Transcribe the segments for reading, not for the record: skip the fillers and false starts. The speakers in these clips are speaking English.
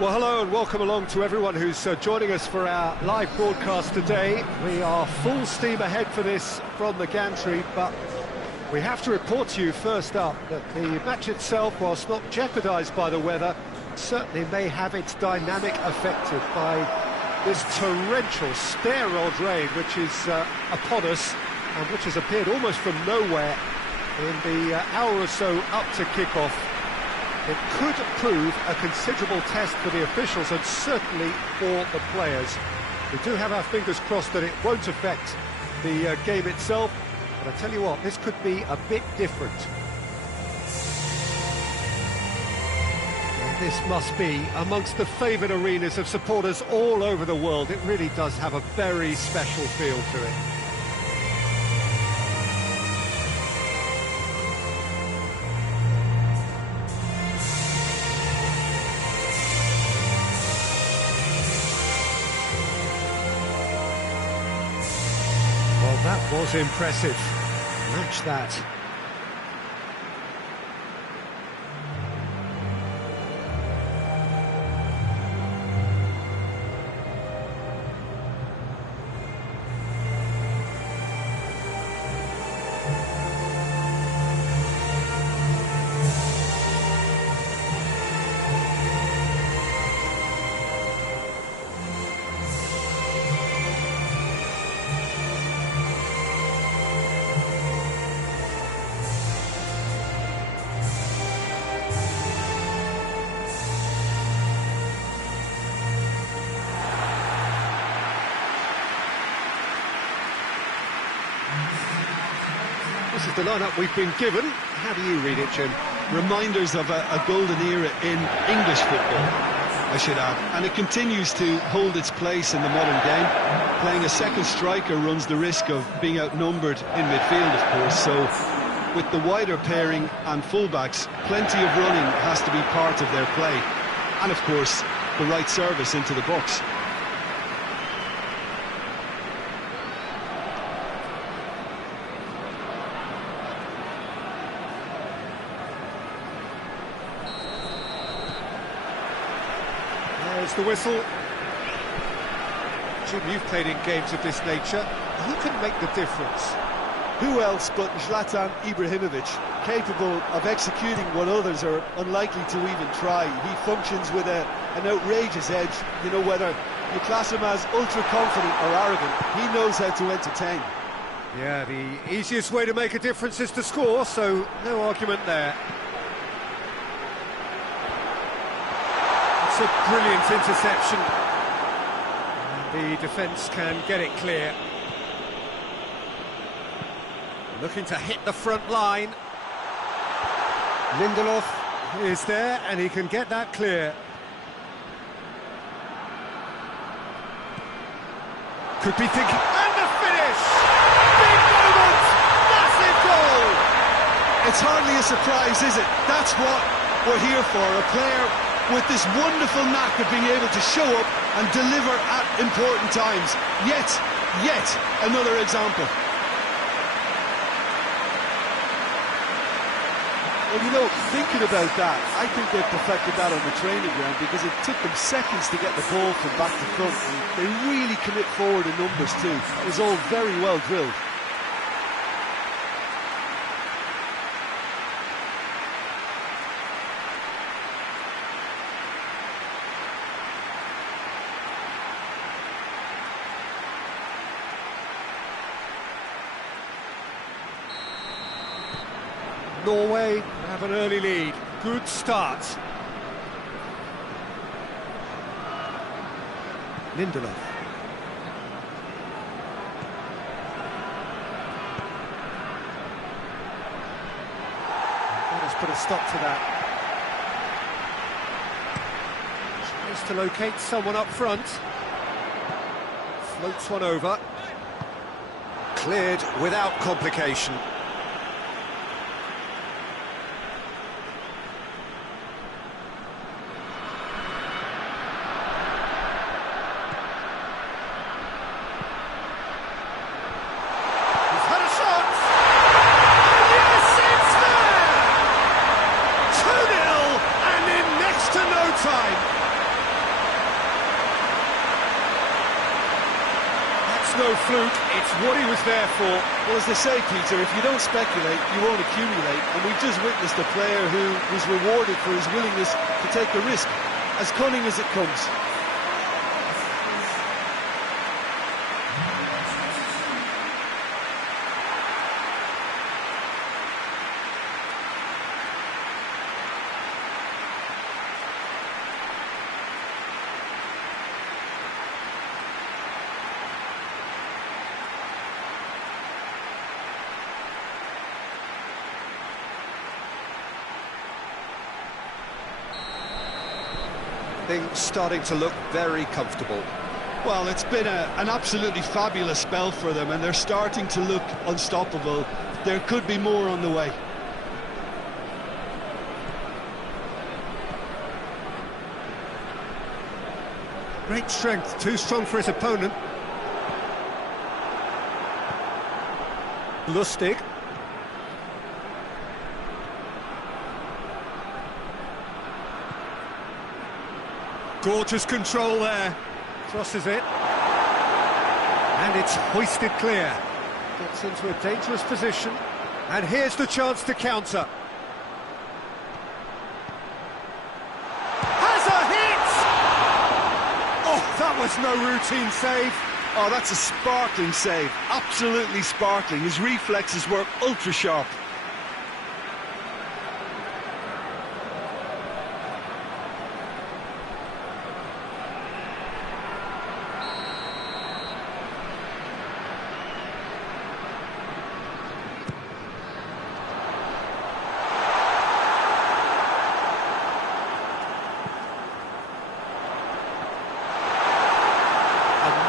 Well, hello and welcome along to everyone who's joining us for our live broadcast today. We are full steam ahead for this from the gantry, but we have to report to you first up that the match itself, whilst not jeopardised by the weather, certainly may have its dynamic affected by this torrential stair-rod rain which is upon us and which has appeared almost from nowhere in the hour or so up to kick-off. It could prove a considerable test for the officials and certainly for the players. We do have our fingers crossed that it won't affect the game itself, but I tell you what, this could be a bit different. And this must be amongst the favoured arenas of supporters all over the world. It really does have a very special feel to it. That was impressive. Match that. This is the lineup we've been given. How do you read it, Jim? Reminders of a golden era in English football, I should add. And it continues to hold its place in the modern game. Playing a second striker runs the risk of being outnumbered in midfield, of course. So with the wider pairing and fullbacks, plenty of running has to be part of their play. And of course, the right service into the box. There's the whistle. Jim, you've played in games of this nature. Who can make the difference? Who else but Zlatan Ibrahimovic, capable of executing what others are unlikely to even try. He functions with an outrageous edge. You know, whether you class him as ultra-confident or arrogant, he knows how to entertain. Yeah, the easiest way to make a difference is to score, so no argument there. It's a brilliant interception. And the defence can get it clear. Looking to hit the front line. Lindelof is there, and he can get that clear. Could be thinking... And the finish! Big moment! Massive goal! It's hardly a surprise, is it? That's what we're here for. A player with this wonderful knack of being able to show up and deliver at important times. Yet another example. Well, you know, thinking about that, I think they perfected that on the training ground because it took them seconds to get the ball from back to front. And they really commit forward in numbers too. It was all very well drilled. Norway have an early lead. Good start. Lindelof. That has put a stop to that. Tries to locate someone up front. Floats one over. Cleared without complication. fluke, it's what he was there for. Well, as they say, Peter, if you don't speculate, you won't accumulate. And we've just witnessed a player who was rewarded for his willingness to take a risk, as cunning as it comes. Things starting to look very comfortable. Well, it's been an absolutely fabulous spell for them, and they're starting to look unstoppable. There could be more on the way. Great strength, too strong for his opponent. Lustig. Gorgeous control there. Crosses it. And it's hoisted clear. Gets into a dangerous position. And here's the chance to counter. Has a hit! Oh, that was no routine save. Oh, that's a sparkling save. Absolutely sparkling. His reflexes were ultra sharp.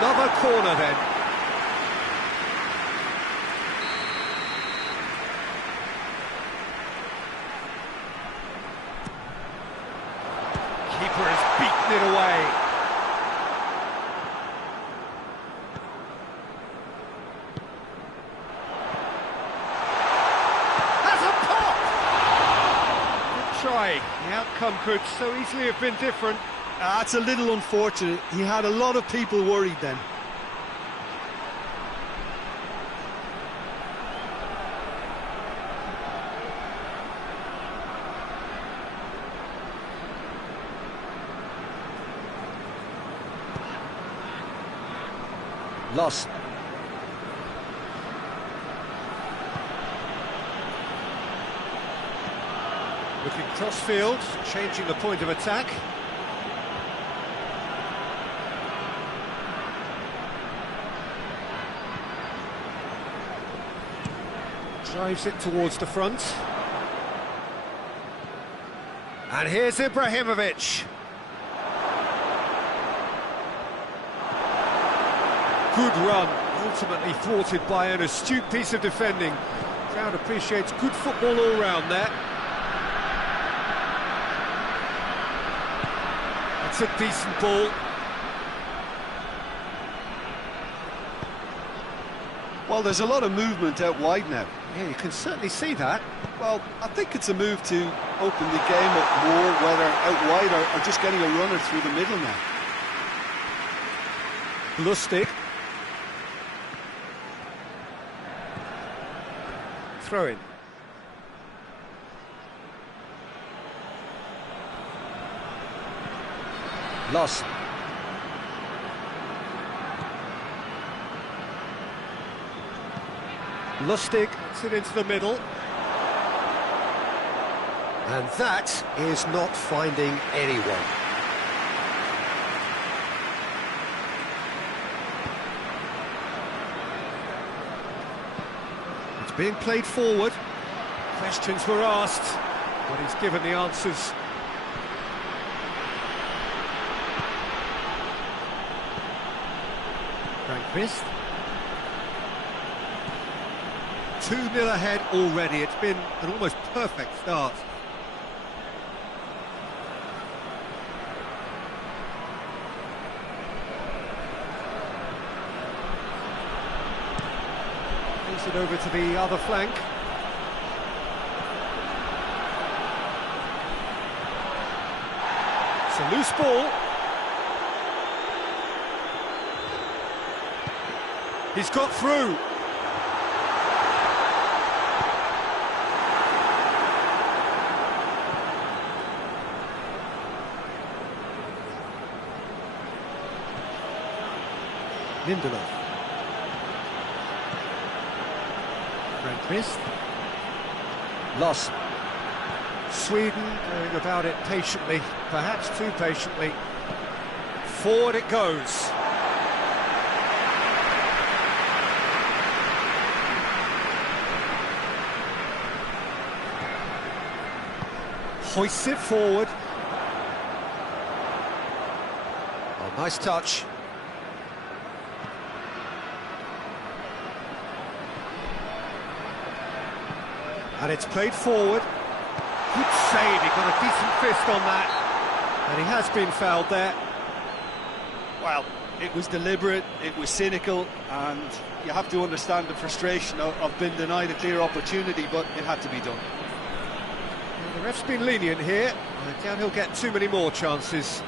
Another corner then. Keeper has beaten it away. Has a pop! Good try. The outcome could so easily have been different. That's a little unfortunate. He had a lot of people worried then. Lost. Looking cross-field, changing the point of attack. Drives it towards the front. And here's Ibrahimovic. Good run, ultimately thwarted by an astute piece of defending. Crowd appreciates good football all round there. That's a decent ball. Well, there's a lot of movement out wide now. Yeah, you can certainly see that. Well, I think it's a move to open the game up more, whether out wide or just getting a runner through the middle now. Lustig. Throw in. Lost. Lustig gets it into the middle. And that is not finding anyone. It's being played forward. Questions were asked, but he's given the answers. Frank 2-0 ahead already. It's been an almost perfect start. Plays it over to the other flank. It's a loose ball. He's got through. Lindelof. Missed. Loss. Sweden going about it patiently, perhaps too patiently. Forward it goes. Hoists it forward. Oh, nice touch. And it's played forward. Good save, he got a decent fist on that. And he has been fouled there. Well, it was deliberate, it was cynical, and you have to understand the frustration of being denied a clear opportunity, but it had to be done. Well, the ref's been lenient here. I doubt he'll get too many more chances.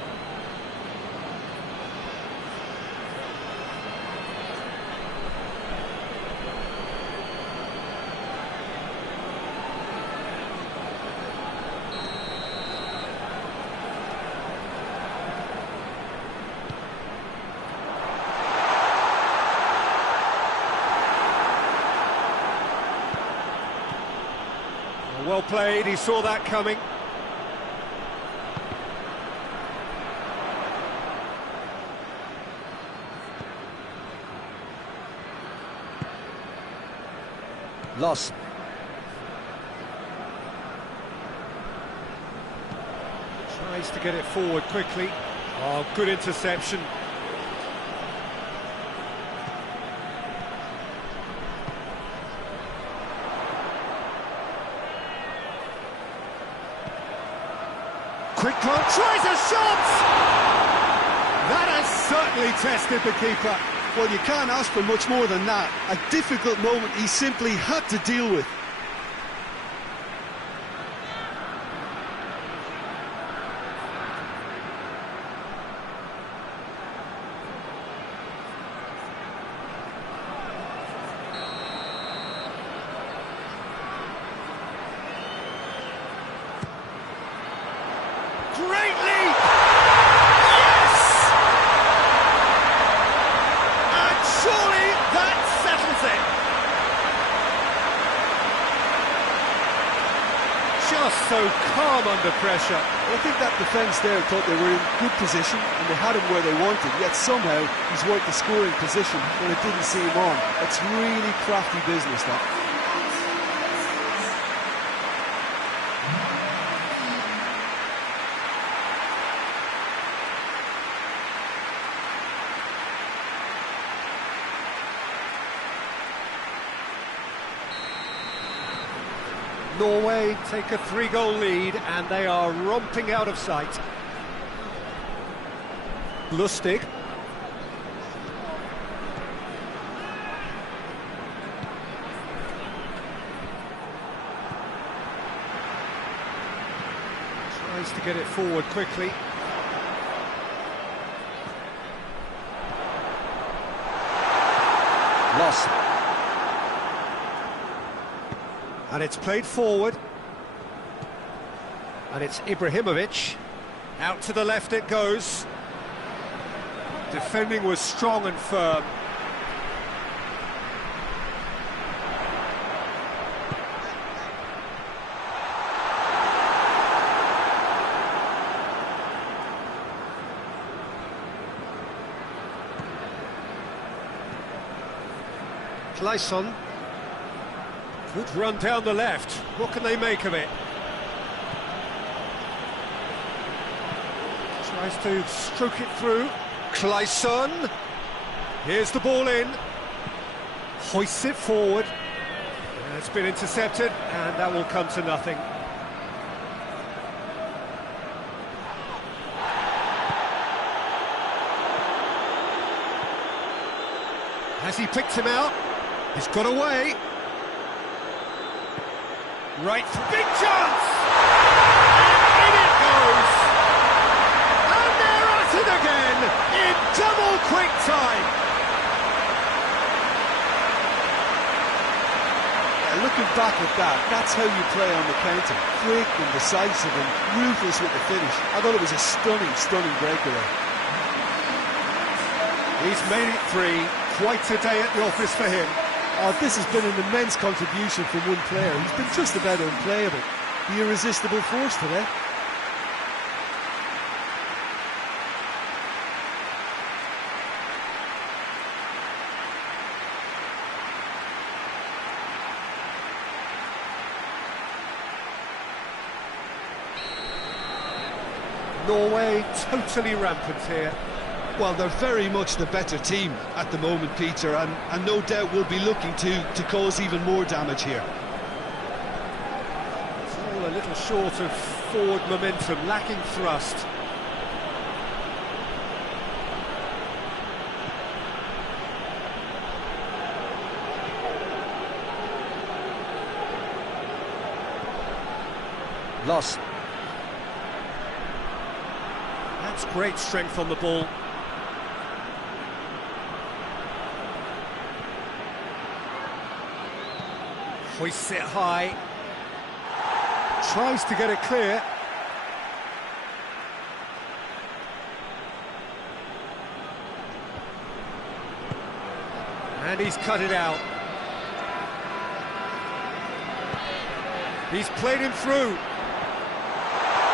Well played, he saw that coming. Loss. Tries to get it forward quickly. Oh, good interception. Quick one, tries a shot! That has certainly tested the keeper. Well, you can't ask for much more than that. A difficult moment he simply had to deal with. Great leap! Yes! And surely that settles it. Just so calm under pressure. I think that defence there thought they were in good position and they had him where they wanted, yet somehow he's worked the scoring position when it didn't see him on. It's really crafty business, that. Norway take a 3-goal lead and they are romping out of sight. Lustig. Tries to get it forward quickly. Loss. And it's played forward. And it's Ibrahimovic. Out to the left it goes. Defending was strong and firm. Kleisson. Good run down the left. What can they make of it? Tries to stroke it through. Kleisson. Here's the ball in. Hoists it forward. And it's been intercepted, and that will come to nothing. Has he picked him out? He's got away. Right, big chance! And in it goes! And they're at it again, in double quick time! looking back at that, that's how you play on the counter. Quick and decisive and ruthless with the finish. I thought it was a stunning, stunning breakaway. He's made it 3. Quite a day at the office for him. Oh, this has been an immense contribution from one player. He's been just about unplayable. The irresistible force today. Norway totally rampant here. Well, they're very much the better team at the moment, Peter, and no doubt will be looking to cause even more damage here. It's all a little short of forward momentum, lacking thrust. Loss. That's great strength on the ball. Hoists it high. Tries to get it clear. And he's cut it out. He's played him through.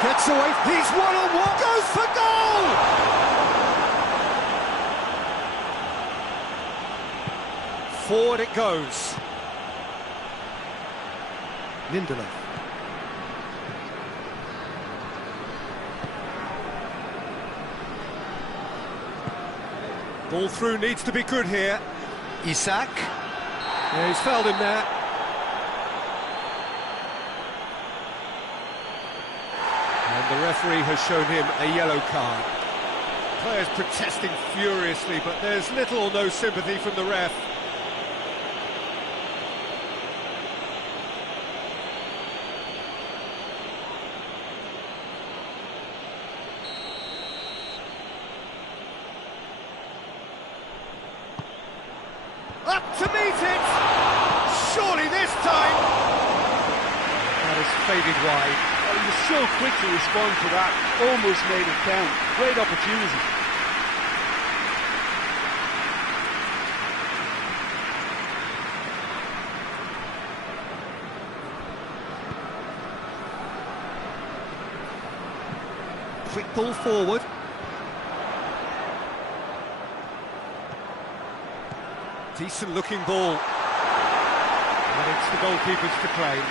Gets away, he's one-on-one, goes for goal! Forward it goes. Lindelof. Ball through needs to be good here. Isak. Yeah, he's fouled him there. And the referee has shown him a yellow card. Players protesting furiously, but there's little or no sympathy from the ref. Up to meet it! Surely this time! That has faded wide. He was so quick to respond to that, almost made it count. Great opportunity. Quick ball forward. Decent looking ball. And it's the goalkeepers to claim.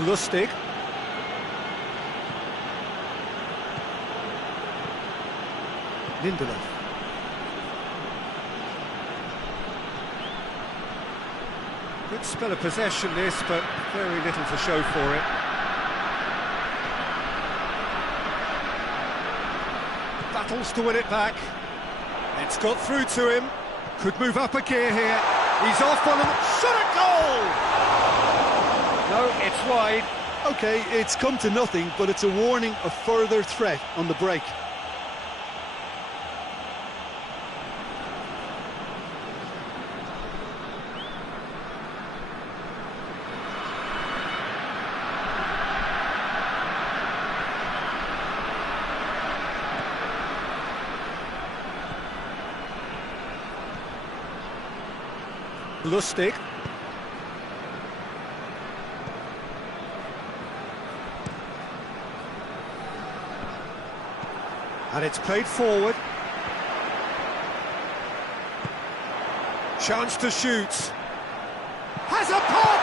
Lustig. Lindelof. Good spell of possession this, but very little to show for it. Battles to win it back. It's got through to him. Could move up a gear here. He's off on him. Shot a goal! No, it's wide. Okay, it's come to nothing, but it's a warning of further threat on the break. Lustig. And it's played forward. Chance to shoot. Has a pop!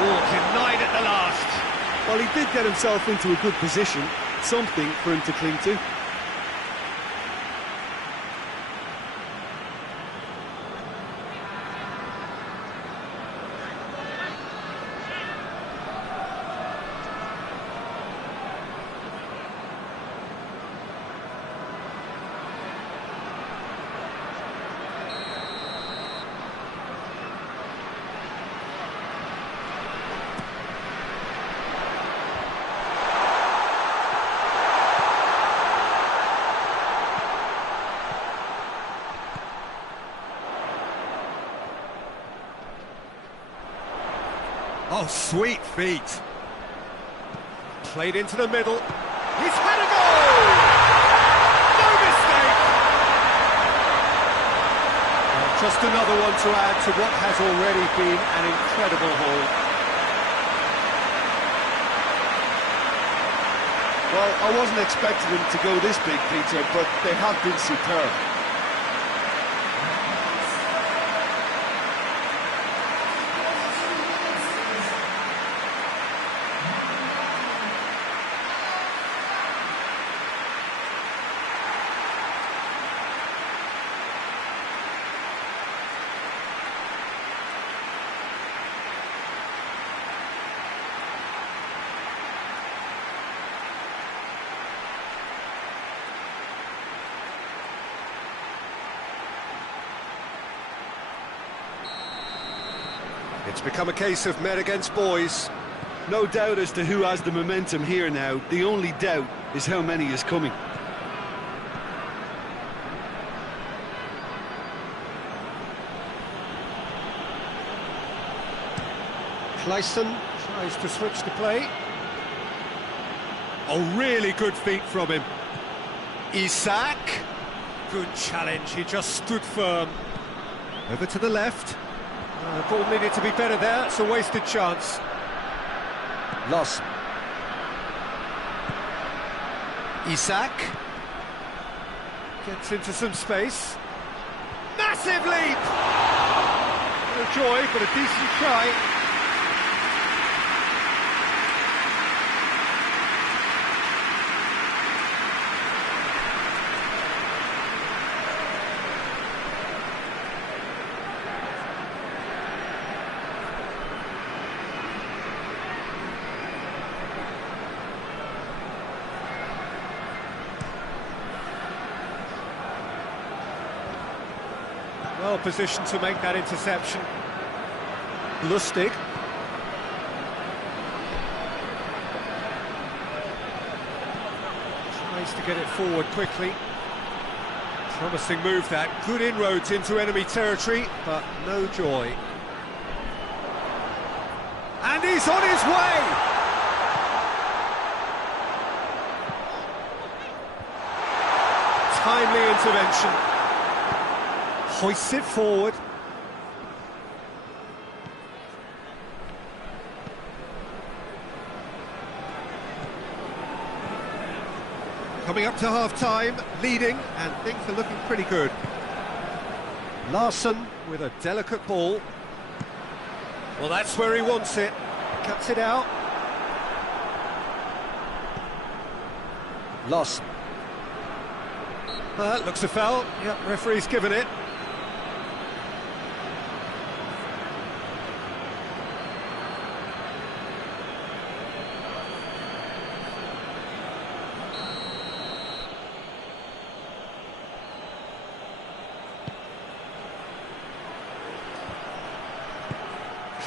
Oh, denied at the last. Well, he did get himself into a good position. Something for him to cling to. Oh, sweet feet. Played into the middle. He's had a goal! No mistake! Well, just another one to add to what has already been an incredible haul. Well, I wasn't expecting them to go this big, Peter, but they have been superb. It's become a case of men against boys. No doubt as to who has the momentum here now. The only doubt is how many is coming. Clayson tries to switch the play. Oh, really good feet from him. Isak. Good challenge, he just stood firm. Over to the left. The ball needed to be better there, it's a wasted chance. Loss. Isak. Gets into some space. Massive leap! No joy, but a decent try. Well positioned to make that interception. Lustig. Tries to get it forward quickly. Promising move that. Good inroads into enemy territory, but no joy. And he's on his way! Timely intervention. Hoists it forward. Coming up to half-time, leading, and things are looking pretty good. Larsson with a delicate ball. Well, that's where he wants it. Cuts it out. Loss. Looks a foul. Yep, referee's given it.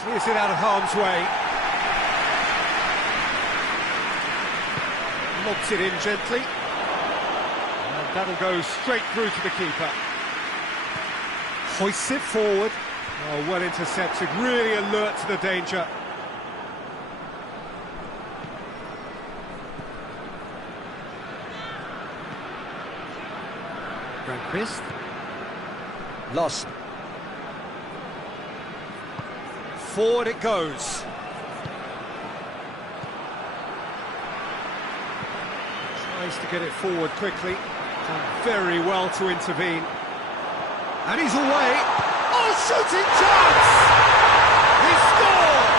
Clears it out of harm's way. Lobs it in gently. And that'll go straight through to the keeper. Hoists it forward. Oh, well intercepted, really alert to the danger. Grandquist. Lost. Forward it goes. Tries to get it forward quickly. Done very well to intervene. And he's away. Oh, shooting chance! He scored!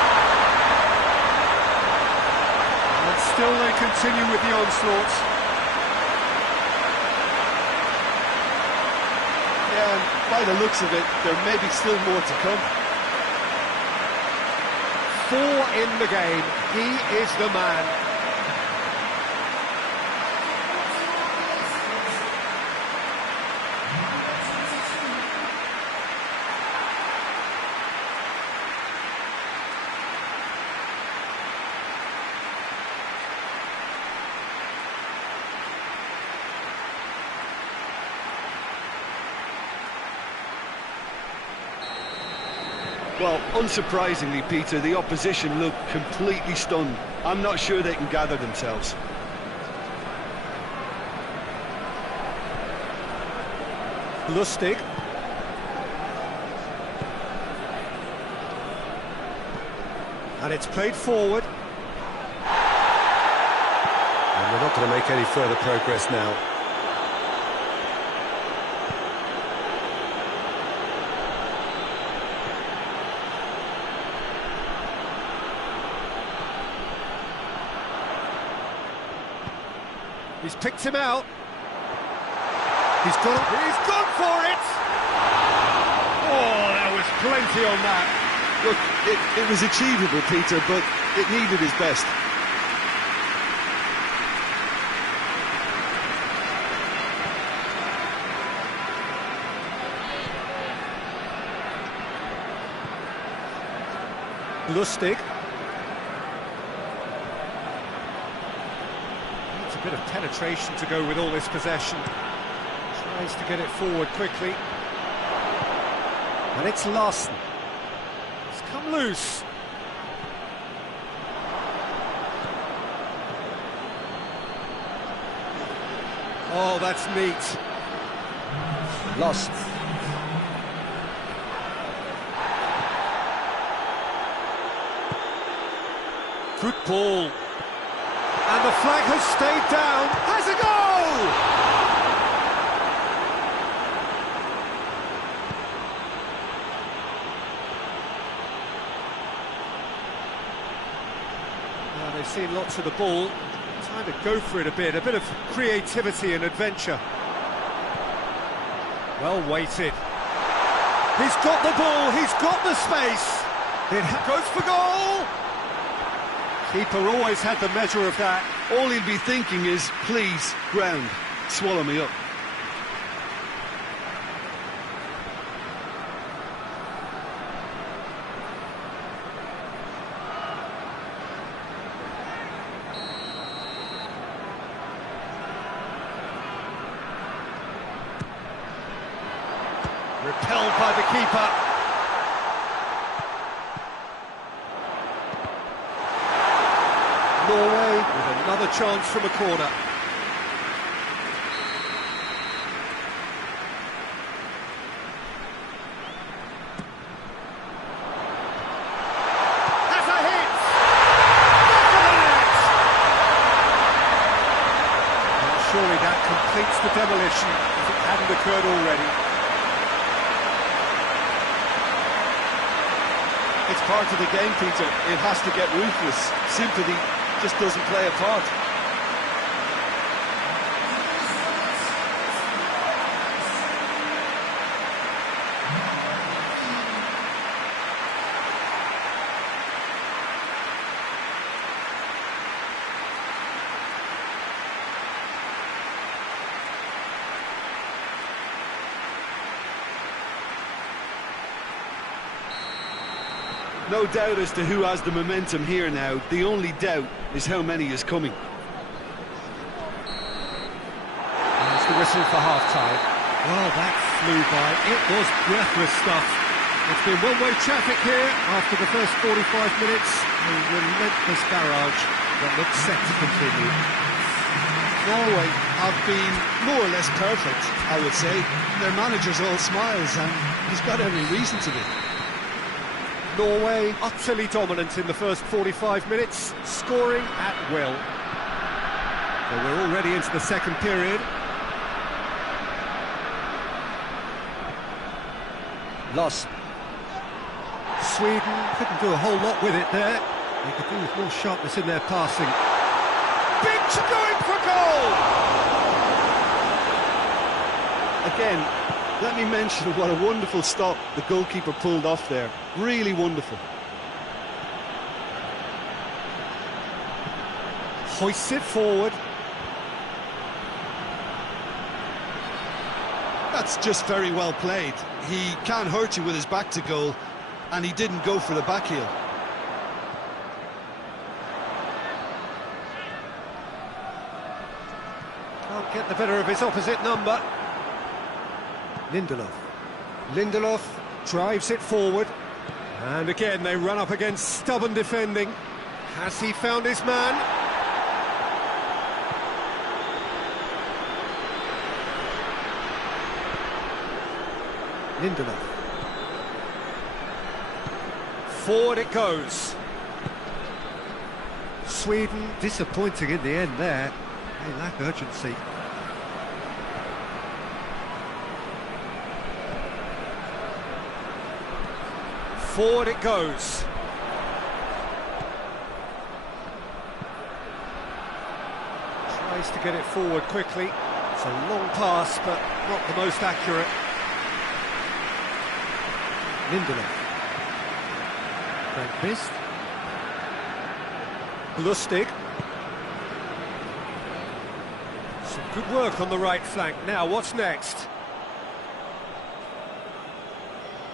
And still they continue with the onslaught. Yeah, and by the looks of it, there may be still more to come. 4 in the game. He is the man. Well, unsurprisingly, Peter, the opposition look completely stunned. I'm not sure they can gather themselves. Lustig. And it's played forward. And we're not going to make any further progress now. He's picked him out. He's gone for it! Oh, there was plenty on that. Look, it was achievable, Peter, but it needed his best. Lustig. Needs a bit of penetration to go with all this possession. Tries to get it forward quickly. And it's Larsen. It's come loose. Oh, that's neat. Lost. Good ball. And the flag has stayed down. Has a goal! Now they've seen lots of the ball. Time to go for it a bit of creativity and adventure. Well weighted. He's got the ball, he's got the space. It goes for goal! Keeper always had the measure of that. All he'll be thinking is, please, ground, swallow me up. Repelled by the keeper. Norway with another chance from a corner. Has a hit! Back of the net! And surely that completes the demolition if it hadn't occurred already. It's part of the game, Peter. It has to get ruthless. Sympathy just doesn't play a part. No doubt as to who has the momentum here now. The only doubt is how many is coming. There's the whistle for half-time. Well, that flew by. It was breathless stuff. It's been one-way traffic here after the first 45 minutes. A relentless barrage that looks set to continue. Norway have been more or less perfect, I would say. Their manager's all smiles, and he's got every reason to be. Norway utterly dominant in the first 45 minutes, scoring at will. Well, we're already into the second period. Lost. Sweden couldn't do a whole lot with it there. They could do with more sharpness in their passing. Binch going for goal! Again, let me mention what a wonderful stop the goalkeeper pulled off there. Really wonderful. Hoists it forward. That's just very well played. He can't hurt you with his back to goal, and he didn't go for the back heel. Can't get the better of his opposite number. Lindelof drives it forward, And again, they run up against stubborn defending. Has he found his man? Lindelof. Forward it goes. Sweden disappointing in the end there. They lack urgency. Forward it goes. Tries to get it forward quickly. It's a long pass, but not the most accurate. Lindelof. Frank missed. Lustig. Some good work on the right flank. Now, what's next?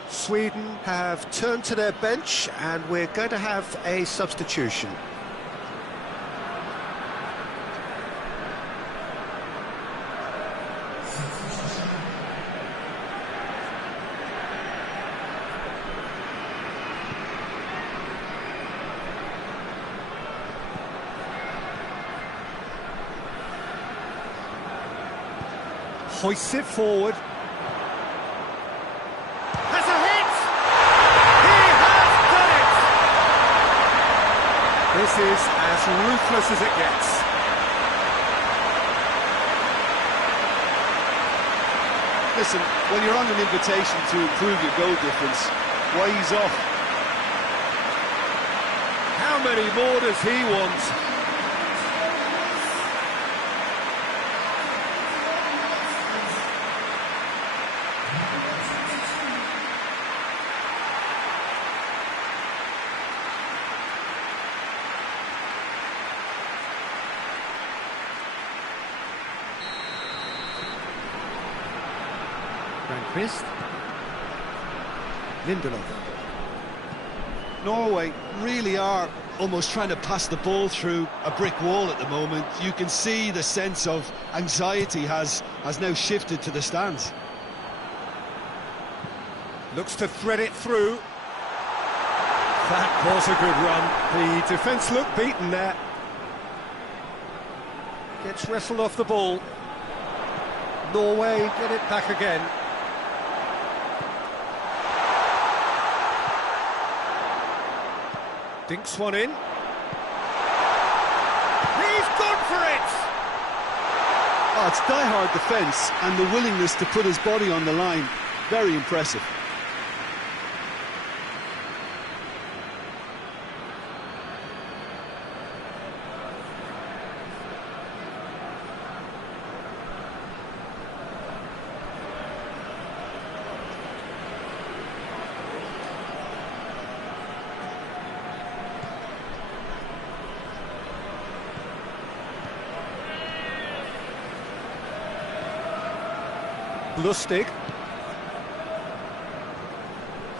Sweden have turned to their bench and we're going to have a substitution. Hoists it forward. Has a hit! He has done it! This is as ruthless as it gets. Listen, when you're on an invitation to improve your goal difference, why ease off? How many more does he want? Missed. Lindelof. Norway really are almost trying to pass the ball through a brick wall at the moment. You can see the sense of anxiety has now shifted to the stands. Looks to thread it through. That was a good run. The defence looked beaten there. Gets wrestled off the ball. Norway get it back again. Dinks one in. He's gone for it! Oh, it's die-hard defence and the willingness to put his body on the line. Very impressive. Lustig.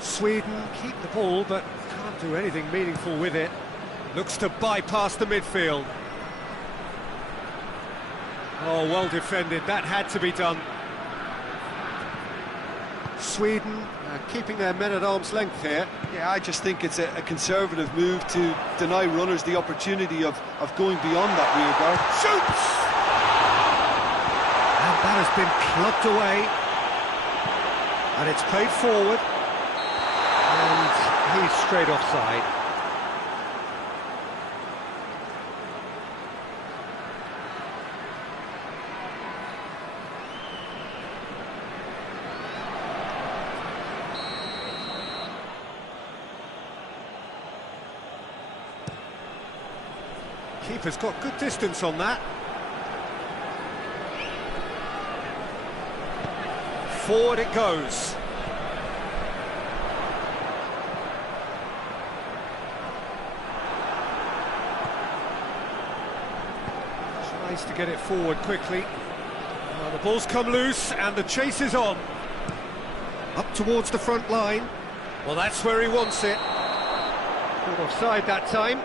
Sweden keep the ball, but can't do anything meaningful with it. Looks to bypass the midfield. Oh, well defended. That had to be done. Sweden keeping their men at arm's length here. Yeah, I just think it's a conservative move to deny runners the opportunity of going beyond that rear guard. Shoots! And that has been clubbed away. And it's played forward. And he's straight offside. Keeper's got good distance on that. Forward it goes. Tries to get it forward quickly. Well, the ball's come loose and the chase is on. Up towards the front line. Well, that's where he wants it. Caught offside that time.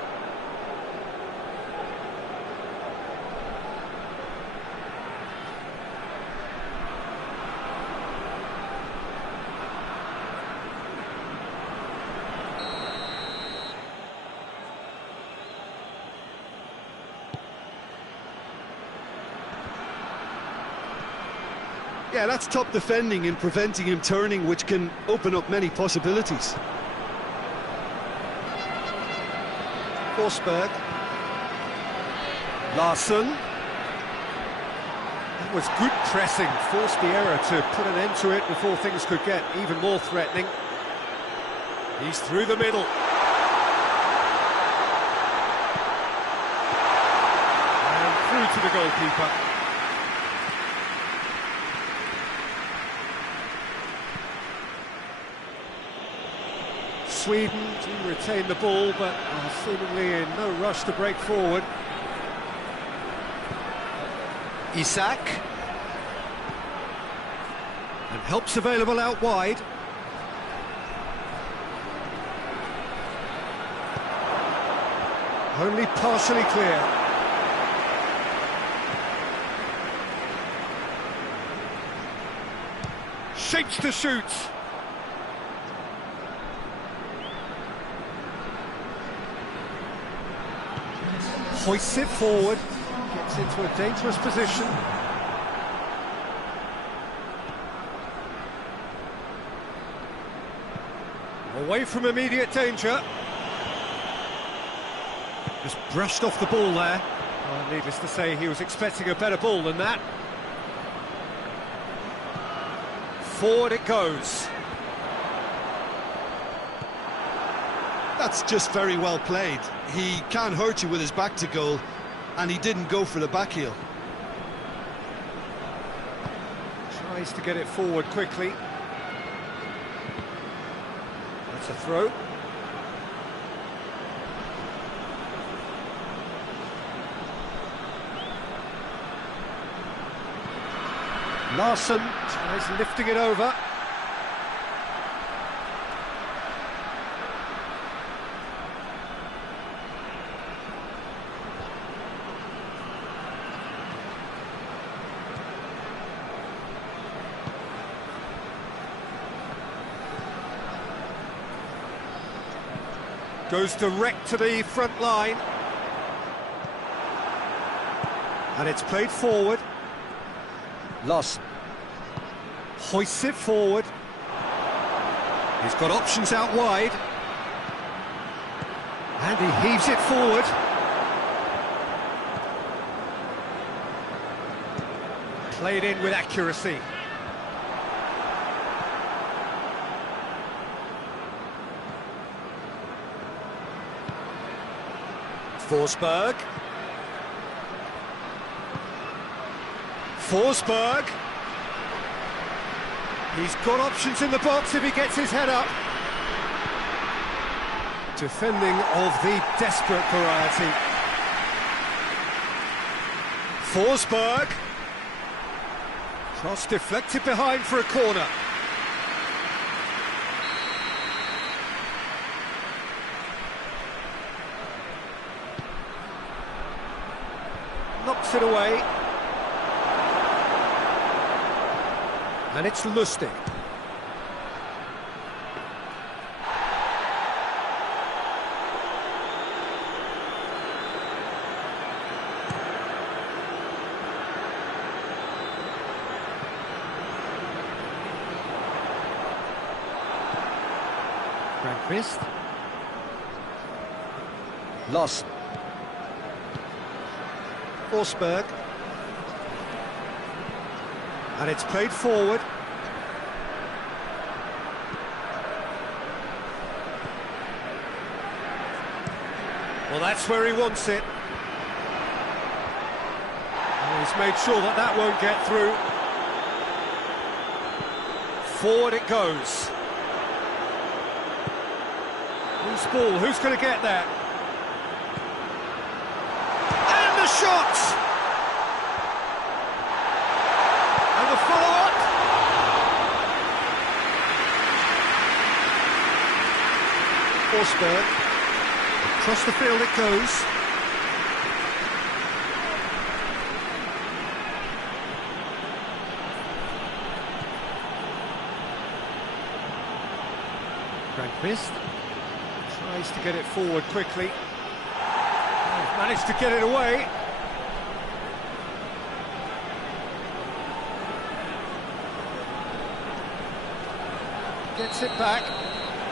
Yeah, that's top defending and preventing him turning, which can open up many possibilities. Forsberg. Larsson. That was good pressing, forced the error to put an end to it before things could get even more threatening. He's through the middle. And through to the goalkeeper. Sweden do retain the ball, but are seemingly in no rush to break forward. Isak. And help's available out wide. Only partially clear. Shapes to shoot. Hoists it forward, gets into a dangerous position. Away from immediate danger. Just brushed off the ball there. Well, needless to say, he was expecting a better ball than that. Forward it goes. That's just very well played. He can't hurt you with his back to goal, and he didn't go for the back heel. Tries to get it forward quickly. That's a throw. Larsson tries lifting it over. Goes direct to the front line. And it's played forward. Larsson hoists it forward. He's got options out wide. And he heaves it forward. Played in with accuracy. Forsberg. Forsberg. He's got options in the box if he gets his head up. Defending of the desperate variety. Forsberg. Cross deflected behind for a corner. Knocks it away. And it's Lustig. Grandquist. Larsson. Forsberg. And it's played forward. Well, that's where he wants it. And he's made sure that that won't get through. Forward it goes. Who's ball? Who's going to get that? And the shot! And the follow-up. Forsberg. Across the field it goes. Grandquist tries to get it forward quickly. He's managed to get it away. gets it back.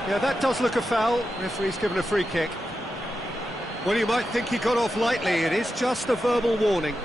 Yeah, that does look a foul. Referee's given a free kick. Well, you might think he got off lightly. It is just a verbal warning.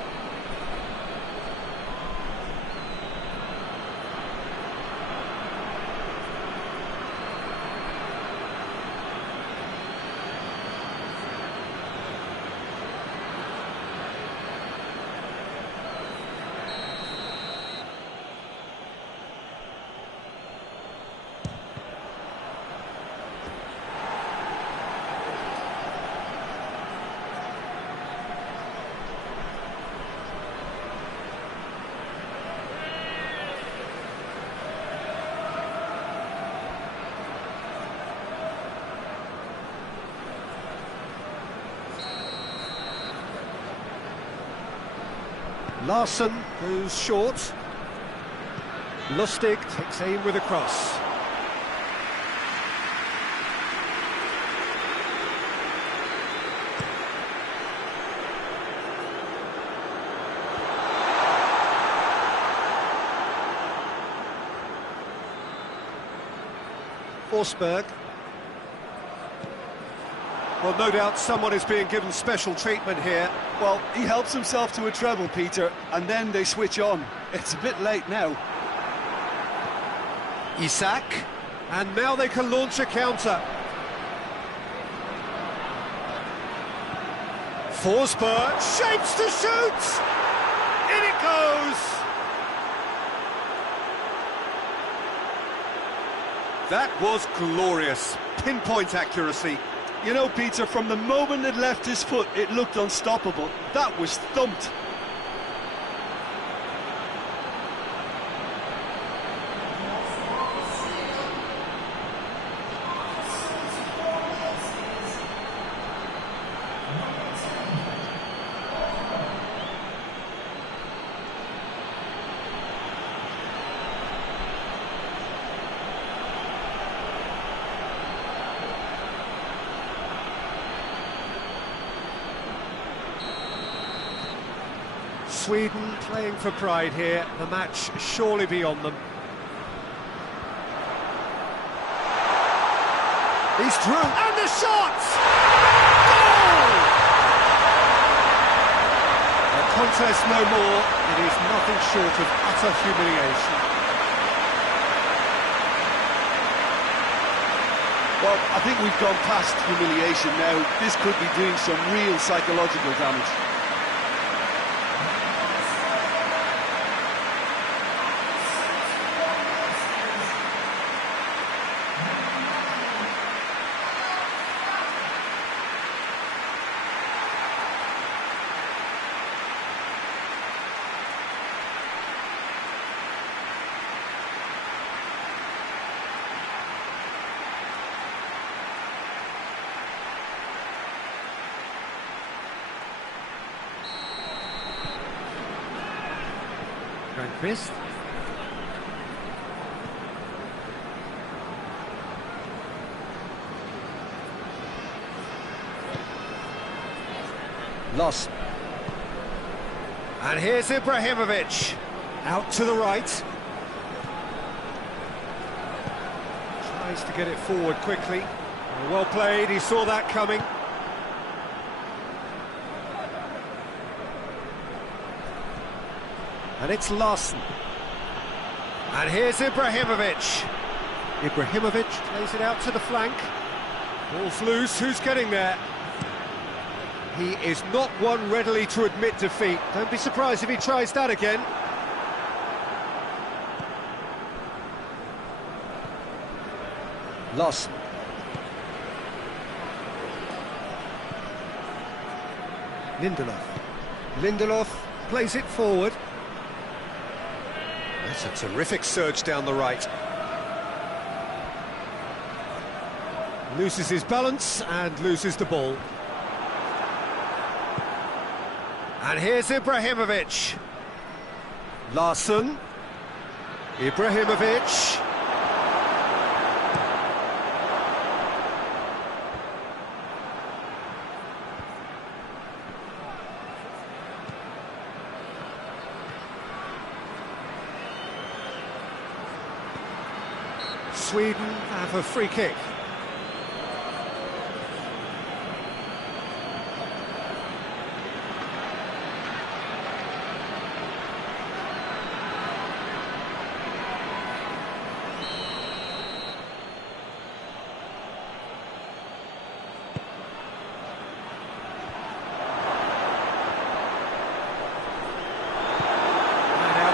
Larsson goes short. Lustig takes aim with a cross. Forsberg. Well, no doubt someone is being given special treatment here. Well, he helps himself to a treble, Peter, and then they switch on. It's a bit late now. Isak, and now they can launch a counter. Forsberg shapes to shoot! In it goes! That was glorious. Pinpoint accuracy. You know, Peter, from the moment it left his foot, it looked unstoppable. That was thumped. Sweden playing for pride here, the match surely beyond them. He's through, and the shot! Goal! A contest no more, it is nothing short of utter humiliation. Well, I think we've gone past humiliation now. This could be doing some real psychological damage. Fist. Loss. And here's Ibrahimovic. Out to the right. Tries to get it forward quickly. Well played, he saw that coming. And it's Larsson. And here's Ibrahimovic. Ibrahimovic plays it out to the flank. Ball's loose, who's getting there? He is not one readily to admit defeat. Don't be surprised if he tries that again. Larsson. Lindelof plays it forward. That's a terrific surge down the right. Loses his balance and loses the ball. And here's Ibrahimovic. Larsson. Ibrahimovic. Sweden have a free kick.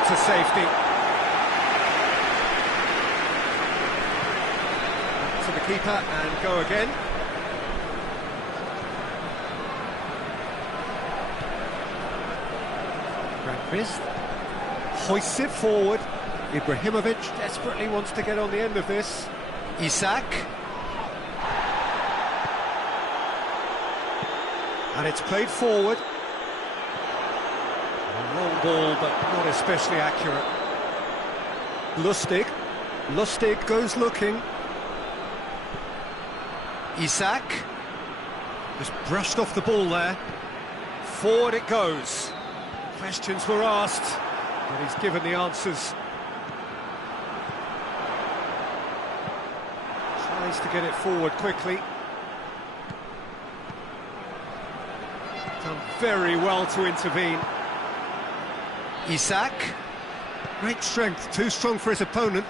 To safety. To the keeper and go again. Grandfist hoists it forward. Ibrahimovic desperately wants to get on the end of this. Isak. And it's played forward. Long ball, but not especially accurate. Lustig goes looking. Isak just brushed off the ball there. Forward it goes. Questions were asked, but he's given the answers. Tries to get it forward quickly. Done very well to intervene. Isak, great strength, too strong for his opponent.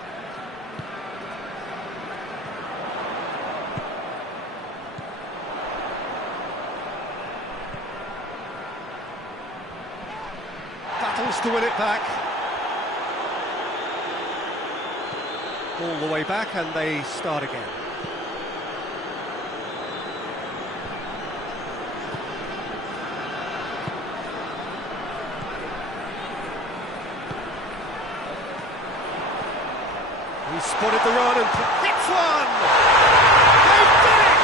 Battles to win it back. All the way back and they start again. He spotted the run and hits one! They've done it!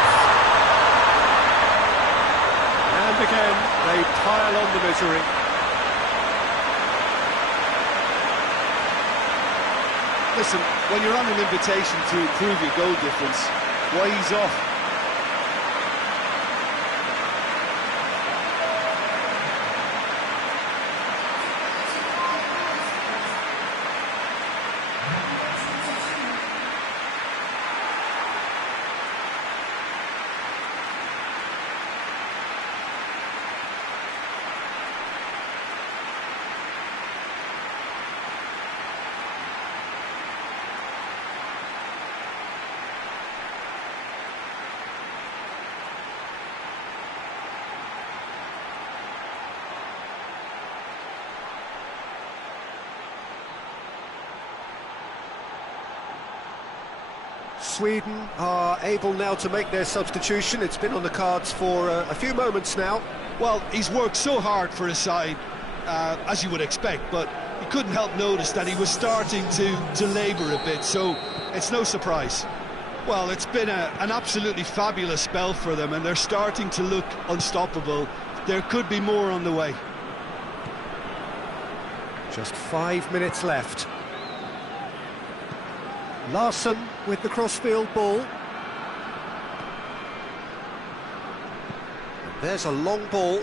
And again, they pile on the misery. Listen, when you're on an invitation to improve your goal difference, why ease off? Sweden are able now to make their substitution. It's been on the cards for a few moments now. Well, he's worked so hard for his side, as you would expect, but he couldn't help notice that he was starting to labour a bit, so it's no surprise. Well, it's been an absolutely fabulous spell for them, and they're starting to look unstoppable. There could be more on the way. Just 5 minutes left. Larsson with the crossfield ball. And there's a long ball.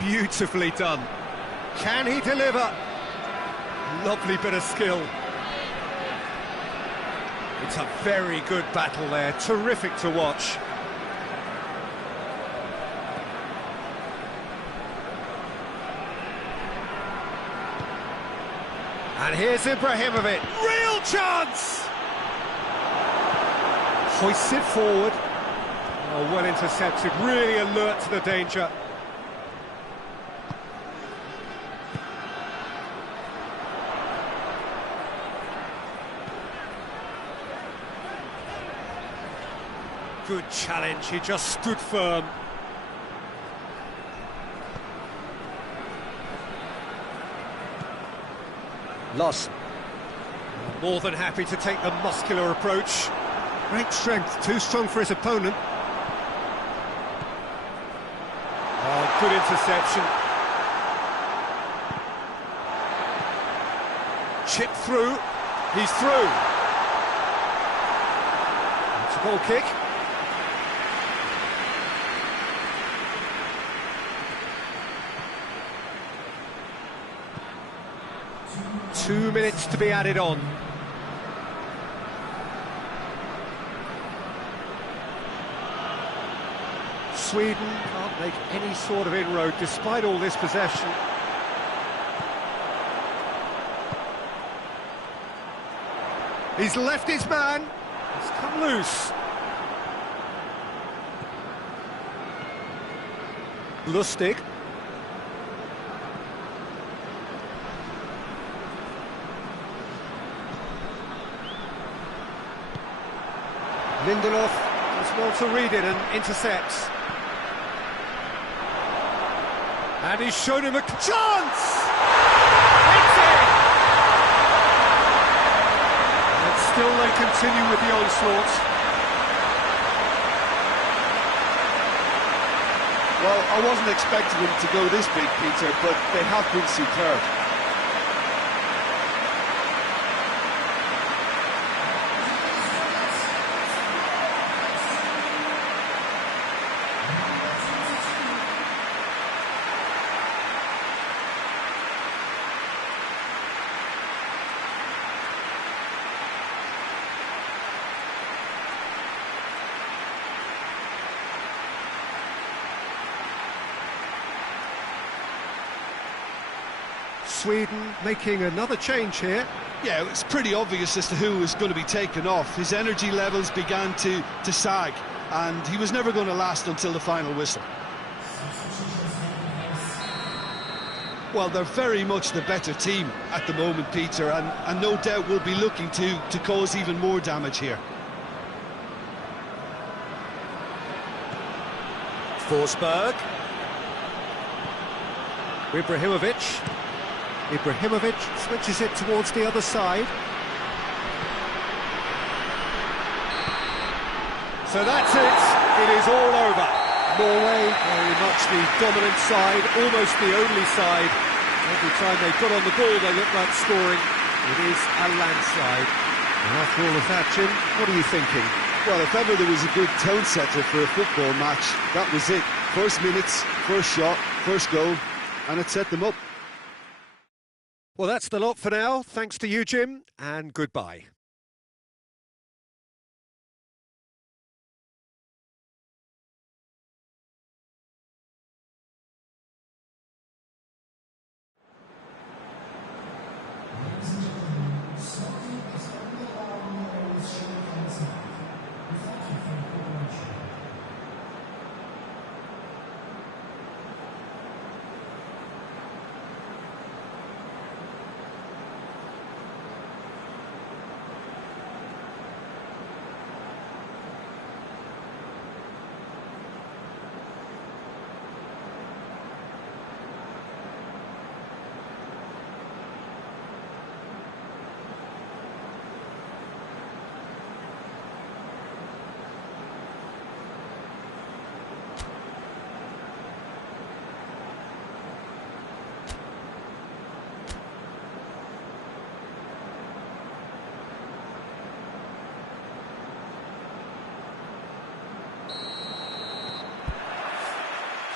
Beautifully done. Can he deliver? Lovely bit of skill. It's a very good battle there. Terrific to watch. And here's Ibrahimovic, real chance! Hoists it forward. Oh, well intercepted, really alert to the danger. Good challenge, he just stood firm. Loss. More than happy to take the muscular approach. Great strength, too strong for his opponent. Oh, good interception. Chip through. He's through. It's a goal kick. Two minutes to be added on. Sweden can't make any sort of inroad despite all this possession. He's left his man. He's come loose. Lustig. Lindelof does well to read it and intercepts. And he's shown him a chance! It's in! And still they continue with the onslaught. Well, I wasn't expecting them to go this big, Peter, but they have been superb. Sweden making another change here. Yeah, it was pretty obvious as to who was going to be taken off. His energy levels began to sag, and he was never going to last until the final whistle. Well, they're very much the better team at the moment, Peter, and no doubt will be looking to cause even more damage here. Forsberg. Ibrahimovic switches it towards the other side. So that's it. It is all over. Norway very much the dominant side, almost the only side. Every time they got on the ball, they look like scoring. It is a landslide. And after all of that, Jim, what are you thinking? Well, if ever there was a good tone setter for a football match, that was it. First minutes, first shot, first goal, and it set them up. Well, that's the lot for now. Thanks to you, Jim, and goodbye.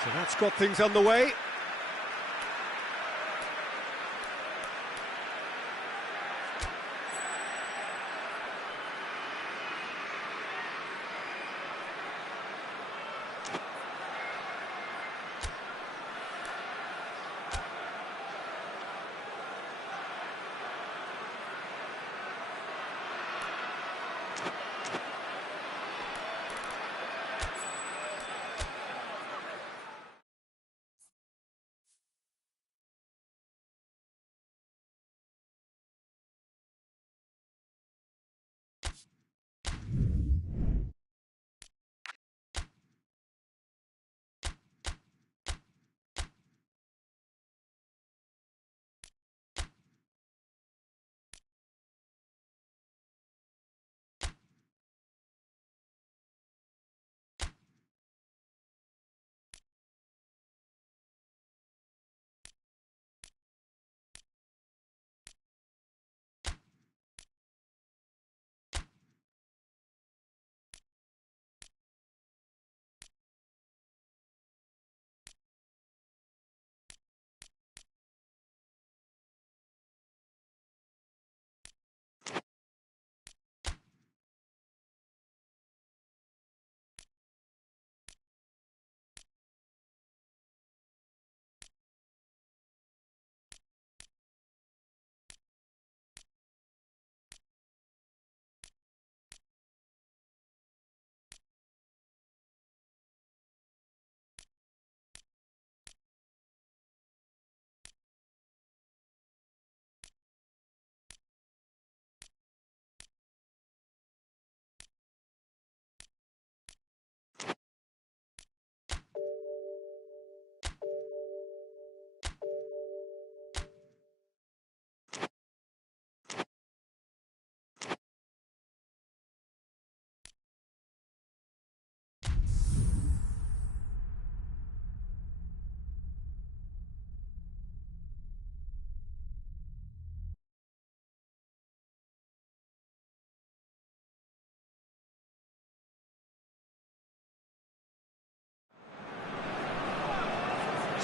So that's got things underway.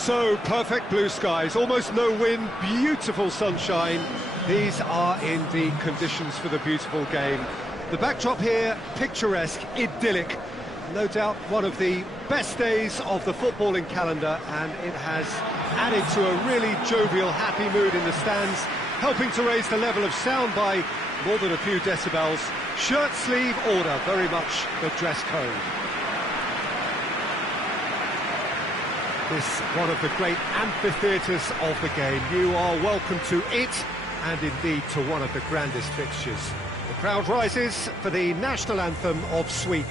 So, perfect blue skies, almost no wind, beautiful sunshine. These are indeed conditions for the beautiful game. The backdrop here, picturesque, idyllic. No doubt one of the best days of the footballing calendar, and it has added to a really jovial, happy mood in the stands, helping to raise the level of sound by more than a few decibels. Shirt sleeve order, very much the dress code. This one of the great amphitheatres of the game. You are welcome to it, and indeed to one of the grandest fixtures. The crowd rises for the national anthem of Sweden.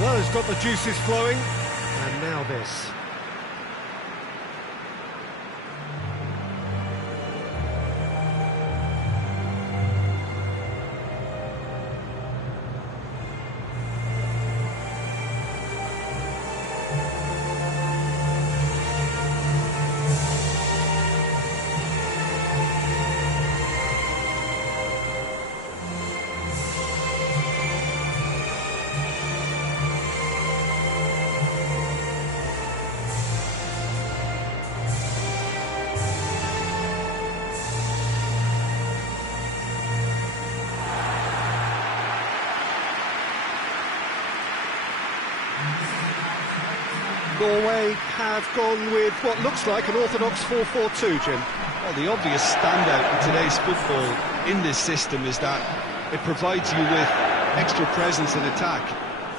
Well, it's got the juices flowing, and now this. Norway have gone with what looks like an orthodox 4-4-2, Jim. Well, the obvious standout in today's football in this system is that it provides you with extra presence in attack.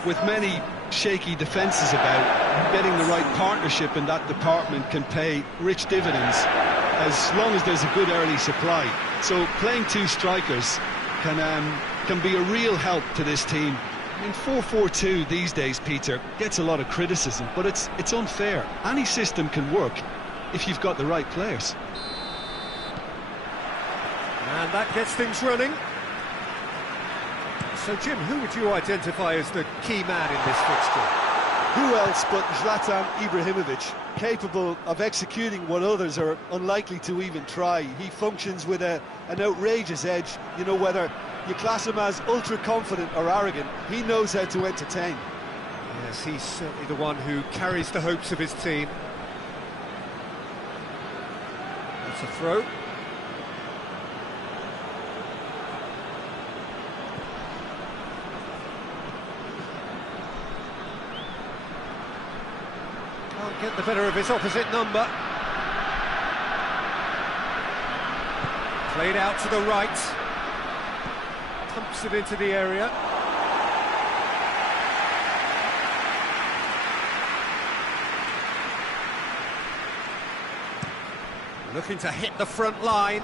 With many shaky defences about, getting the right partnership in that department can pay rich dividends as long as there's a good early supply. So playing two strikers can be a real help to this team. I mean, 4-4-2 these days, Peter, gets a lot of criticism, but it's unfair. Any system can work if you've got the right players. And that gets things running. So, Jim, who would you identify as the key man in this fixture? Who else but Zlatan Ibrahimovic, capable of executing what others are unlikely to even try. He functions with an outrageous edge. You know, whether you class him as ultra-confident or arrogant, he knows how to entertain. Yes, he's certainly the one who carries the hopes of his team. That's a throw. Can't get the better of his opposite number. Played out to the right. Pumps it into the area. Looking to hit the front line.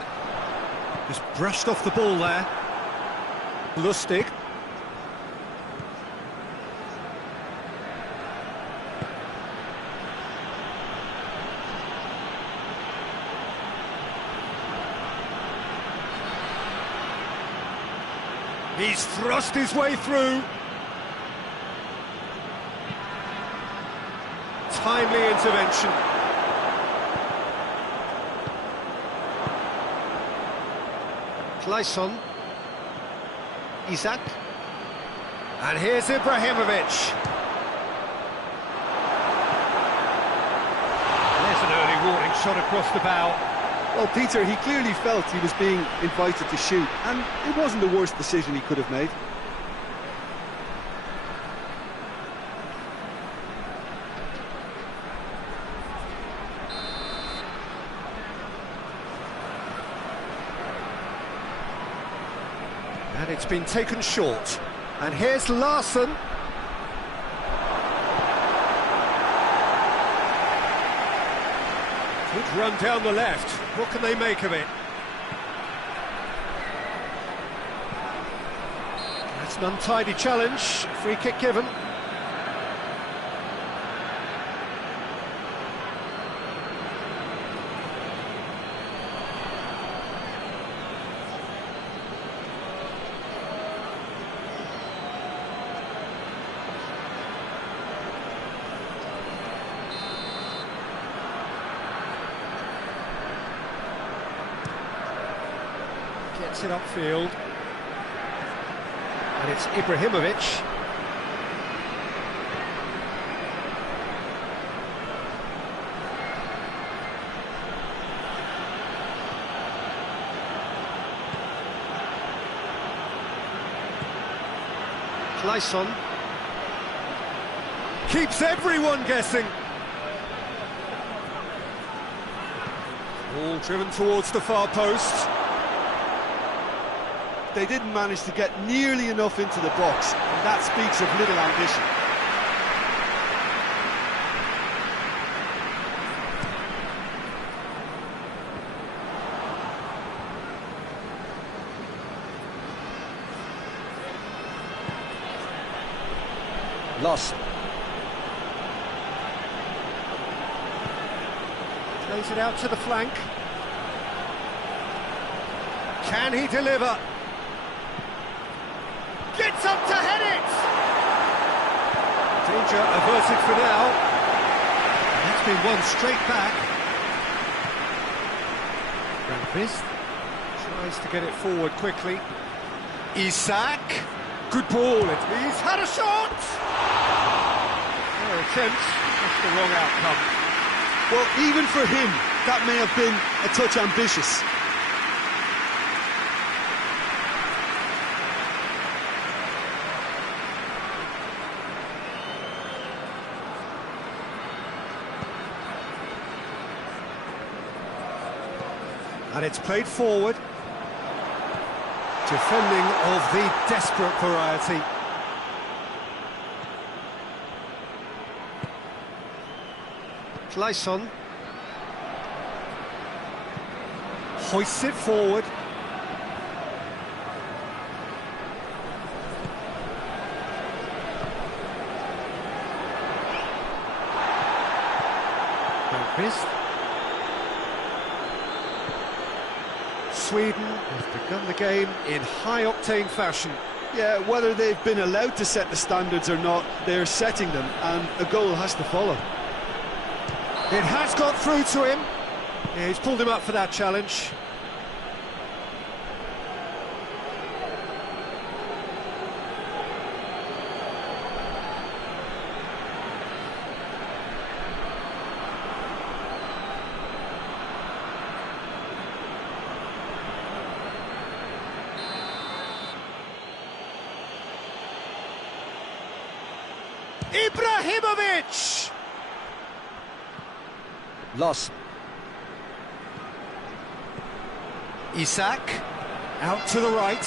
Just brushed off the ball there. Lustig. He's thrust his way through. Timely intervention. Kleisson. Isak. And here's Ibrahimovic. There's an early warning shot across the bow. Well, Peter, he clearly felt he was being invited to shoot, and it wasn't the worst decision he could have made. And it's been taken short. And here's Larsson. Good run down the left. What can they make of it? That's an untidy challenge. Free kick given. Gets it upfield. And it's Ibrahimovic. Clayson keeps everyone guessing. All driven towards the far post. They didn't manage to get nearly enough into the box, and that speaks of little ambition. Lost. Plays it out to the flank. Can he deliver? Gets up to head it! Danger averted for now. That's been won straight back. Grandquist tries to get it forward quickly. Isak. Good ball. He's had a shot! Attempt, that's the wrong outcome. Well, even for him, that may have been a touch ambitious. And it's played forward. Defending of the desperate variety. Clayson hoists it forward. Grandquist. Sweden have begun the game in high-octane fashion. Yeah, whether they've been allowed to set the standards or not, they're setting them, and a goal has to follow. It has got through to him. Yeah, he's pulled him up for that challenge. Ibrahimovic! Lost. Isak, out to the right.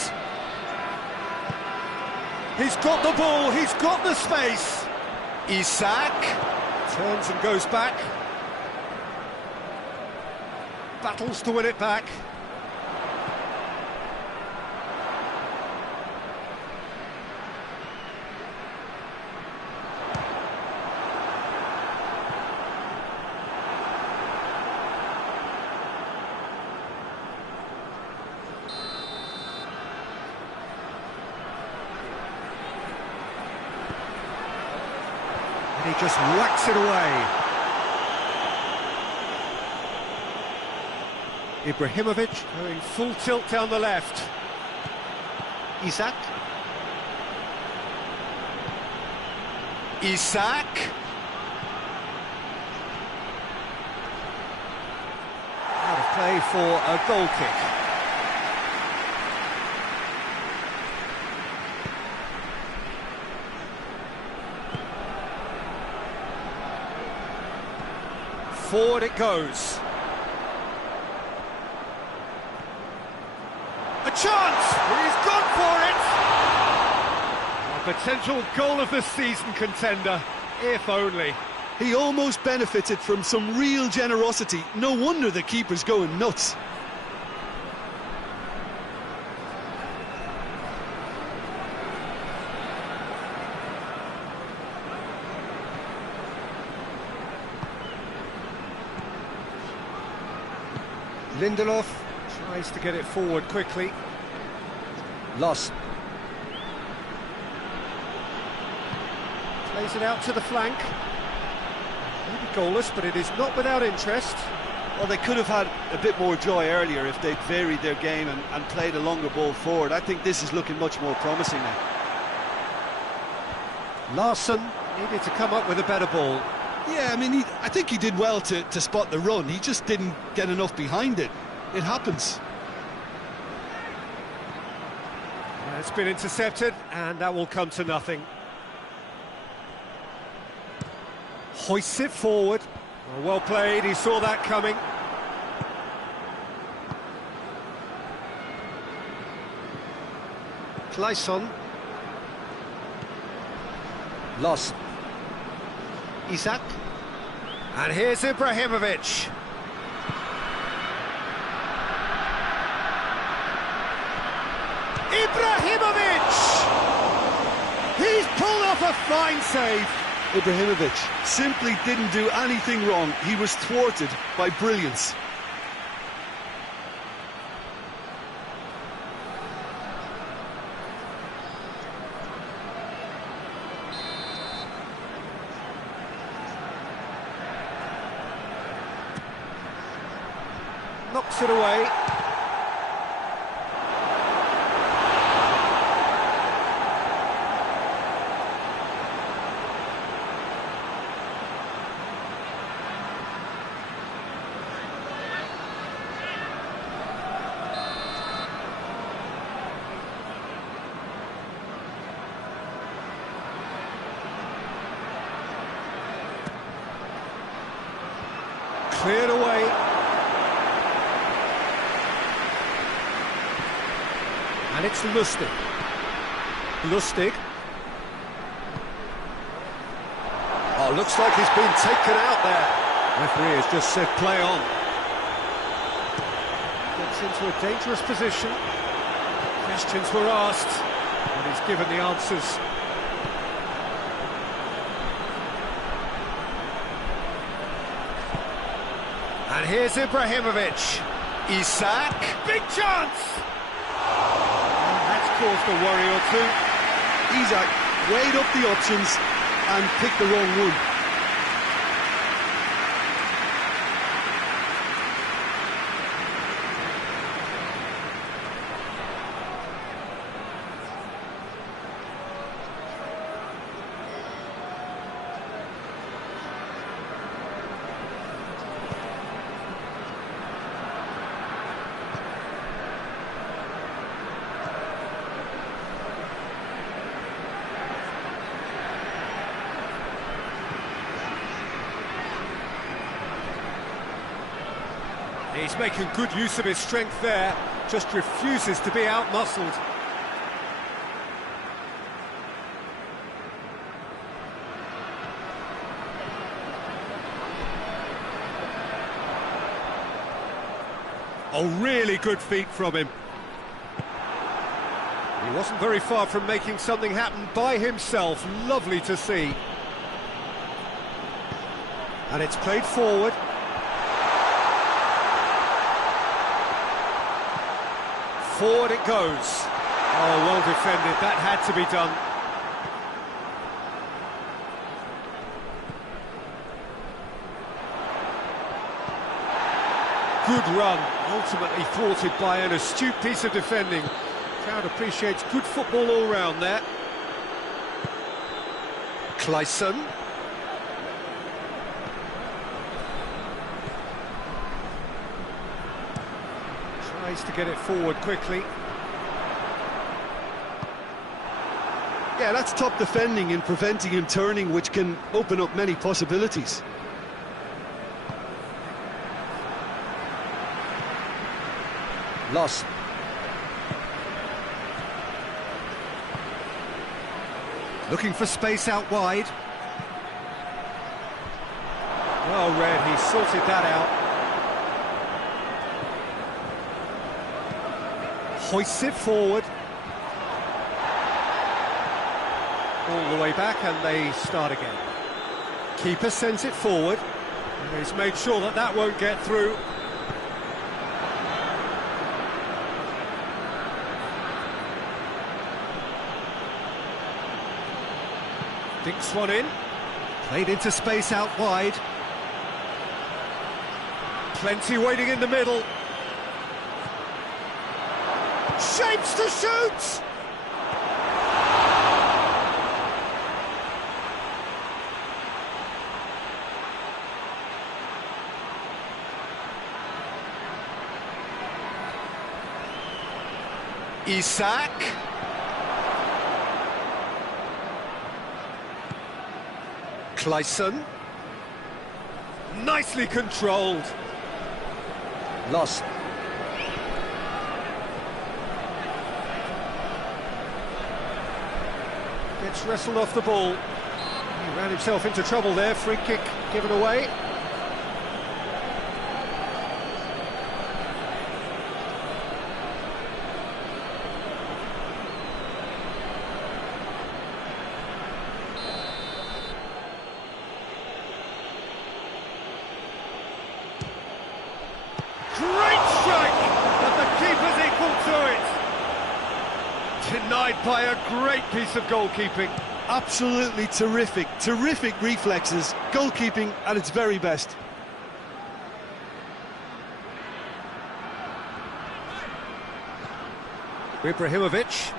He's got the ball, he's got the space. Isak, turns and goes back. Battles to win it back. He just whacks it away. Ibrahimovic going full tilt down the left. Isak. Isak. Out of play for a goal kick. Forward it goes. A chance! He's gone for it! A potential goal of the season contender, if only. He almost benefited from some real generosity. No wonder the keeper's going nuts. Lindelof tries to get it forward quickly. Lost. Plays it out to the flank. Maybe goalless, but it is not without interest. Well, they could have had a bit more joy earlier if they'd varied their game and played a longer ball forward. I think this is looking much more promising now. Larsson needed to come up with a better ball. Yeah, I mean, I think he did well to spot the run. He just didn't get enough behind it. It happens. It's been intercepted, and that will come to nothing. Hoists it forward. Well played, he saw that coming. Clayson. Lost. Isak. And here's Ibrahimovic. Ibrahimovic! He's pulled off a fine save. Ibrahimovic simply didn't do anything wrong. He was thwarted by brilliance. Knocks it away. Cleared away. And it's Lustig. Lustig. Oh, looks like he's been taken out there. Referee has just said play on. Gets into a dangerous position. Questions were asked, and he's given the answers. And here's Ibrahimovic. Isak. Big chance! That's caused a worry or two. Isak weighed up the options and picked the wrong one. He's making good use of his strength there, just refuses to be out-muscled. Oh, really good feet from him. He wasn't very far from making something happen by himself. Lovely to see. And it's played forward. Forward it goes. Oh, well defended. That had to be done. Good run, ultimately thwarted by an astute piece of defending. Crowd appreciates good football all round there. Clayson. Tries to get it forward quickly. Yeah, that's top defending and preventing him turning, which can open up many possibilities. Lost. Looking for space out wide. Well read, he sorted that out. Hoists it forward. All the way back, and they start again. Keeper sends it forward. And he's made sure that that won't get through. Dinks one in. Played into space out wide. Plenty waiting in the middle. Shapes to shoot! Isak. Clayson. Nicely controlled. Loss. Gets wrestled off the ball. He ran himself into trouble there. Free kick given away. Great strike, but the keeper's equal to it. Denied by a great piece of goalkeeping. Absolutely terrific, terrific reflexes, goalkeeping at its very best. Ibrahimovic.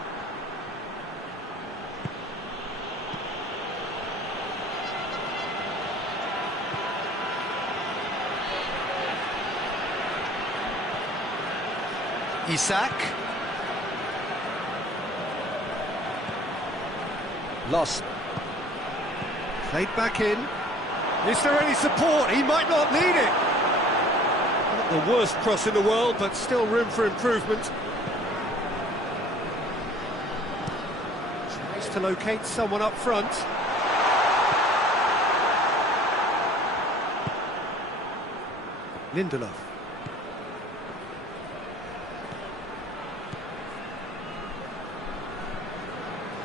Isak. Lost. Played back in. Is there any support? He might not need it. Not the worst cross in the world, but still room for improvement. Tries to locate someone up front. Lindelof.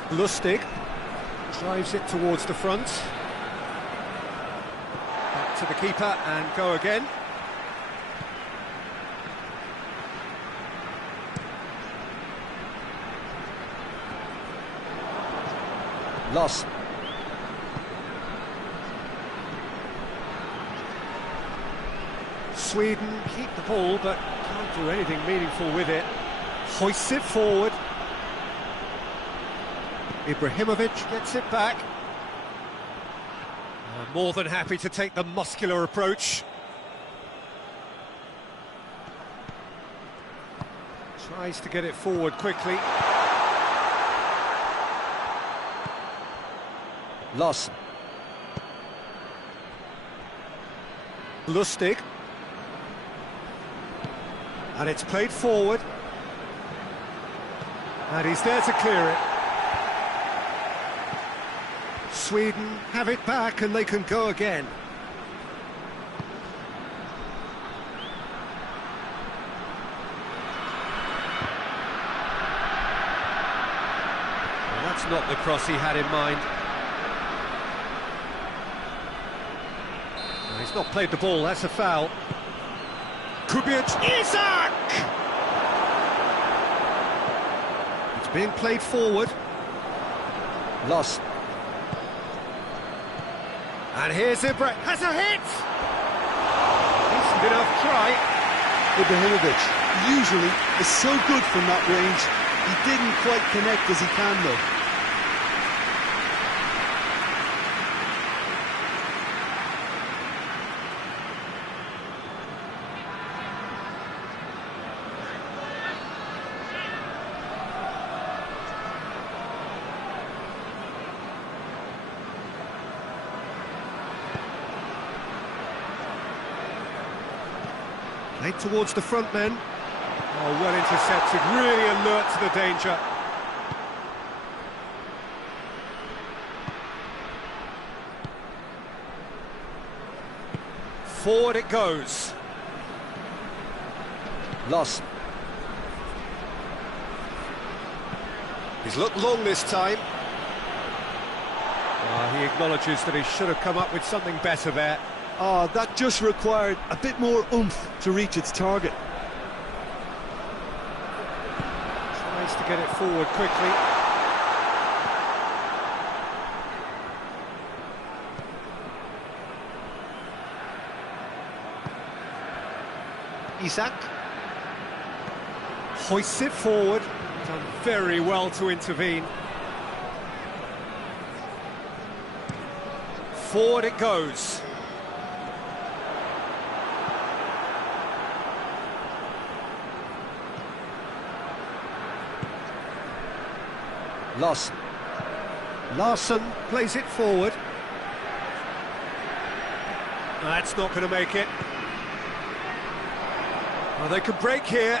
Lustig drives it towards the front. Back to the keeper and go again. Lost. Sweden keep the ball but can't do anything meaningful with it. Hoists it forward. Ibrahimovic gets it back. More than happy to take the muscular approach. Tries to get it forward quickly. Loss. Lustig. And it's played forward. And he's there to clear it. Sweden have it back and they can go again. Well, that's not the cross he had in mind. No, he's not played the ball, that's a foul. Kubic, Isak! It's being played forward. Lost. And here's Ibra, has a hit! Decent enough try. Ibrahimovic usually is so good from that range. He didn't quite connect as he can though. Played towards the front men. Oh, well intercepted, really alert to the danger. Forward it goes. Lost. He's looked long this time. He acknowledges that he should have come up with something better there. Oh, that just required a bit more oomph to reach its target. Tries to get it forward quickly. Isak. Hoists it forward. Done very well to intervene. Forward it goes. Larsson plays it forward. That's not going to make it. Well, they could break here.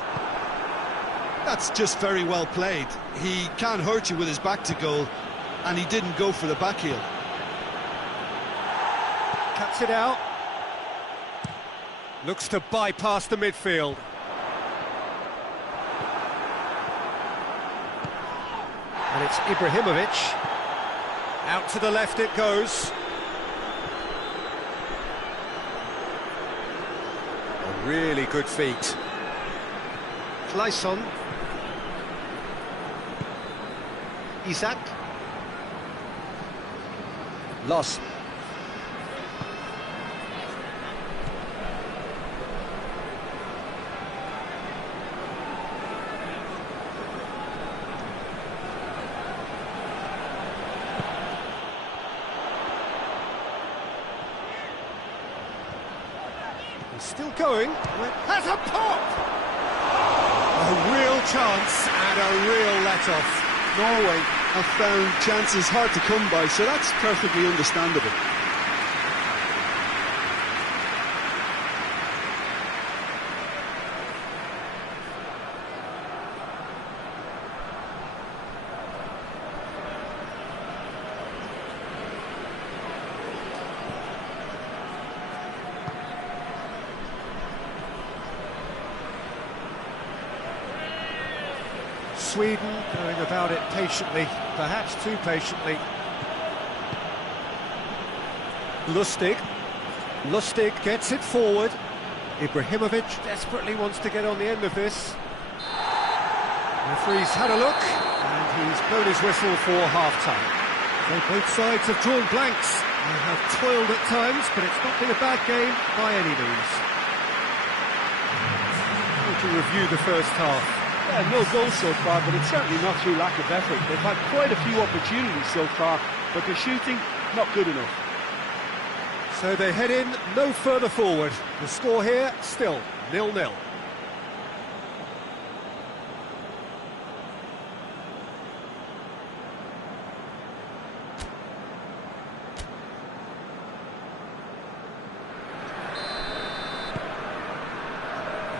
That's just very well played. He can't hurt you with his back to goal, and he didn't go for the back heel. Cuts it out. Looks to bypass the midfield. And it's Ibrahimovic. Out to the left it goes. A really good feat. Clayson. Isak. Loss. Still going. Has a pop! A real chance and a real let-off. Norway have found chances hard to come by, so that's perfectly understandable. Sweden going about it patiently, perhaps too patiently. Lustig gets it forward. Ibrahimovic desperately wants to get on the end of this. The referee's had a look, and he's blown his whistle for half-time. So both sides have drawn blanks. They have toiled at times, but it's not been a bad game by any means. To review the first half. Yeah, no goals so far, but it's certainly not through lack of effort. They've had quite a few opportunities so far, but their shooting, not good enough. So they head in no further forward. The score here, still 0-0.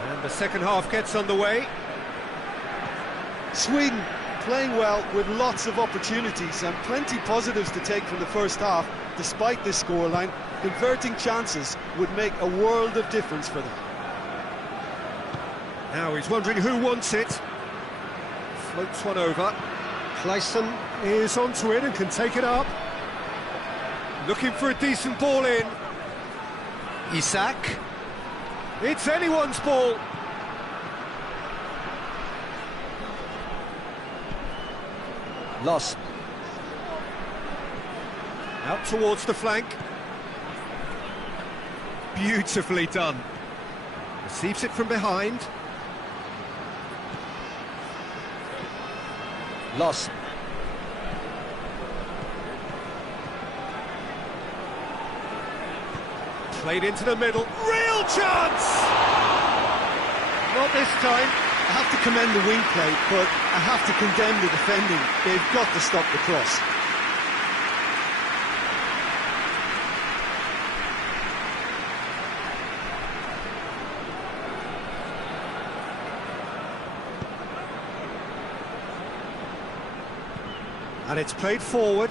And the second half gets underway. Sweden playing well with lots of opportunities and plenty positives to take from the first half. Despite this scoreline, converting chances would make a world of difference for them. Now he's wondering who wants it. Floats one over. Clayson Is onto it and can take it up. Looking for a decent ball in. Isak. It's anyone's ball. Loss. Out towards the flank. Beautifully done. Receives it from behind. Loss. Played into the middle. Real chance! Not this time. I have to commend the wing play, but I have to condemn the defending. They've got to stop the cross. And it's played forward.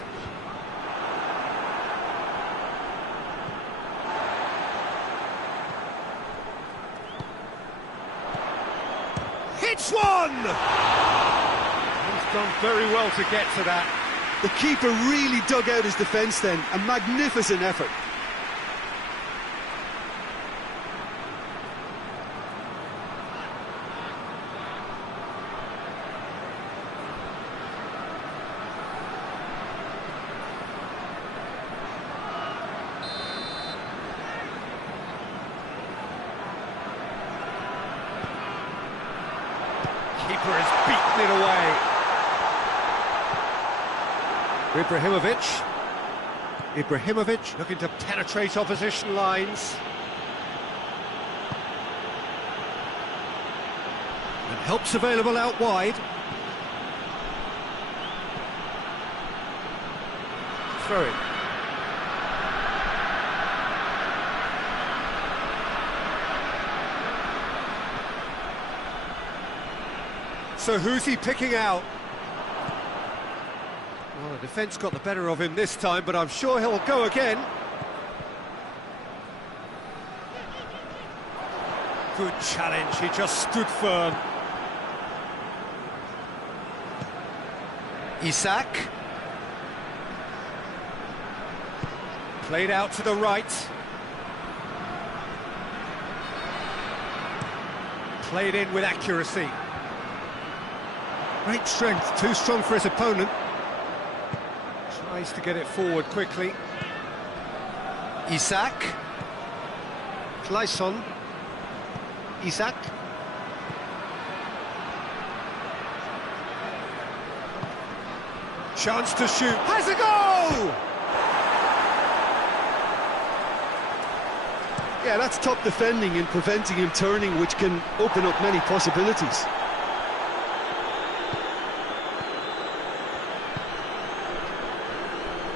Hits one! He's done very well to get to that. The keeper really dug out his defence then. A magnificent effort. Keeper has beaten it away. Ibrahimovic looking to penetrate opposition lines. And help's available out wide. Throw it. So who's he picking out? Well, the defence got the better of him this time, but I'm sure he'll go again. Good challenge, he just stood firm. Isak. Played out to the right. Played in with accuracy. Great strength, too strong for his opponent. Tries to get it forward quickly. Isak. Kleisson. Isak. Chance to shoot. Has a goal! Yeah, that's top defending and preventing him turning, which can open up many possibilities.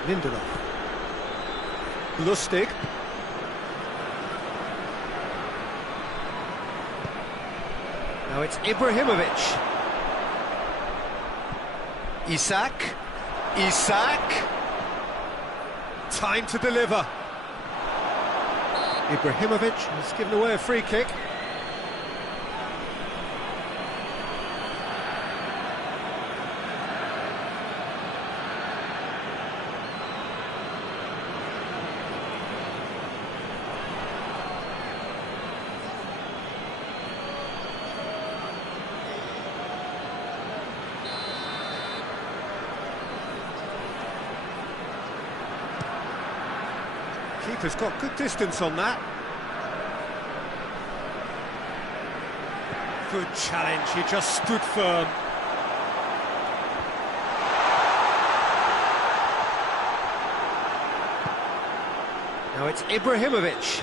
Lindelof. Lustig. Now it's Ibrahimovic. Isak. Isak. Time to deliver. Ibrahimovic has given away a free kick. Keeper's got good distance on that. Good challenge, he just stood firm. Now it's Ibrahimovic.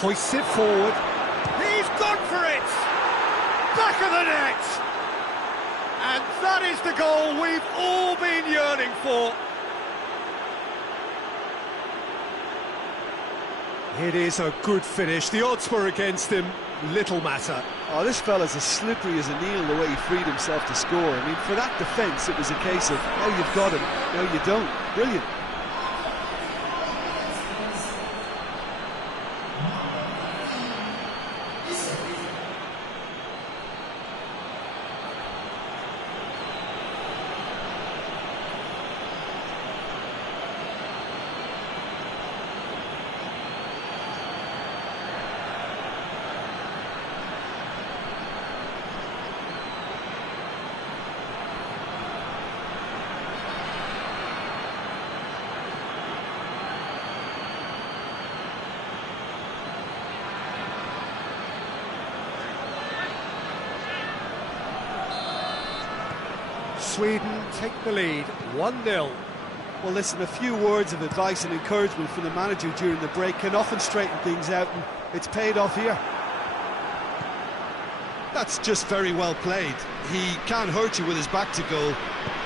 Hoists it forward. He's gone for it! Back of the net! And that is the goal we've all been yearning for. It is a good finish. The odds were against him. Little matter. Oh, this fella's as slippery as a needle the way he freed himself to score. I mean, for that defence, it was a case of, now you've got him, now you don't. Brilliant. Sweden take the lead, 1-0. Well, listen, a few words of advice and encouragement from the manager during the break can often straighten things out, and it's paid off here. That's just very well played. He can't hurt you with his back to goal,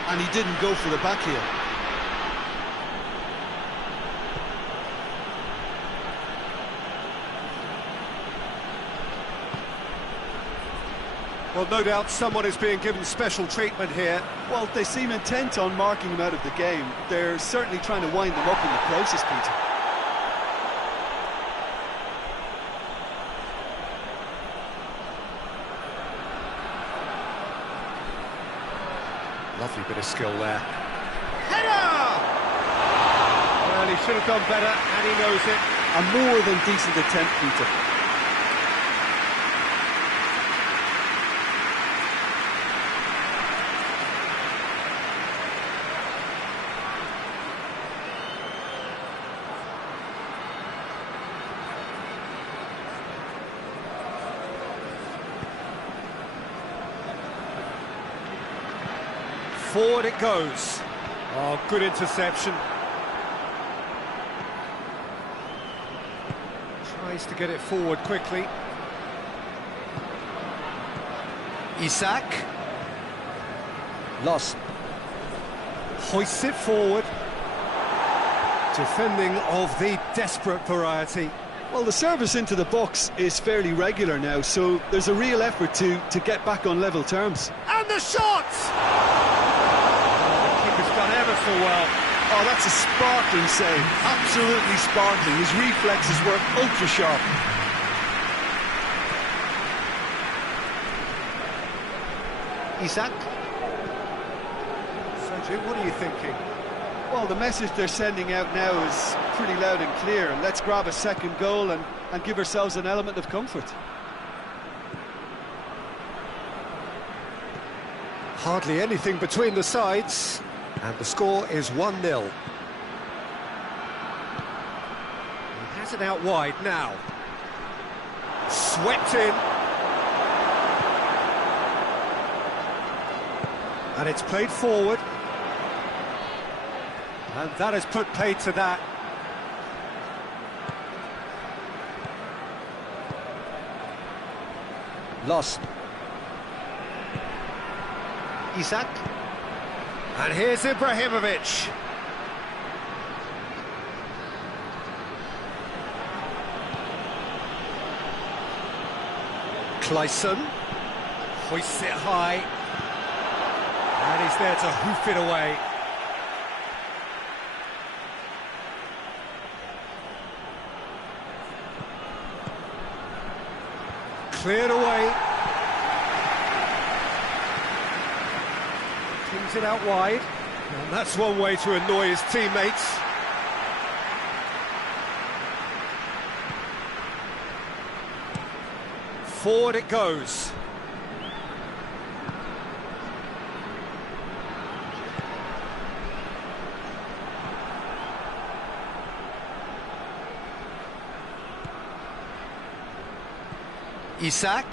and he didn't go for the back heel. Well, no doubt someone is being given special treatment here. Well, they seem intent on marking him out of the game. They're certainly trying to wind him up in the process, Peter. Lovely bit of skill there. Header! Well, he should have done better, and he knows it. A more than decent attempt, Peter. Forward it goes. Oh, good interception. Tries to get it forward quickly. Isak. Lost. Hoists it forward. Defending of the desperate variety. Well, the service into the box is fairly regular now, so there's a real effort to get back on level terms. And the shot! The keeper's done ever so well. Oh, that's a sparkling save. Absolutely sparkling. His reflexes work ultra sharp. Isak. So, Jim, what are you thinking? Well, the message they're sending out now is pretty loud and clear. Let's grab a second goal and give ourselves an element of comfort. Hardly anything between the sides, and the score is 1-0. He has it out wide now. Swept in. And it's played forward. And that has put paid to that. Lost. Isak. And here's Ibrahimovic. Clayson. Hoists it high. And he's there to hoof it away. Cleared away. Kings it out wide. And that's one way to annoy his teammates. Forward it goes. Isak.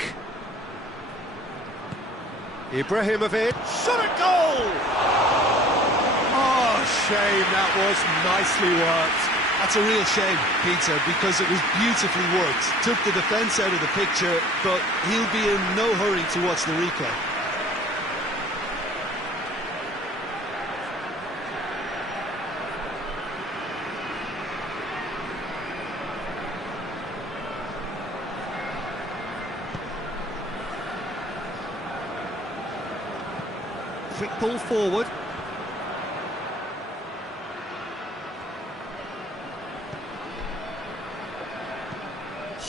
Ibrahimovic. Shot a goal! Oh, shame, that was nicely worked. That's a real shame, Peter, because it was beautifully worked. Took the defence out of the picture, but he'll be in no hurry to watch the replay. Quick ball forward.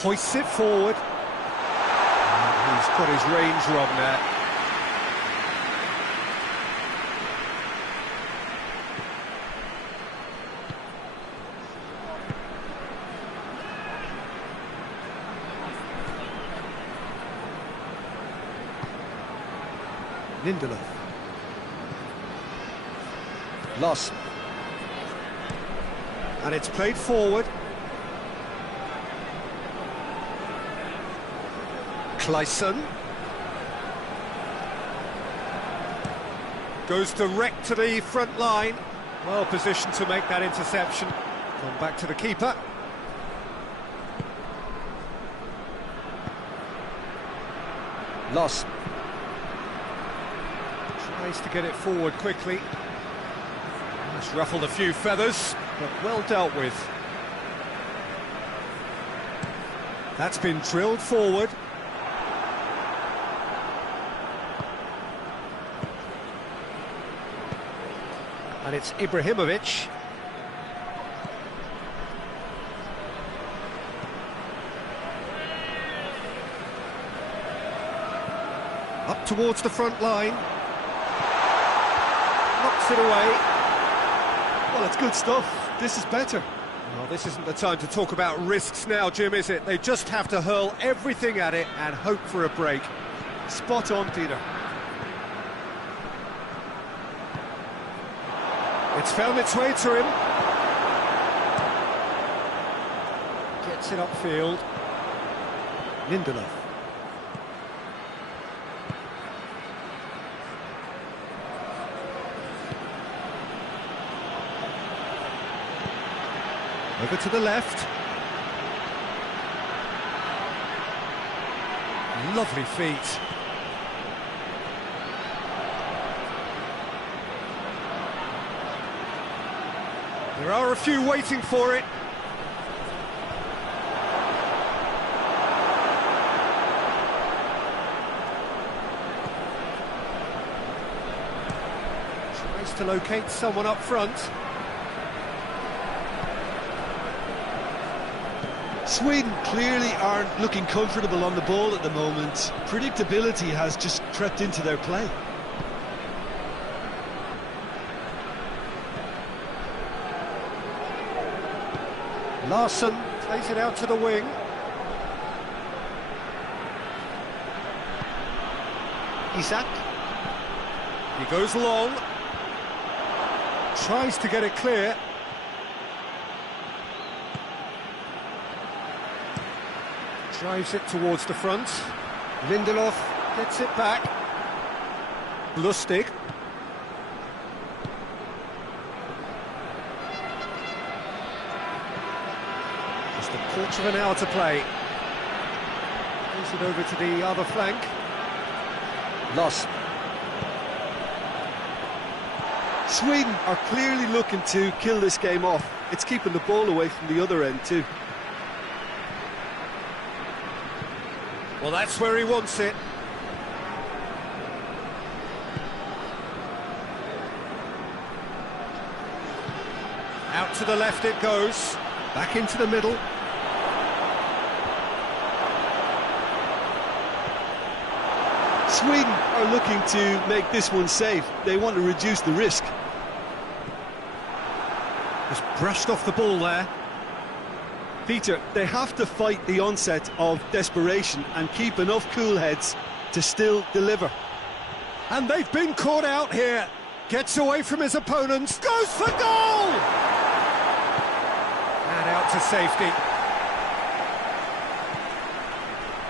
Hoists it forward. He's got his range wrong there. Lindelof. Lost. And it's played forward. Clayson. Goes direct to the front line. Well positioned to make that interception. Gone back to the keeper. Lost. Tries to get it forward quickly. Just ruffled a few feathers, but well dealt with. That's been drilled forward. And it's Ibrahimovic. Up towards the front line. Knocks it away. Well, it's good stuff. This is better. Well, this isn't the time to talk about risks now, Jim, is it? They just have to hurl everything at it and hope for a break. Spot on, Peter. It's found its way to him. Gets it upfield. Lindelof. Over to the left. Lovely feet. There are a few waiting for it. Tries to locate someone up front. Sweden clearly aren't looking comfortable on the ball at the moment. Predictability has just crept into their play. Larsson plays it out to the wing. Isak. He goes long. Tries to get it clear. Drives it towards the front. Lindelof gets it back. Lustig. Just a quarter of an hour to play. Plays it over to the other flank. Lost. Sweden are clearly looking to kill this game off. It's keeping the ball away from the other end too. Well, that's where he wants it. Out to the left it goes. Back into the middle. Sweden are looking to make this one safe. They want to reduce the risk. Just brushed off the ball there. Peter, they have to fight the onset of desperation and keep enough cool heads to still deliver. And they've been caught out here. Gets away from his opponents. Goes for goal! And out to safety.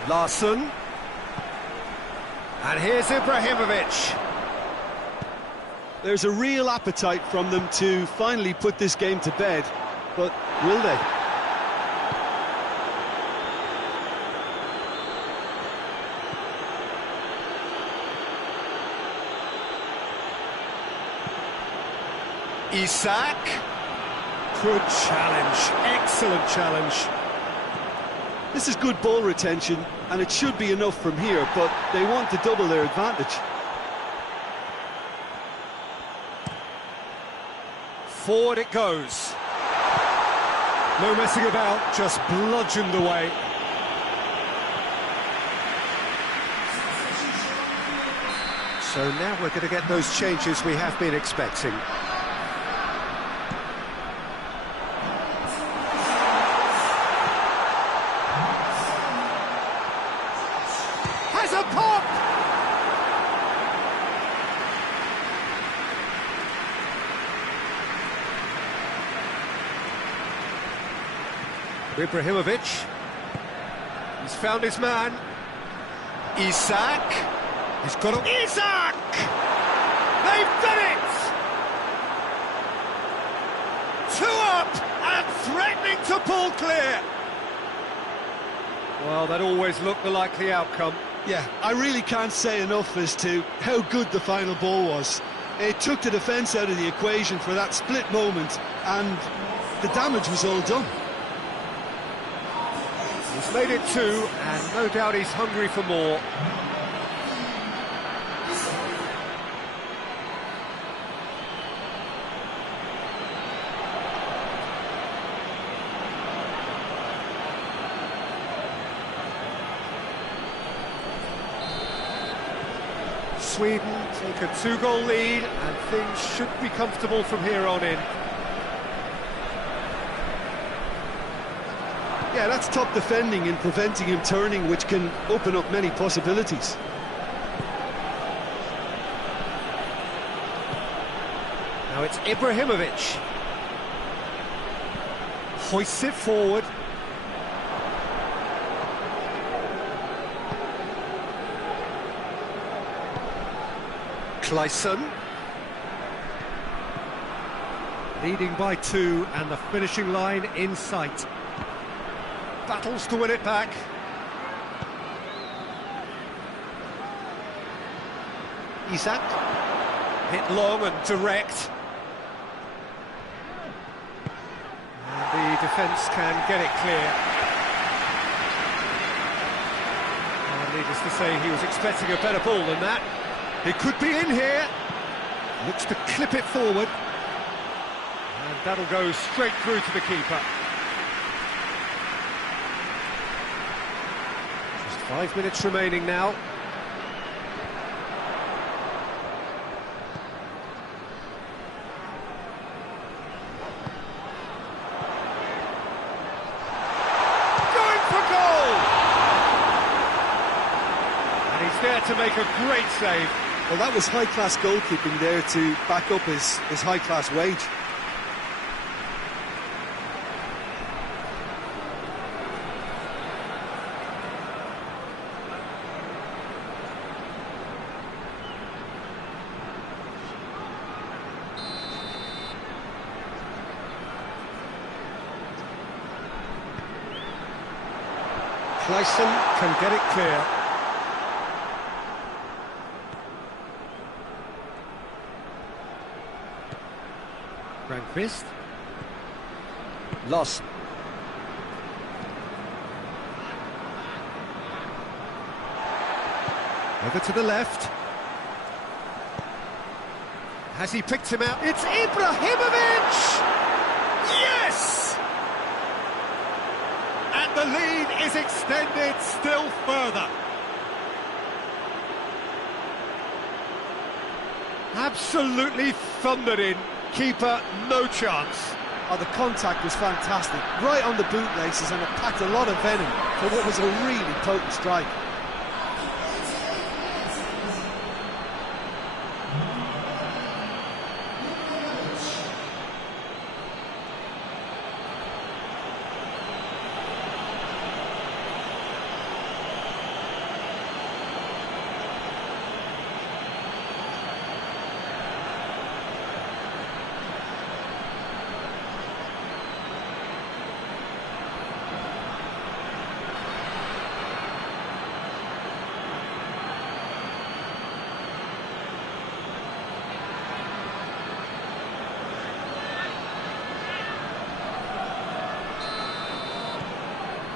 Larsson. And here's Ibrahimovic. There's a real appetite from them to finally put this game to bed, but will they? Isak. Good challenge. Excellent challenge. This is good ball retention, and it should be enough from here, but they want to double their advantage. Forward it goes. No messing about, just bludgeoned away. So now we're going to get those changes we have been expecting. Has a pop! Ibrahimovic. He's found his man. Isak. He's got a... Isak! They've done it! 2 up and threatening to pull clear. Well, that always looked the likely outcome. Yeah, I really can't say enough as to how good the final ball was. It took the defence out of the equation for that split moment, and the damage was all done. He's made it 2, and no doubt he's hungry for more. Sweden take a 2-goal lead, and things should be comfortable from here on in. Yeah, that's top defending and preventing him turning, which can open up many possibilities. Now it's Ibrahimovic. Hoists it forward. Kleisson. Leading by 2 and the finishing line in sight. Battles to win it back. Isak. Hit long and direct. And the defence can get it clear. And needless to say, he was expecting a better ball than that. It could be in here. Looks to clip it forward. And that'll go straight through to the keeper. Just 5 minutes remaining now. Going for goal! And he's there to make a great save. Well, that was high-class goalkeeping there to back up his high-class wage. Clayson can get it clear. Grandquist. Loss. Over to the left. Has he picked him out? It's Ibrahimovic! Yes! And the lead is extended still further. Absolutely thundered in. Keeper, no chance. Oh, the contact was fantastic. Right on the bootlaces, and it packed a lot of venom for what was a really potent strike.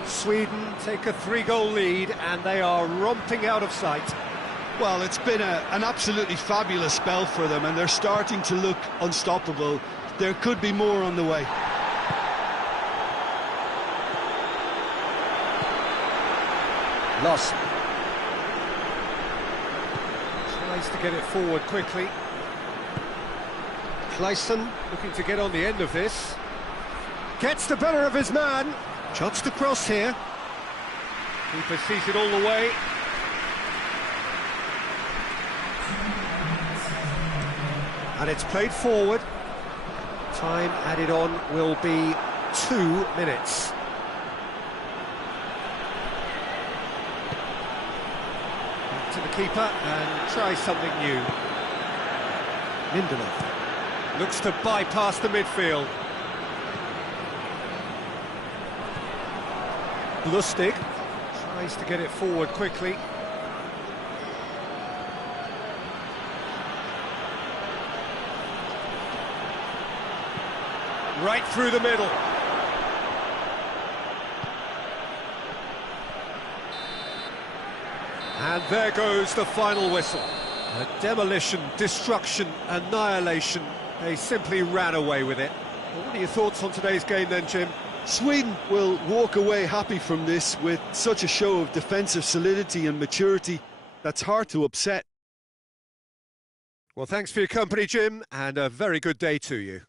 Sweden take a 3-goal lead and they are romping out of sight. Well, it's been an absolutely fabulous spell for them, and they're starting to look unstoppable. There could be more on the way. Loss. Tries to get it forward quickly. Clayson looking to get on the end of this. Gets the better of his man. Chance to cross here. Keeper sees it all the way. And it's played forward. Time added on will be 2 minutes. Back to the keeper and try something new. Lindelof looks to bypass the midfield. Lustig tries to get it forward quickly. Right through the middle. And there goes the final whistle. A demolition, destruction, annihilation. They simply ran away with it. Well, what are your thoughts on today's game then, Jim? Sweden will walk away happy from this with such a show of defensive solidity and maturity that's hard to upset. Well, thanks for your company, Jim, and a very good day to you.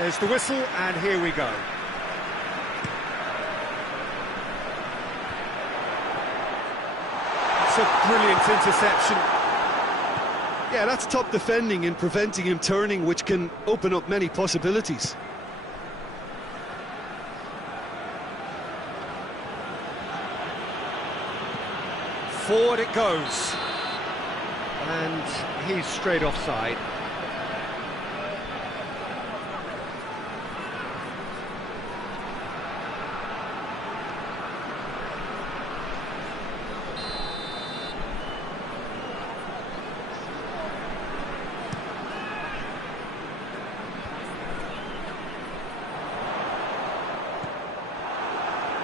There's the whistle, and here we go. It's a brilliant interception. Yeah, that's top defending and preventing him turning, which can open up many possibilities. Forward it goes. And he's straight offside.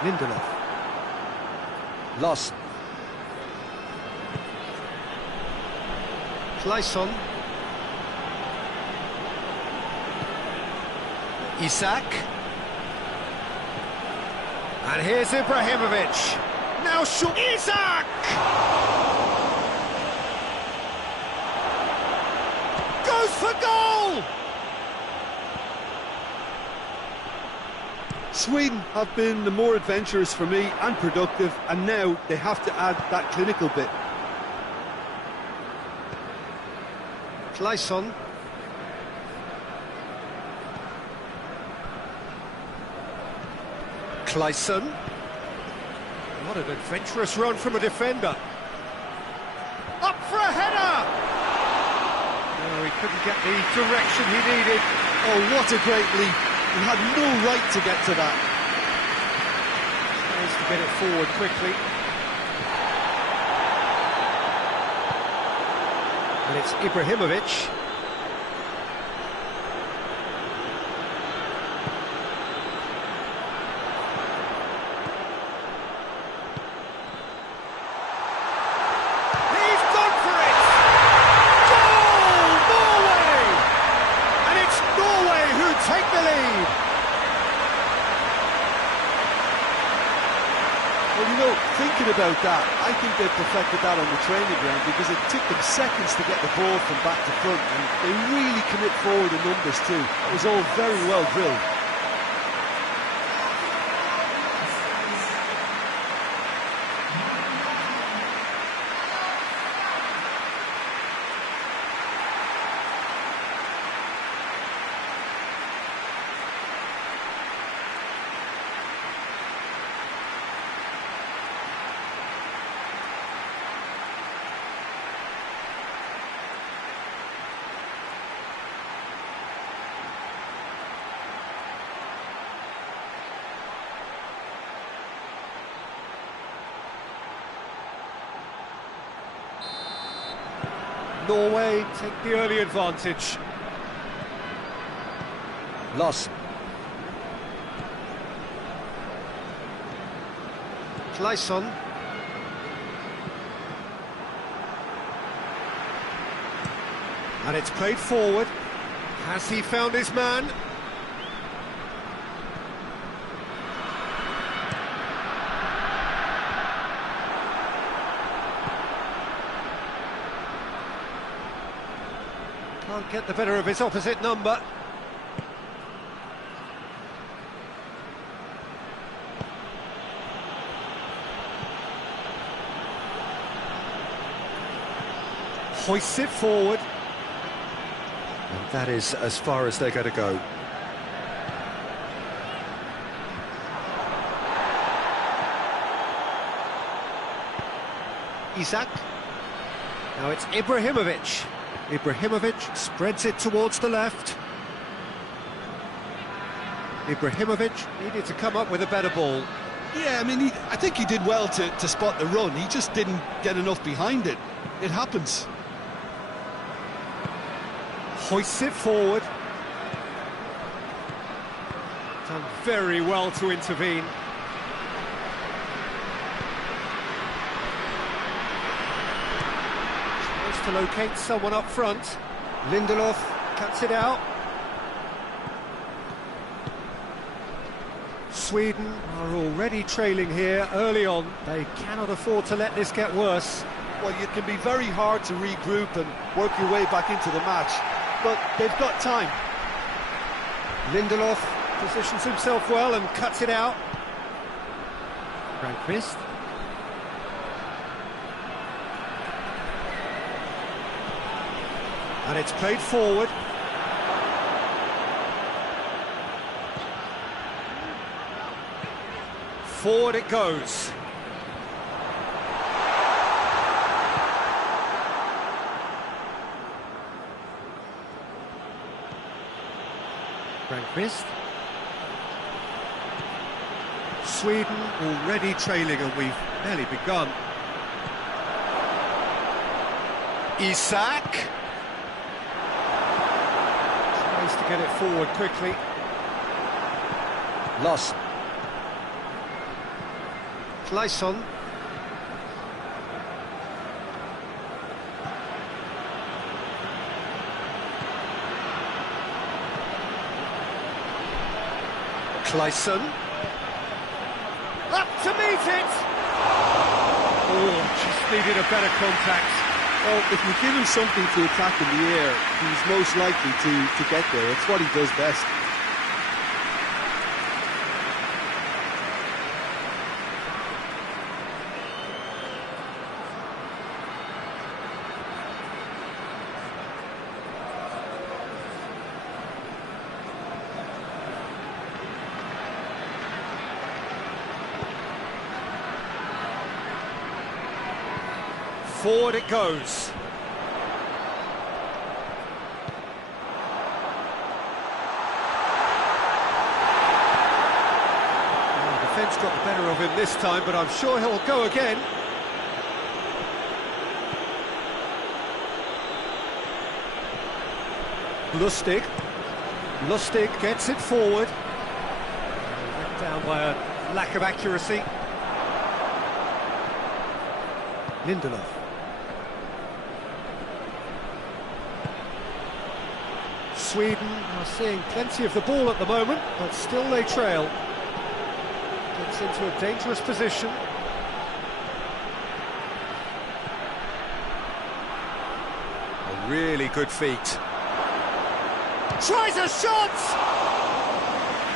Lindelof. Lost. Kleisson. Isak. And here's Ibrahimovic. Now shoot. Isak! Goes for goal! Sweden have been the more adventurous for me and productive, and now they have to add that clinical bit. Kleisson. Kleisson. What an adventurous run from a defender. Up for a header! No, he couldn't get the direction he needed. Oh, what a great leap. He had no right to get to that. Tries to get it forward quickly. And it's Ibrahimovic. He's gone for it! Goal! Norway! And it's Norway who take the lead. Well, you know, thinking about that, I think they perfected that on the training ground, because it took them seconds to get the ball from back to front, and they really commit forward in numbers too. It was all very well drilled. Norway take the early advantage. Lost. Kleisson. And it's played forward. Has he found his man? Can't get the better of his opposite number. Hoists it forward. And that is as far as they're going to go. Isak. Now it's Ibrahimovic. Ibrahimovic spreads it towards the left. Ibrahimovic needed to come up with a better ball. Yeah, I mean, I think he did well to spot the run. He just didn't get enough behind it. It happens. Hoists it forward. Done very well to intervene. Tries to locate someone up front. Lindelof cuts it out. Sweden are already trailing here early on. They cannot afford to let this get worse. Well, it can be very hard to regroup and work your way back into the match, but they've got time. Lindelof positions himself well and cuts it out. Grandquist. And it's played forward. Forward it goes. Grandquist. Sweden already trailing and we've barely begun. Isak. Tries to get it forward quickly. Loss. Clayson. Clayson. Up to meet it! Oh, just needed a better contact. Well, if you give him something to attack in the air, he's most likely to get there. It's what he does best. Forward it goes. Well, the defence got the better of him this time, but I'm sure he'll go again. Lustig. Lustig gets it forward. Let down by a lack of accuracy. Lindelof. Sweden are seeing plenty of the ball at the moment, but still they trail. Gets into a dangerous position. A really good feat. Tries a shot!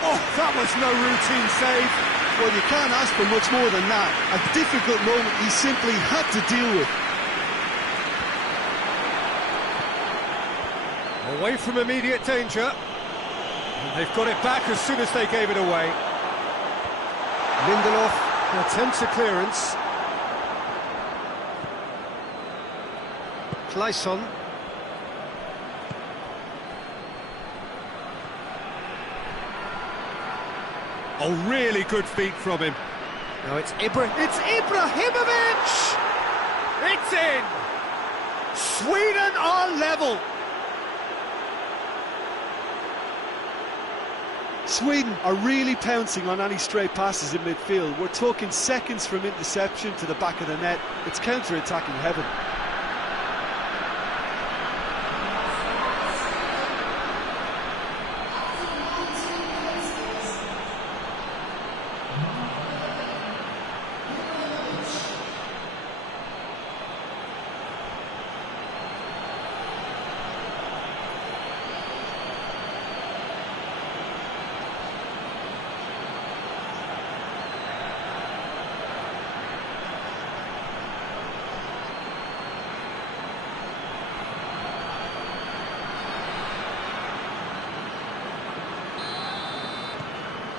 Oh, that was no routine save. Well, you can't ask for much more than that. A difficult moment he simply had to deal with. Away from immediate danger. And they've got it back as soon as they gave it away. Lindelof attempts a clearance. Clayson. Oh, really good feet from him. Now it's Ibrahimovic! It's in! Sweden are level! Sweden are really pouncing on any stray passes in midfield. We're talking seconds from interception to the back of the net. It's counter-attacking heaven.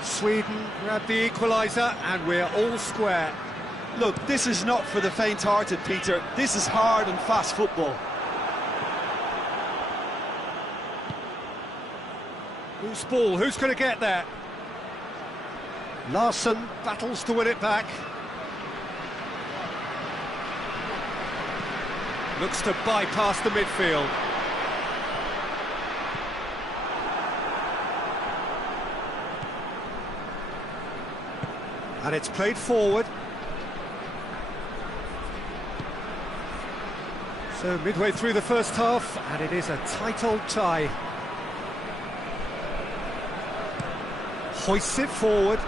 Sweden grab the equaliser and we're all square. Look, this is not for the faint-hearted, Peter. This is hard and fast football. Loose ball, who's going to get that? Larsson battles to win it back. Looks to bypass the midfield. And it's played forward. So midway through the first half, and it is a tight old tie. Hoists it forward.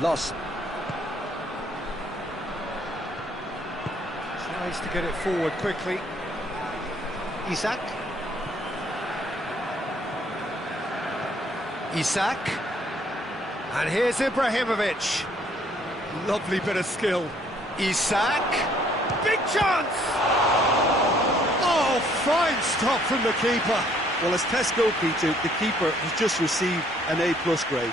Larsson. Tries to get it forward quickly. Isak. Isak. And here's Ibrahimovic. Lovely bit of skill. Isak. Big chance! Oh, fine stop from the keeper. Well, as tests go, Peter, the keeper has just received an A+ grade.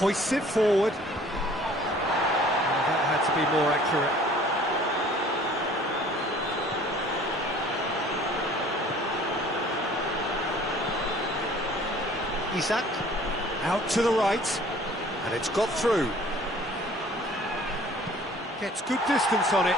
Hoists it forward. And that had to be more accurate. Isak. Out to the right. And it's got through. Gets good distance on it.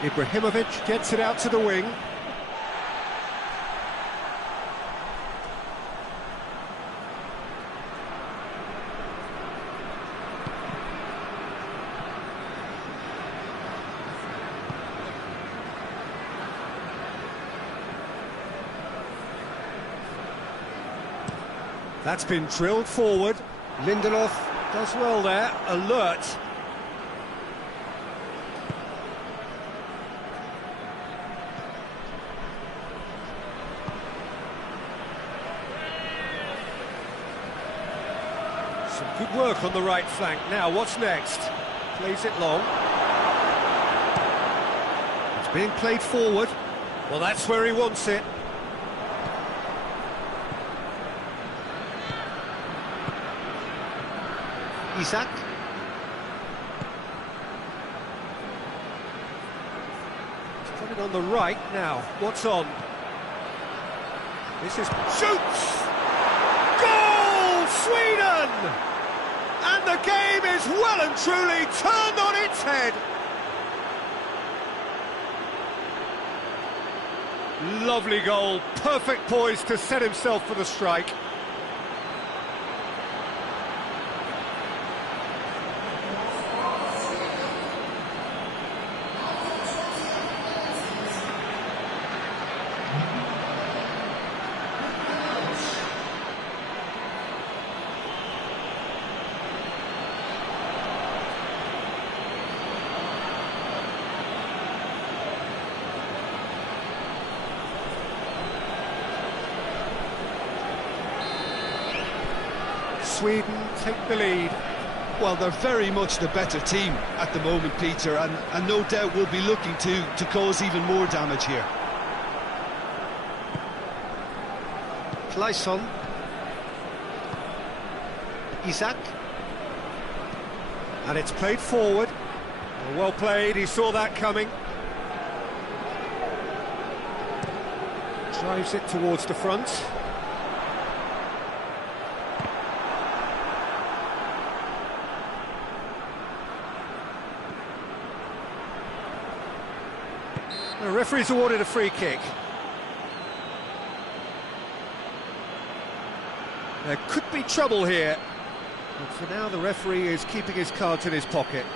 Ibrahimovic gets it out to the wing. That's been drilled forward. Lindelof does well there, alert. Good work on the right flank. Now, what's next? Plays it long. It's being played forward. Well, that's where he wants it. Isak. He's got it on the right now. What's on? This is... Shoots! Goal! Sweden! And the game is well and truly turned on its head. Lovely goal, perfect poise to set himself for the strike. Sweden take the lead. Well, they're very much the better team at the moment, Peter, and no doubt will be looking to cause even more damage here. Larsson. Isak. And it's played forward. Well played, he saw that coming. Drives it towards the front. The referee's awarded a free kick. There could be trouble here, but for now the referee is keeping his cards in his pocket.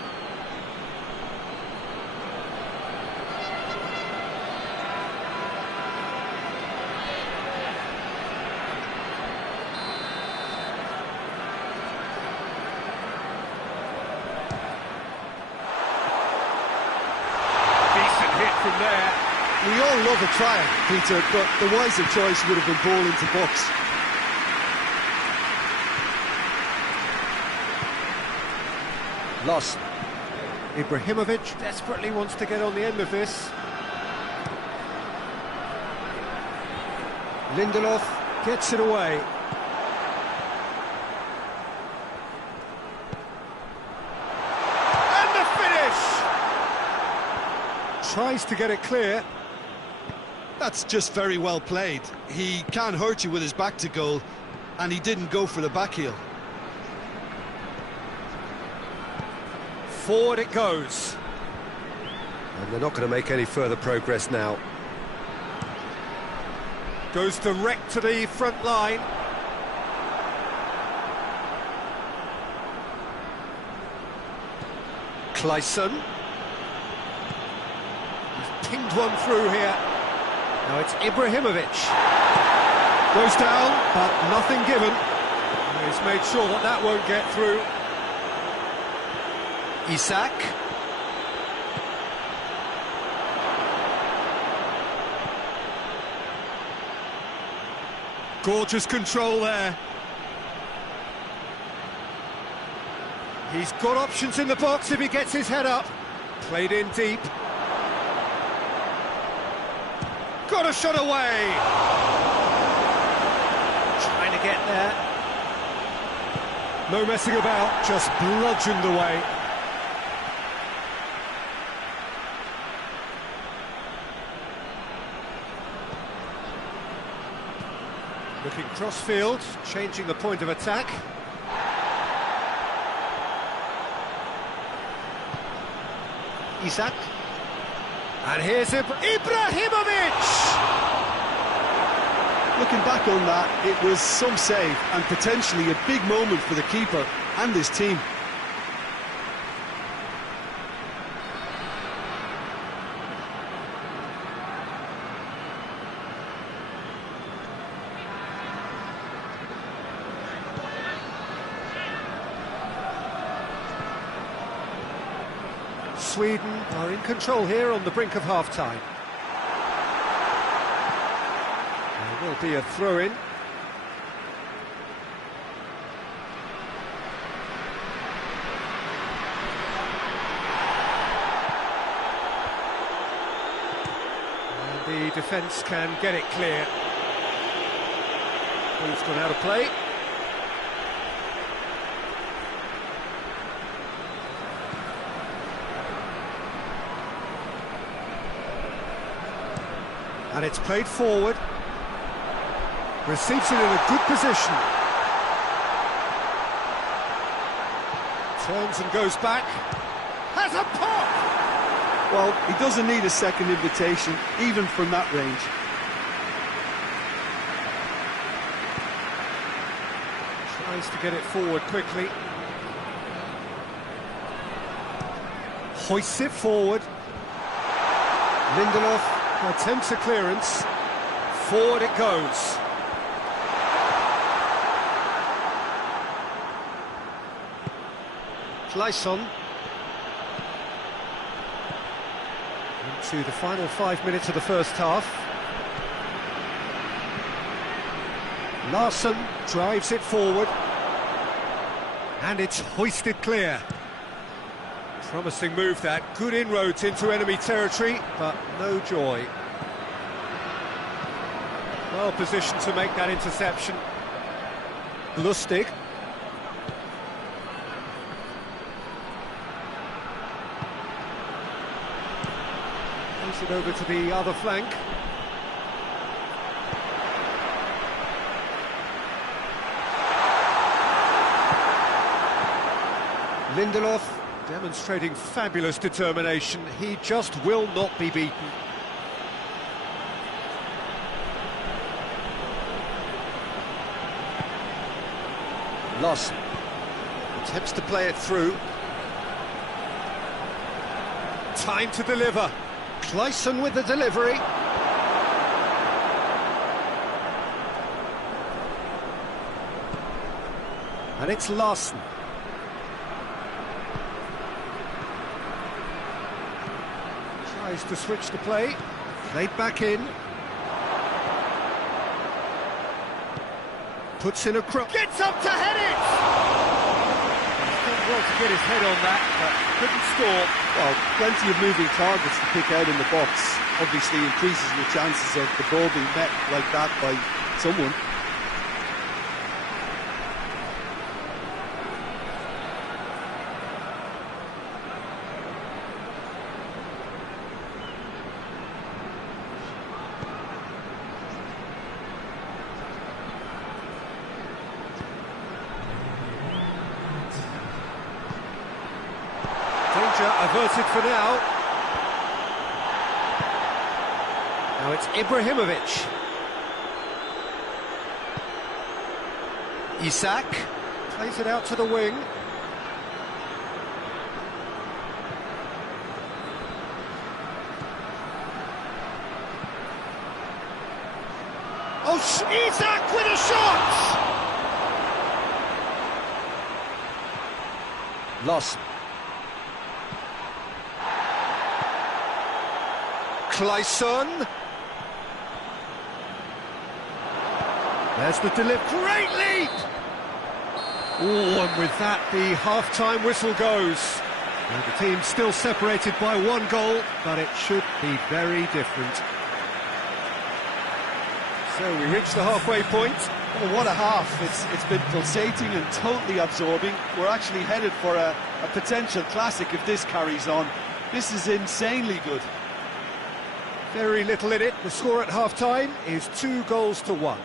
from there. We all love a trial, Peter, but the wiser choice would have been ball into box. Lost. Ibrahimovic desperately wants to get on the end of this. Lindelof gets it away. And the finish! Tries to get it clear. That's just very well played. He can't hurt you with his back to goal, and he didn't go for the back heel. Forward it goes. And they're not going to make any further progress now. Goes direct to the front line. Clayson. He's pinged one through here. Now it's Ibrahimovic. Goes down, but nothing given. And he's made sure that that won't get through. Isak. Gorgeous control there. He's got options in the box if he gets his head up. Played in deep. Got a shot away. Trying to get there. No messing about, just bludgeoned away. Looking cross-field, changing the point of attack. Isak. And here's Ibrahimovic! Looking back on that, it was some save and potentially a big moment for the keeper and his team. Sweden are in control here on the brink of half-time. There will be a throw-in. And the defence can get it clear. Ball's gone out of play. And it's played forward. Receives it in a good position. Turns and goes back. Has a pop! Well, he doesn't need a second invitation, even from that range. Tries to get it forward quickly. Hoists it forward. Lindelof attempts a clearance. Forward it goes. Clayson. Into the final 5 minutes of the first half. Larsson drives it forward. And it's hoisted clear. Promising move that, good inroads into enemy territory, but no joy. Well positioned to make that interception. Lustig. Plays it over to the other flank. Lindelof demonstrating fabulous determination. He just will not be beaten. Loss. Attempts to play it through. Time to deliver. Clayson with the delivery. And it's Larsson. Tries to switch the play. Played back in. Puts in a cross. Gets up to head it! He's done well to get his head on that, but couldn't score. Well, plenty of moving targets to pick out in the box. Obviously increases the chances of the ball being met like that by someone. Averted for now. Now it's Ibrahimovic. Isak plays it out to the wing. Oh, Isak with a shot! Loss. Clayson. There's the delivery. Great lead! Oh, and with that, the half-time whistle goes. And the team's still separated by one goal, but it should be very different. So we reach the halfway point. Oh, what a half. It's been pulsating and totally absorbing. We're actually headed for a potential classic if this carries on. This is insanely good. Very little in it. The score at half-time is 2-1.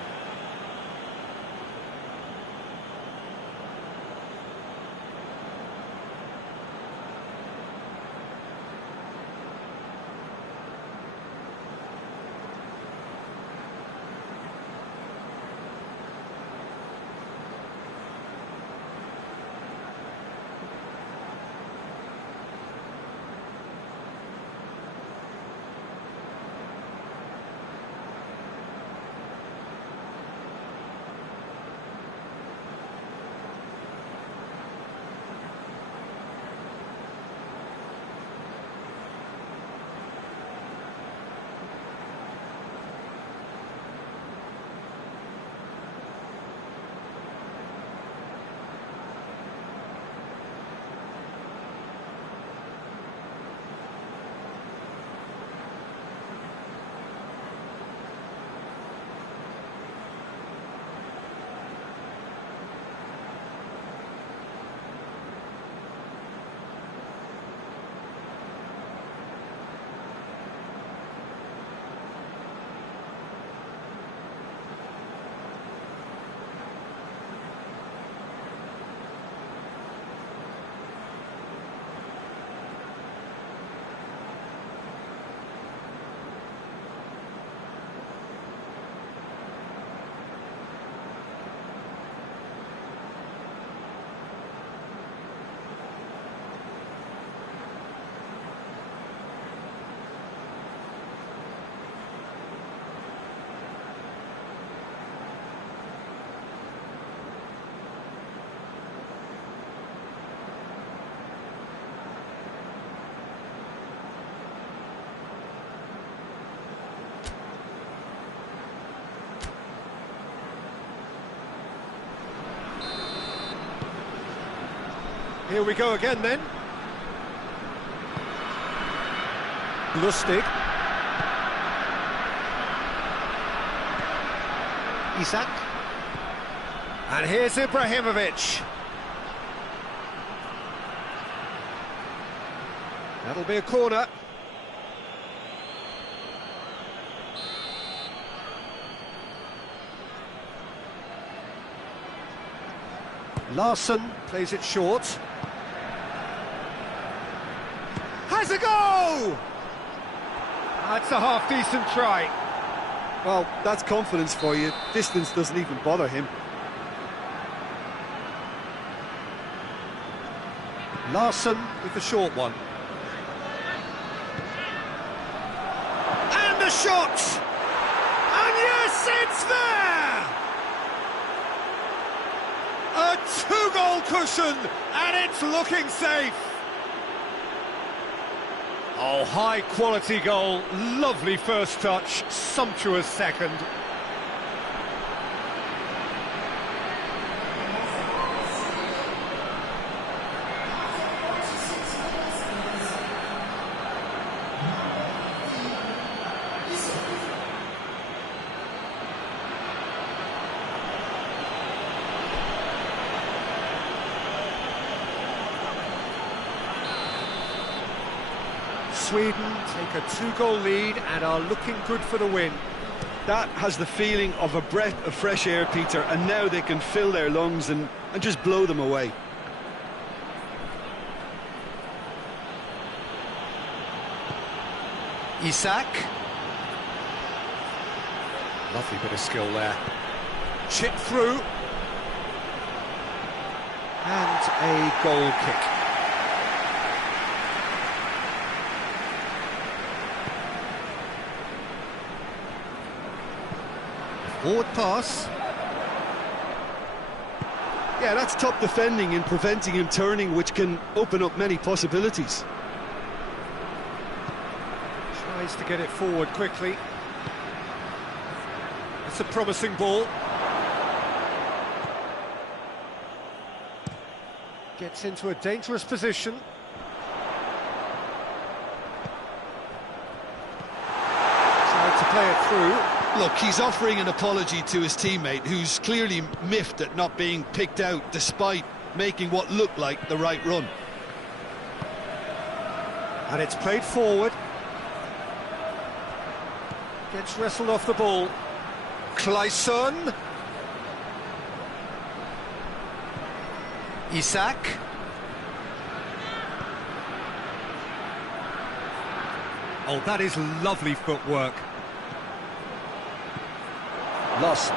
Here we go again then. Lustig. Isak. And here's Ibrahimovic. That'll be a corner. Larsson plays it short. Has a go! That's a half-decent try. Well, that's confidence for you. Distance doesn't even bother him. Larsson with the short one. And the shot! And yes, it's there! A two-goal cushion, and it's looking safe. Oh, high-quality goal, lovely first touch, sumptuous second. Sweden take a 2-goal lead and are looking good for the win. That has the feeling of a breath of fresh air, Peter, and now they can fill their lungs and just blow them away. Isak. Lovely bit of skill there. Chip through. And a goal kick. Forward pass. Yeah, that's top defending and preventing him turning, which can open up many possibilities. Tries to get it forward quickly. It's a promising ball. Gets into a dangerous position. Tried to play it through. Look, he's offering an apology to his teammate, who's clearly miffed at not being picked out despite making what looked like the right run. And it's played forward. Gets wrestled off the ball. Clayson. Isak. Oh, that is lovely footwork. Loss.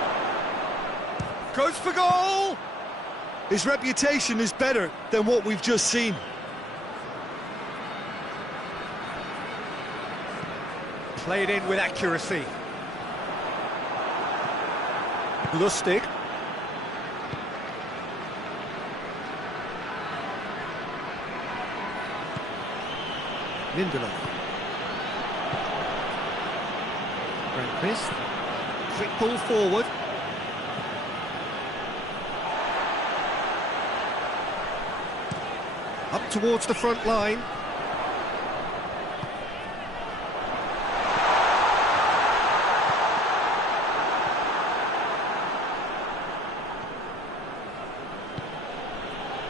Goes for goal! His reputation is better than what we've just seen. Played in with accuracy. Lustig. Lindelof. Grandquist. Quick ball forward. Up towards the front line.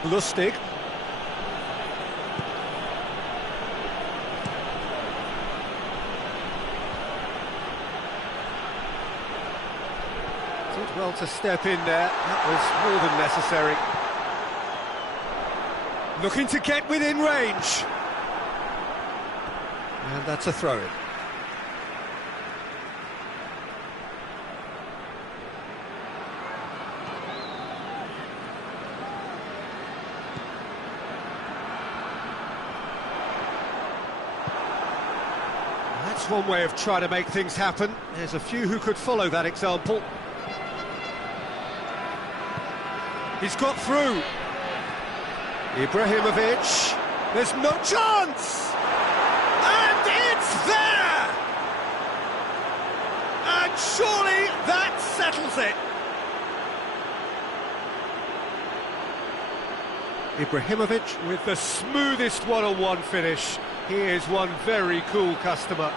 Lustig. Did well to step in there. That was more than necessary. Looking to get within range. And that's a throw-in. That's one way of trying to make things happen. There's a few who could follow that example. He's got through. Ibrahimovic. There's no chance! And it's there! And surely that settles it. Ibrahimovic with the smoothest one-on-one finish. He is one very cool customer.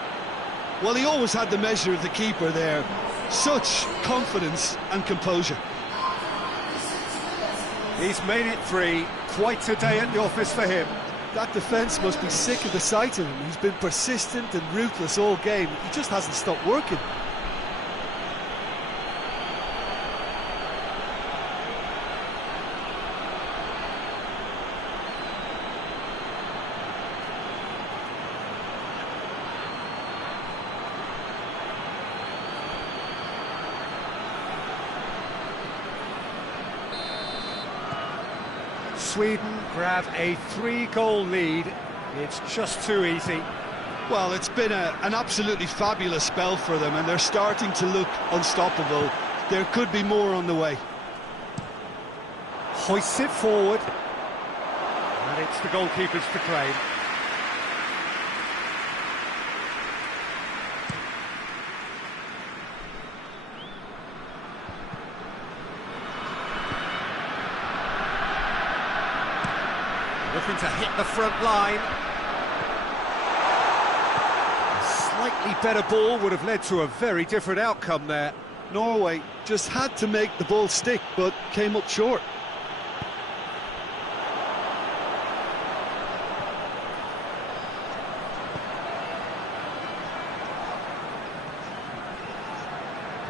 Well, he always had the measure of the keeper there. Such confidence and composure. He's made it 3. Quite a day at the office for him. That defence must be sick of the sight of him. He's been persistent and ruthless all game. He just hasn't stopped working. Sweden grab a 3-goal lead. It's just too easy. Well, it's been an absolutely fabulous spell for them, and they're starting to look unstoppable. There could be more on the way. Hoists it forward. And it's the goalkeepers to claim. hoping to hit the front line. A slightly better ball would have led to a very different outcome there. Norway just had to make the ball stick, but came up short.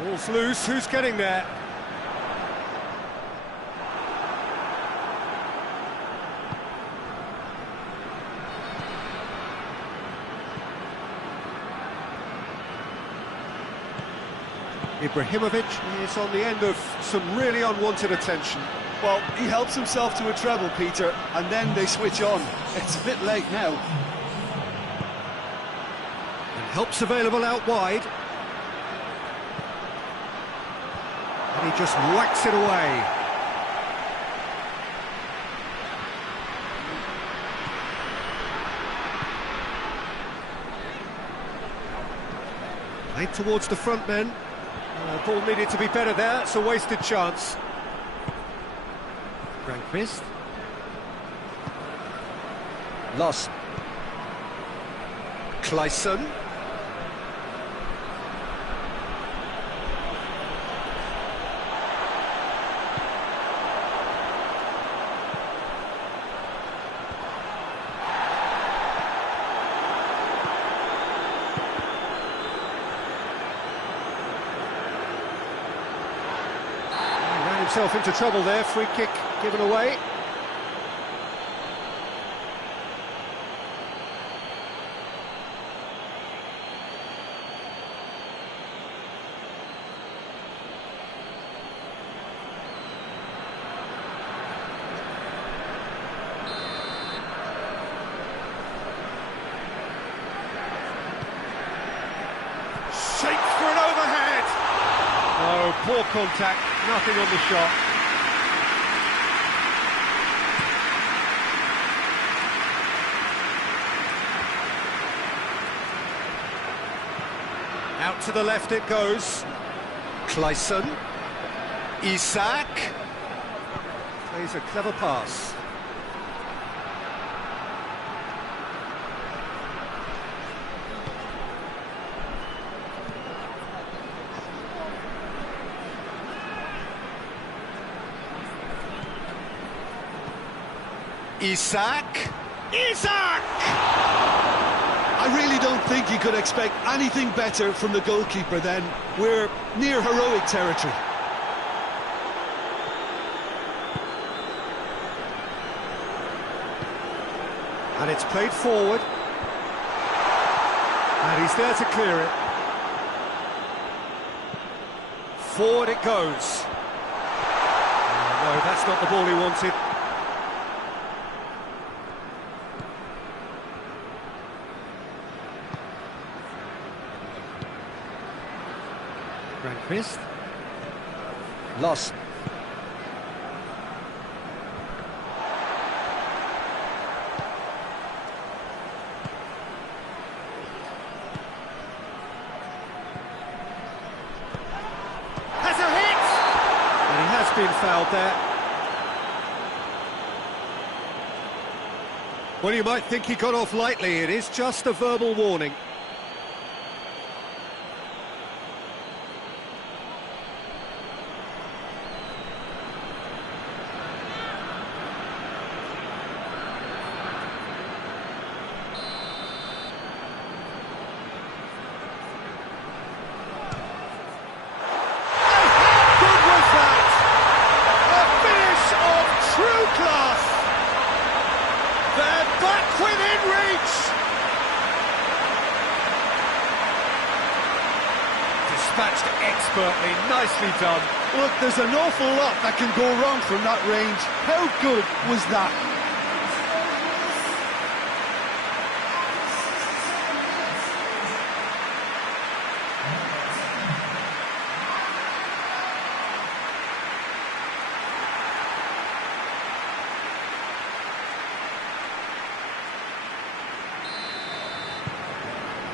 Ball's loose, who's getting there? Ibrahimovic is on the end of some really unwanted attention. Well, he helps himself to a treble, Peter, and then they switch on. It's a bit late now. And help's available out wide. And he just whacks it away. Played towards the front men. Ball needed to be better there, it's a wasted chance. Rankvist. Lost. Kleisson. Himself into trouble there, free kick given away. Shaped for an overhead. Oh, poor contact. Nothing on the shot. Out to the left it goes. Kleisson. Isak. Plays a clever pass. Isak! I really don't think you could expect anything better from the goalkeeper then. We're near heroic territory. And it's played forward. And he's there to clear it. Forward it goes. Oh, no, that's not the ball he wanted. Rankvist. Lost. Has a hit! And he has been fouled there. Well, you might think he got off lightly. It is just a verbal warning. Dispatched expertly, nicely done. Look, there's an awful lot that can go wrong from that range. How good was that?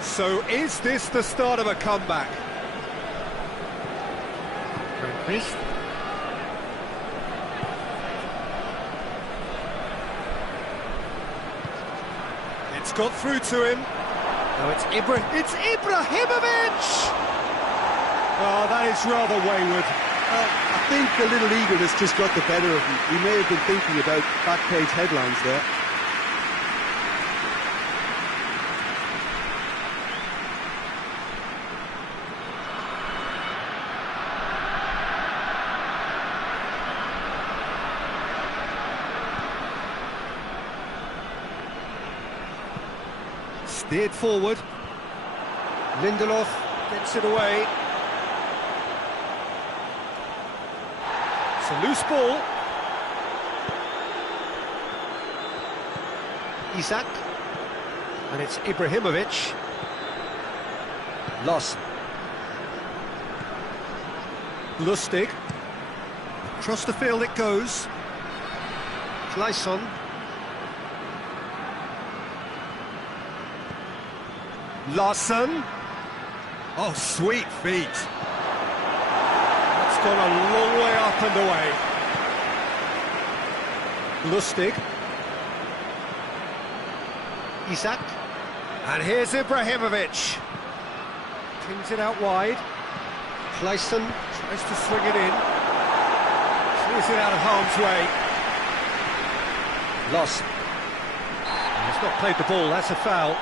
So is this the start of a comeback? Rankvist. It's got through to him. No, it's Ibrahimovic! Oh, that is rather wayward. I think a little eagerness just got the better of him. He may have been thinking about back page headlines there. Steered forward. Lindelof gets it away. It's a loose ball. Isak. And it's Ibrahimovic. Loss. Lustig. Across the field it goes. Kleisson. Larsson. Oh, sweet feet. That's gone a long way up and away. Lustig. Isak. And here's Ibrahimovic. Pins it out wide. Kleisson tries to swing it in. Clears it out of harm's way. Loss. He's not played the ball, that's a foul.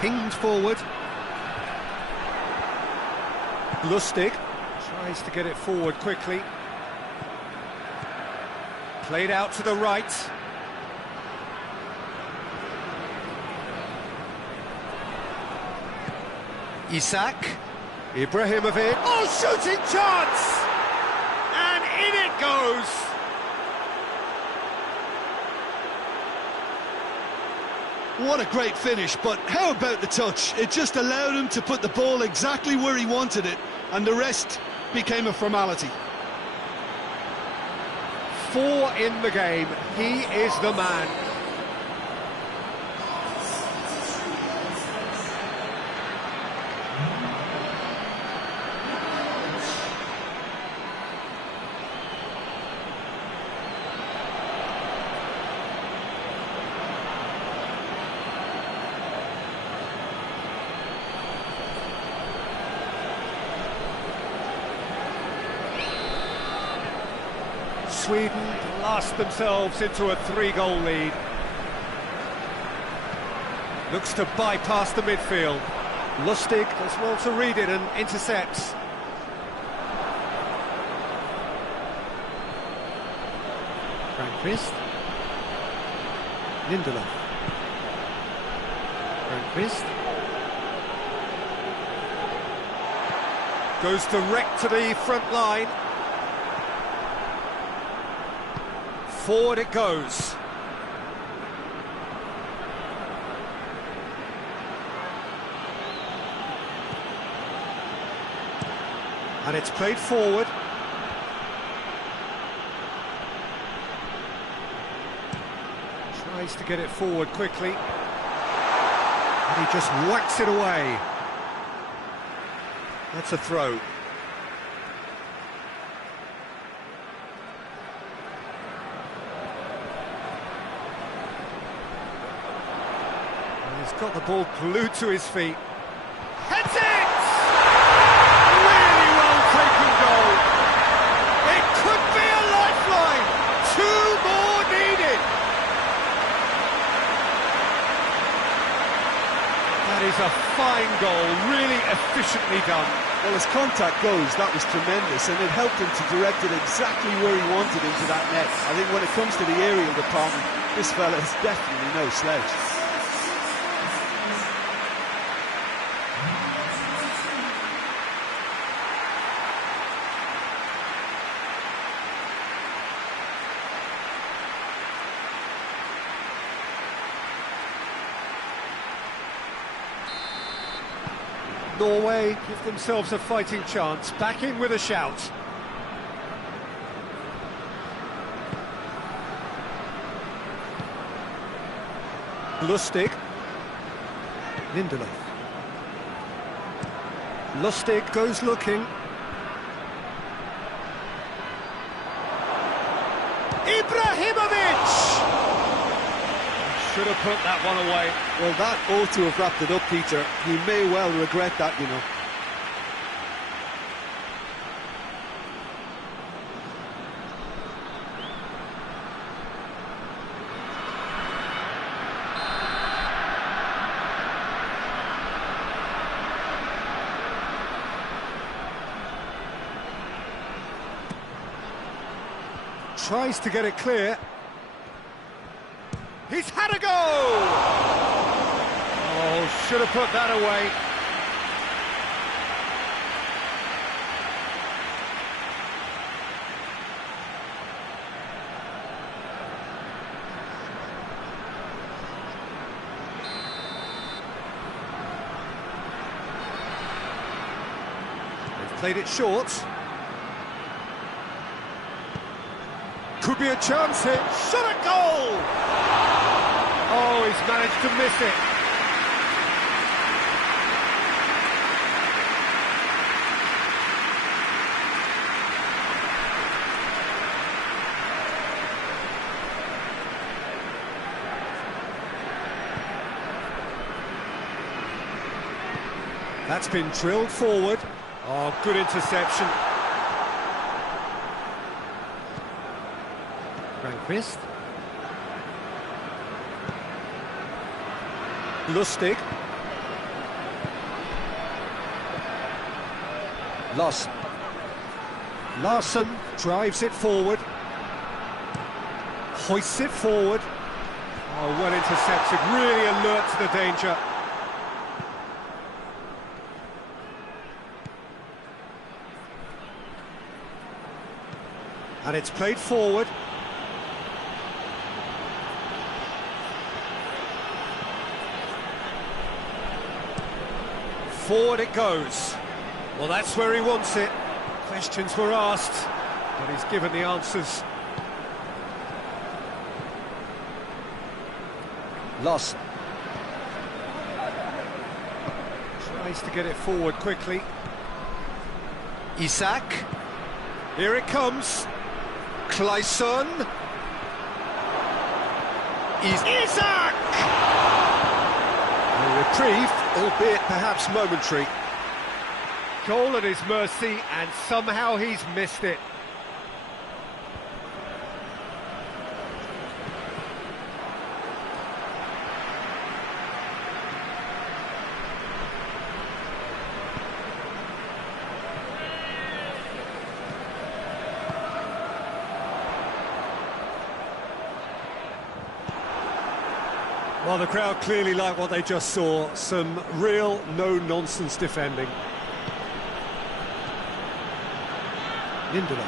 Pinged forward. Lustig tries to get it forward quickly. Played out to the right. Isak. Ibrahimovic. Oh, shooting chance! And in it goes! What a great finish, but how about the touch? It just allowed him to put the ball exactly where he wanted it, and the rest became a formality. 4 in the game. He is the man. Sweden blast themselves into a 3-goal lead. Looks to bypass the midfield. Lustig does well to read it and intercepts. Franquist. Lindelof. Franquist. Goes direct to the front line. Forward it goes. And it's played forward. Tries to get it forward quickly. And he just whacks it away. That's a throw. He's got the ball glued to his feet. Heads it! Really well taken goal. It could be a lifeline. 2 more needed. That is a fine goal, really efficiently done. Well, as contact goes, that was tremendous, and it helped him to direct it exactly where he wanted into that net. I think when it comes to the aerial department, this fella is definitely no slouch. Norway give themselves a fighting chance, back in with a shout. Lustig. Lindelof. Lustig goes looking. Ibrahimovic! Should have put that one away. Well, that ought to have wrapped it up, Peter. He may well regret that, you know. Tries to get it clear. He's had a go! Oh, should have put that away. They've played it short. Could be a chance here. Shot a goal! Oh, he's managed to miss it. That's been drilled forward. Oh, good interception. Rankvist. Lustig. Larsson drives it forward. Hoists it forward. Oh, well intercepted. Really alert to the danger. And it's played forward. Forward it goes. Well, that's where he wants it. Questions were asked, but he's given the answers. Loss. Tries to get it forward quickly. Isak. Here it comes. Claesson. Isak! A reprieve, albeit perhaps momentary. Goal at his mercy, and somehow he's missed it. Well, the crowd clearly like what they just saw. Some real no-nonsense defending. Lindelof.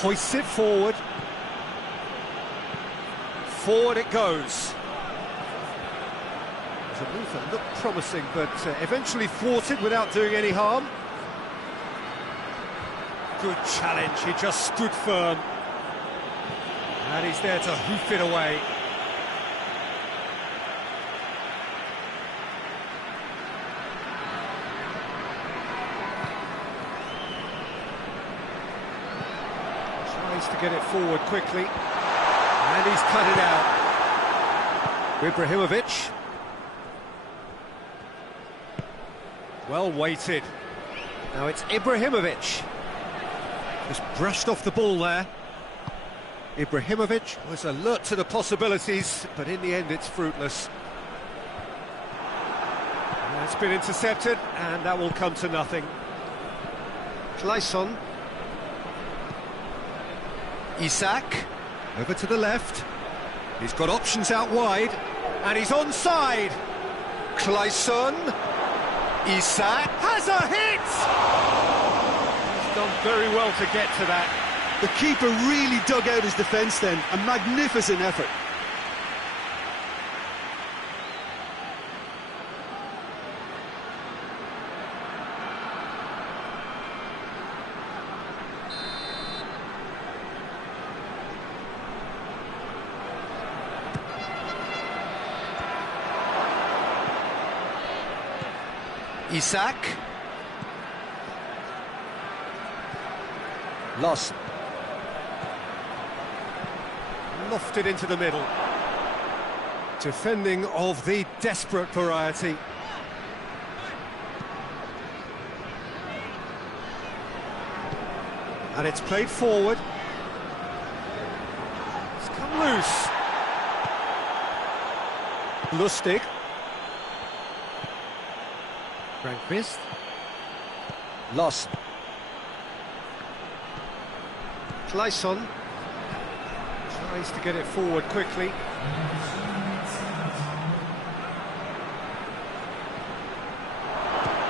Hoists it forward. Forward it goes. There's a move that looked promising, but eventually thwarted without doing any harm. Good challenge, he just stood firm. And he's there to hoof it away. Tries to get it forward quickly. And he's cut it out. Ibrahimovic. Well weighted. Now it's Ibrahimovic. Just brushed off the ball there. Ibrahimovic was alert to the possibilities, but in the end it's fruitless. And it's been intercepted, and that will come to nothing. Claesson. Isak, over to the left. He's got options out wide, and he's onside. Claesson. Isak has a hit! He's done very well to get to that. The keeper really dug out his defence then. A magnificent effort. Isak. Lost. Lofted into the middle. Defending of the desperate variety. And it's played forward. It's come loose. Lustig. Grankvist. Lost. Kleisson tries to get it forward quickly.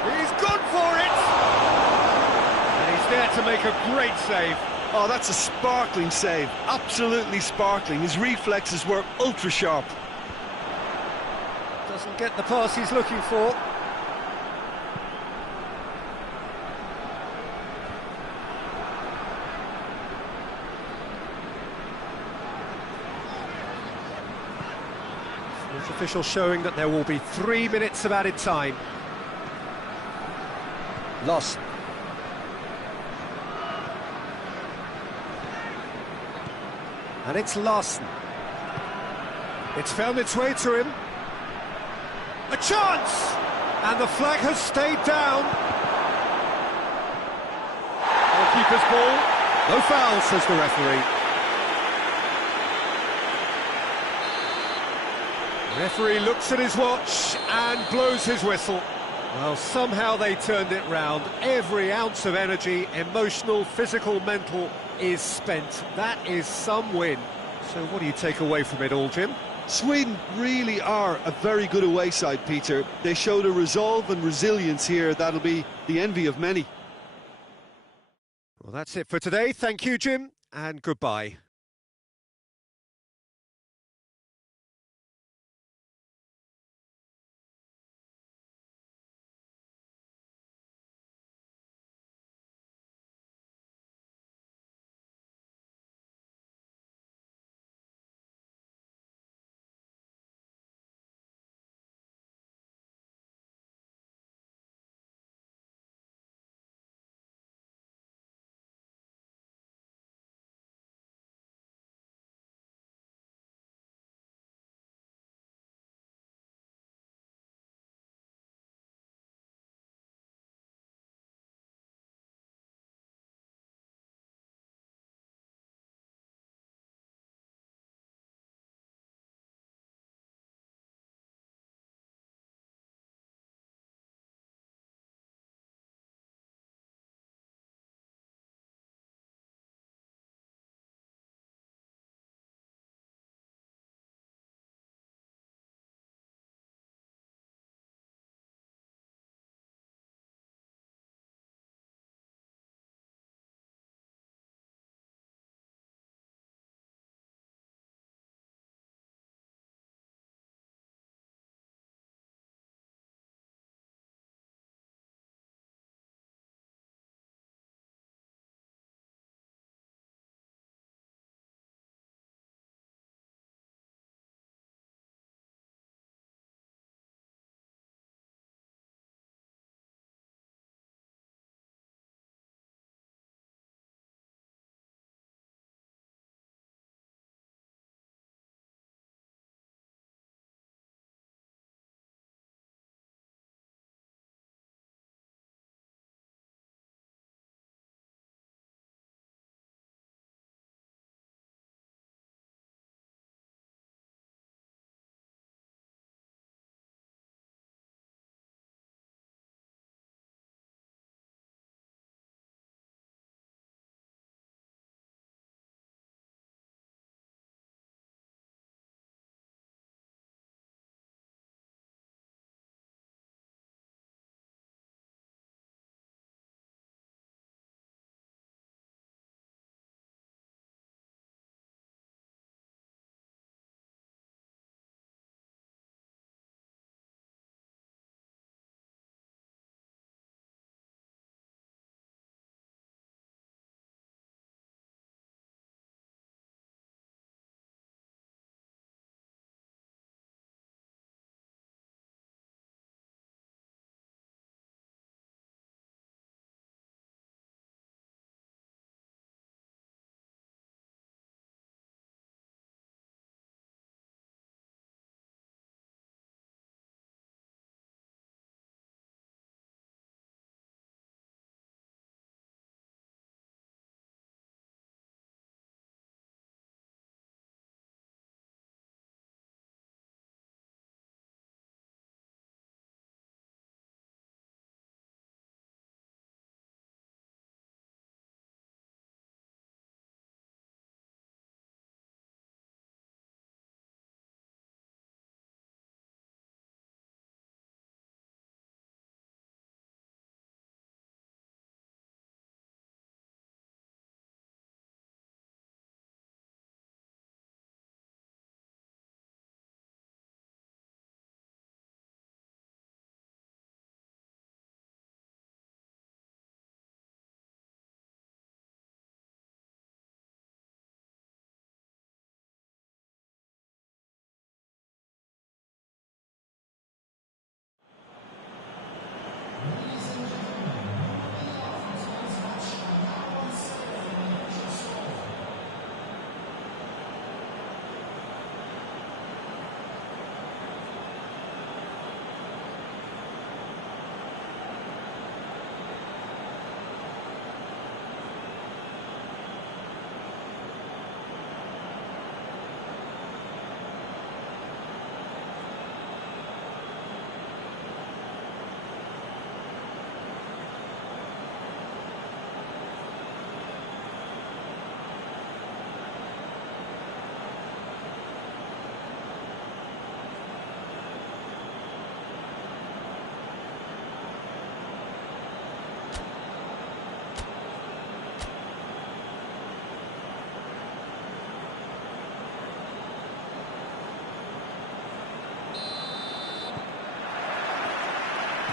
He's gone for it! And he's there to make a great save. Oh, that's a sparkling save. Absolutely sparkling. His reflexes were ultra sharp. Doesn't get the pass he's looking for. It's official showing that there will be 3 minutes of added time. Lost. And it's Larsen. It's found its way to him. A chance! And the flag has stayed down. Goalkeeper's ball. No foul, says the referee. The referee looks at his watch and blows his whistle. Well, somehow they turned it round. Every ounce of energy, emotional, physical, mental, is spent. That is some win. So what do you take away from it all, Jim? Sweden really are a very good away side, Peter. They showed a resolve and resilience here that'll be the envy of many. Well, that's it for today. Thank you, Jim, and goodbye.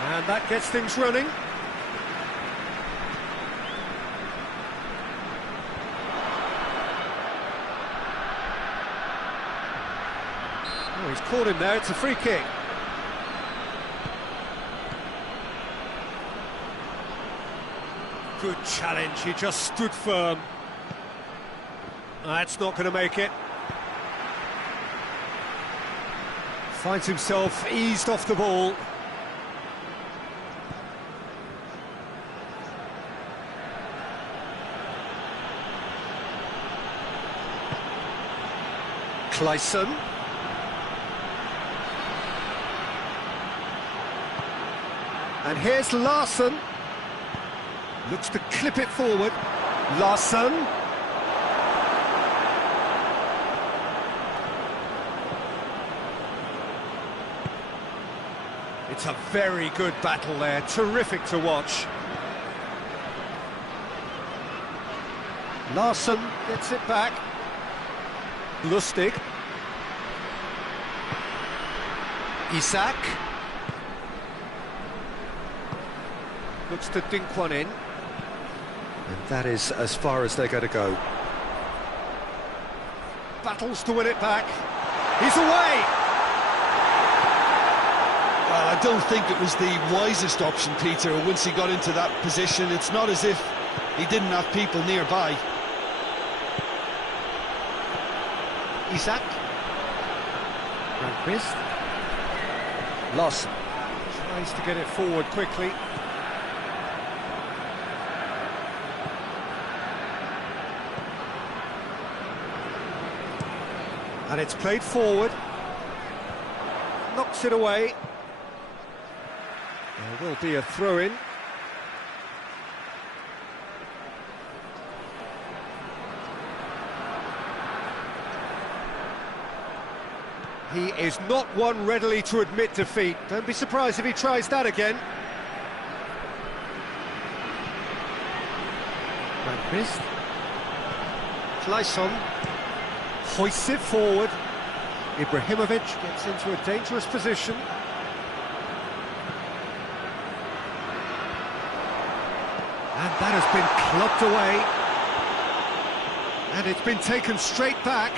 And that gets things running. Oh, he's caught him there, it's a free kick. Good challenge, he just stood firm. That's not going to make it. Finds himself eased off the ball. Clayson. And here's Larsson. Looks to clip it forward. Larsson. It's a very good battle there, terrific to watch. Larsson gets it back. Lustig. Isak. Looks to dink one in. And that is as far as they're going to go. Battles to win it back. He's away! Well, I don't think it was the wisest option, Peter, once he got into that position. It's not as if he didn't have people nearby. Isak. Randqvist. Larsson. Tries to get it forward quickly. And it's played forward. Knocks it away. There will be a throw-in. He is not one readily to admit defeat. Don't be surprised if he tries that again. Randqvist. Clayson hoists it forward. Ibrahimovic gets into a dangerous position. And that has been clubbed away. And it's been taken straight back.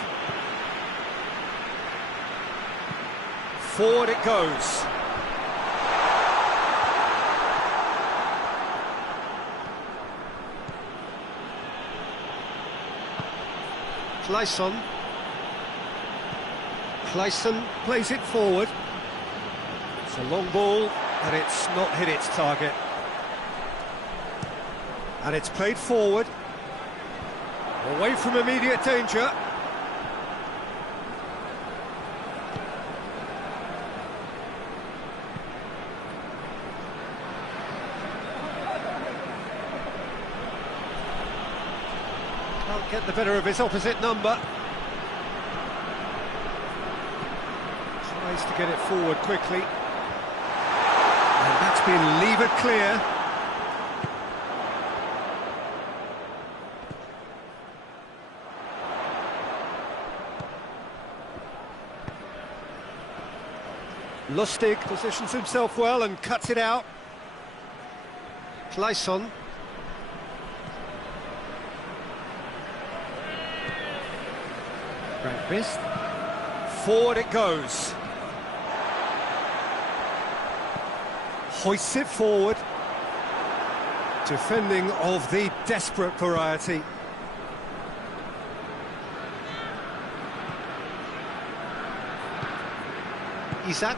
Forward it goes. Clayson. Clayson plays it forward. It's a long ball, and it's not hit its target. And it's played forward. Away from immediate danger. Can't get the better of his opposite number. Tries to get it forward quickly. And that's been levered clear. Lustig positions himself well and cuts it out. Clayson. Randqvist. Forward it goes. Hoists it forward. Defending of the desperate variety. Isak.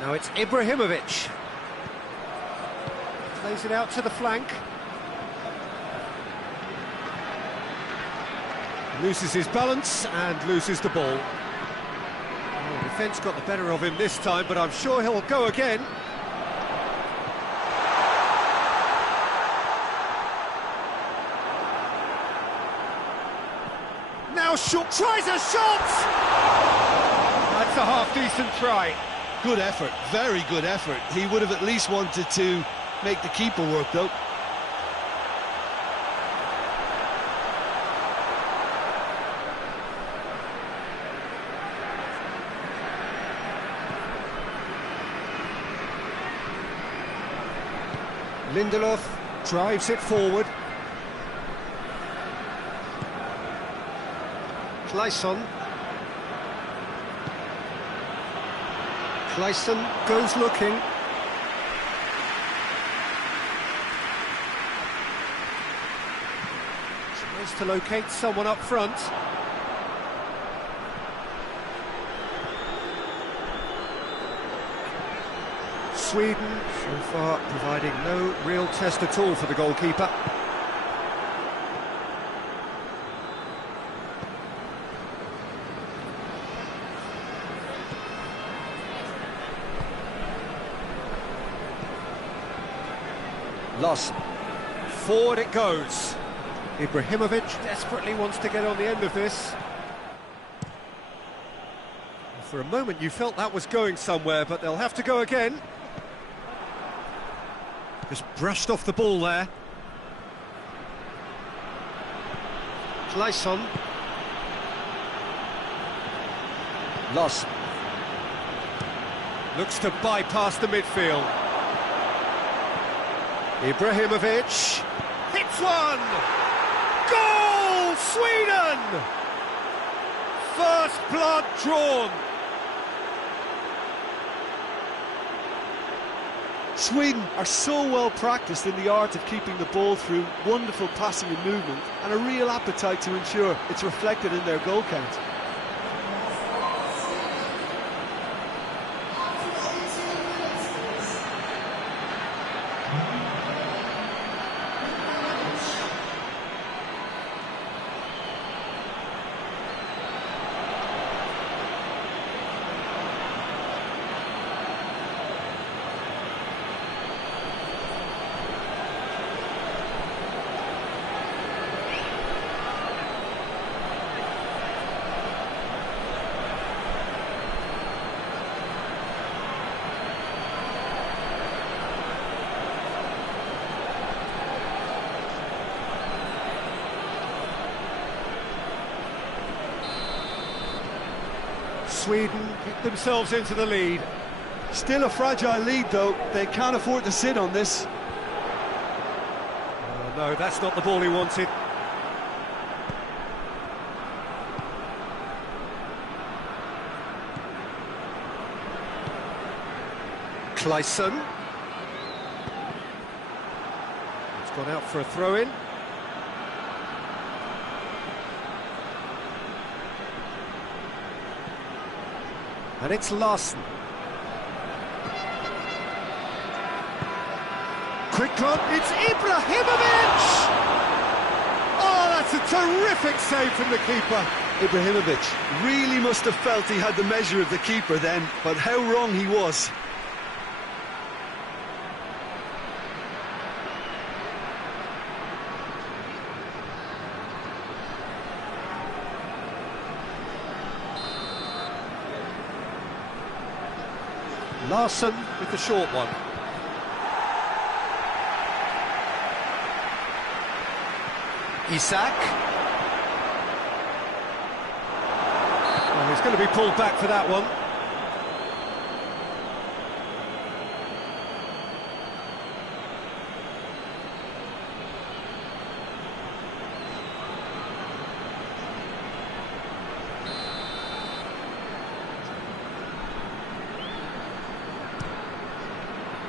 Now it's Ibrahimovic. Plays it out to the flank. Loses his balance and loses the ball. Oh, the defence got the better of him this time, but I'm sure he'll go again. Now shot, tries a shot! That's a half-decent try. Good effort, very good effort. He would have at least wanted to make the keeper work, though. Lindelof drives it forward. Clayson. Clayson goes looking. Tries to locate someone up front. Sweden, so far, providing no real test at all for the goalkeeper. Loss. Forward it goes. Ibrahimovic desperately wants to get on the end of this. For a moment you felt that was going somewhere, but they'll have to go again. Just brushed off the ball there. Clayson. Loss. Looks to bypass the midfield. Ibrahimovic hits one! Goal! Sweden! First blood drawn. Sweden are so well practiced in the art of keeping the ball through wonderful passing and movement, and a real appetite to ensure it's reflected in their goal count. Sweden get themselves into the lead. Still a fragile lead though, they can't afford to sit on this. Oh, no, that's not the ball he wanted. Clayson. It's gone out for a throw-in. And it's Larsen. Quick run, it's Ibrahimovic! Oh, that's a terrific save from the keeper. Ibrahimovic really must have felt he had the measure of the keeper then, but how wrong he was. Larsen with the short one. Isak. Well, he's going to be pulled back for that one.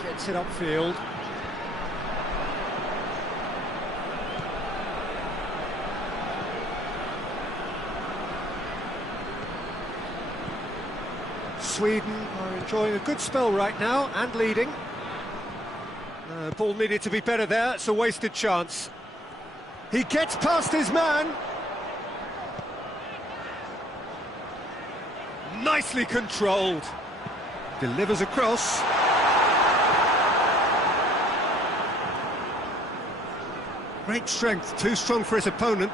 Gets it upfield. Sweden are enjoying a good spell right now and leading. Ball needed to be better there, it's a wasted chance. He gets past his man. Nicely controlled. Delivers across. Great strength, too strong for his opponent.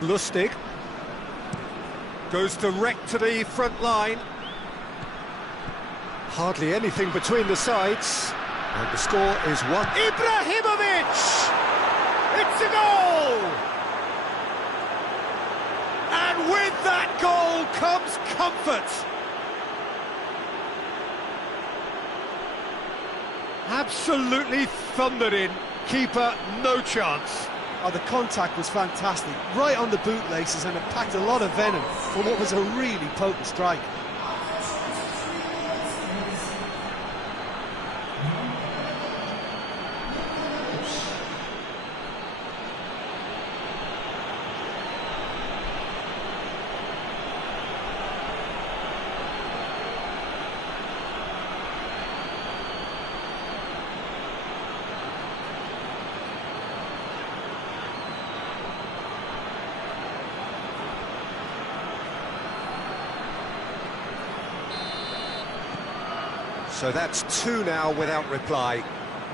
Lustig goes direct to the front line. Hardly anything between the sides. And the score is 1. Ibrahimovic! It's a goal! And with that goal comes comfort. Absolutely thundered in. Keeper, no chance. Oh, the contact was fantastic, right on the bootlaces, and it packed a lot of venom for what was a really potent strike. So that's 2 now without reply.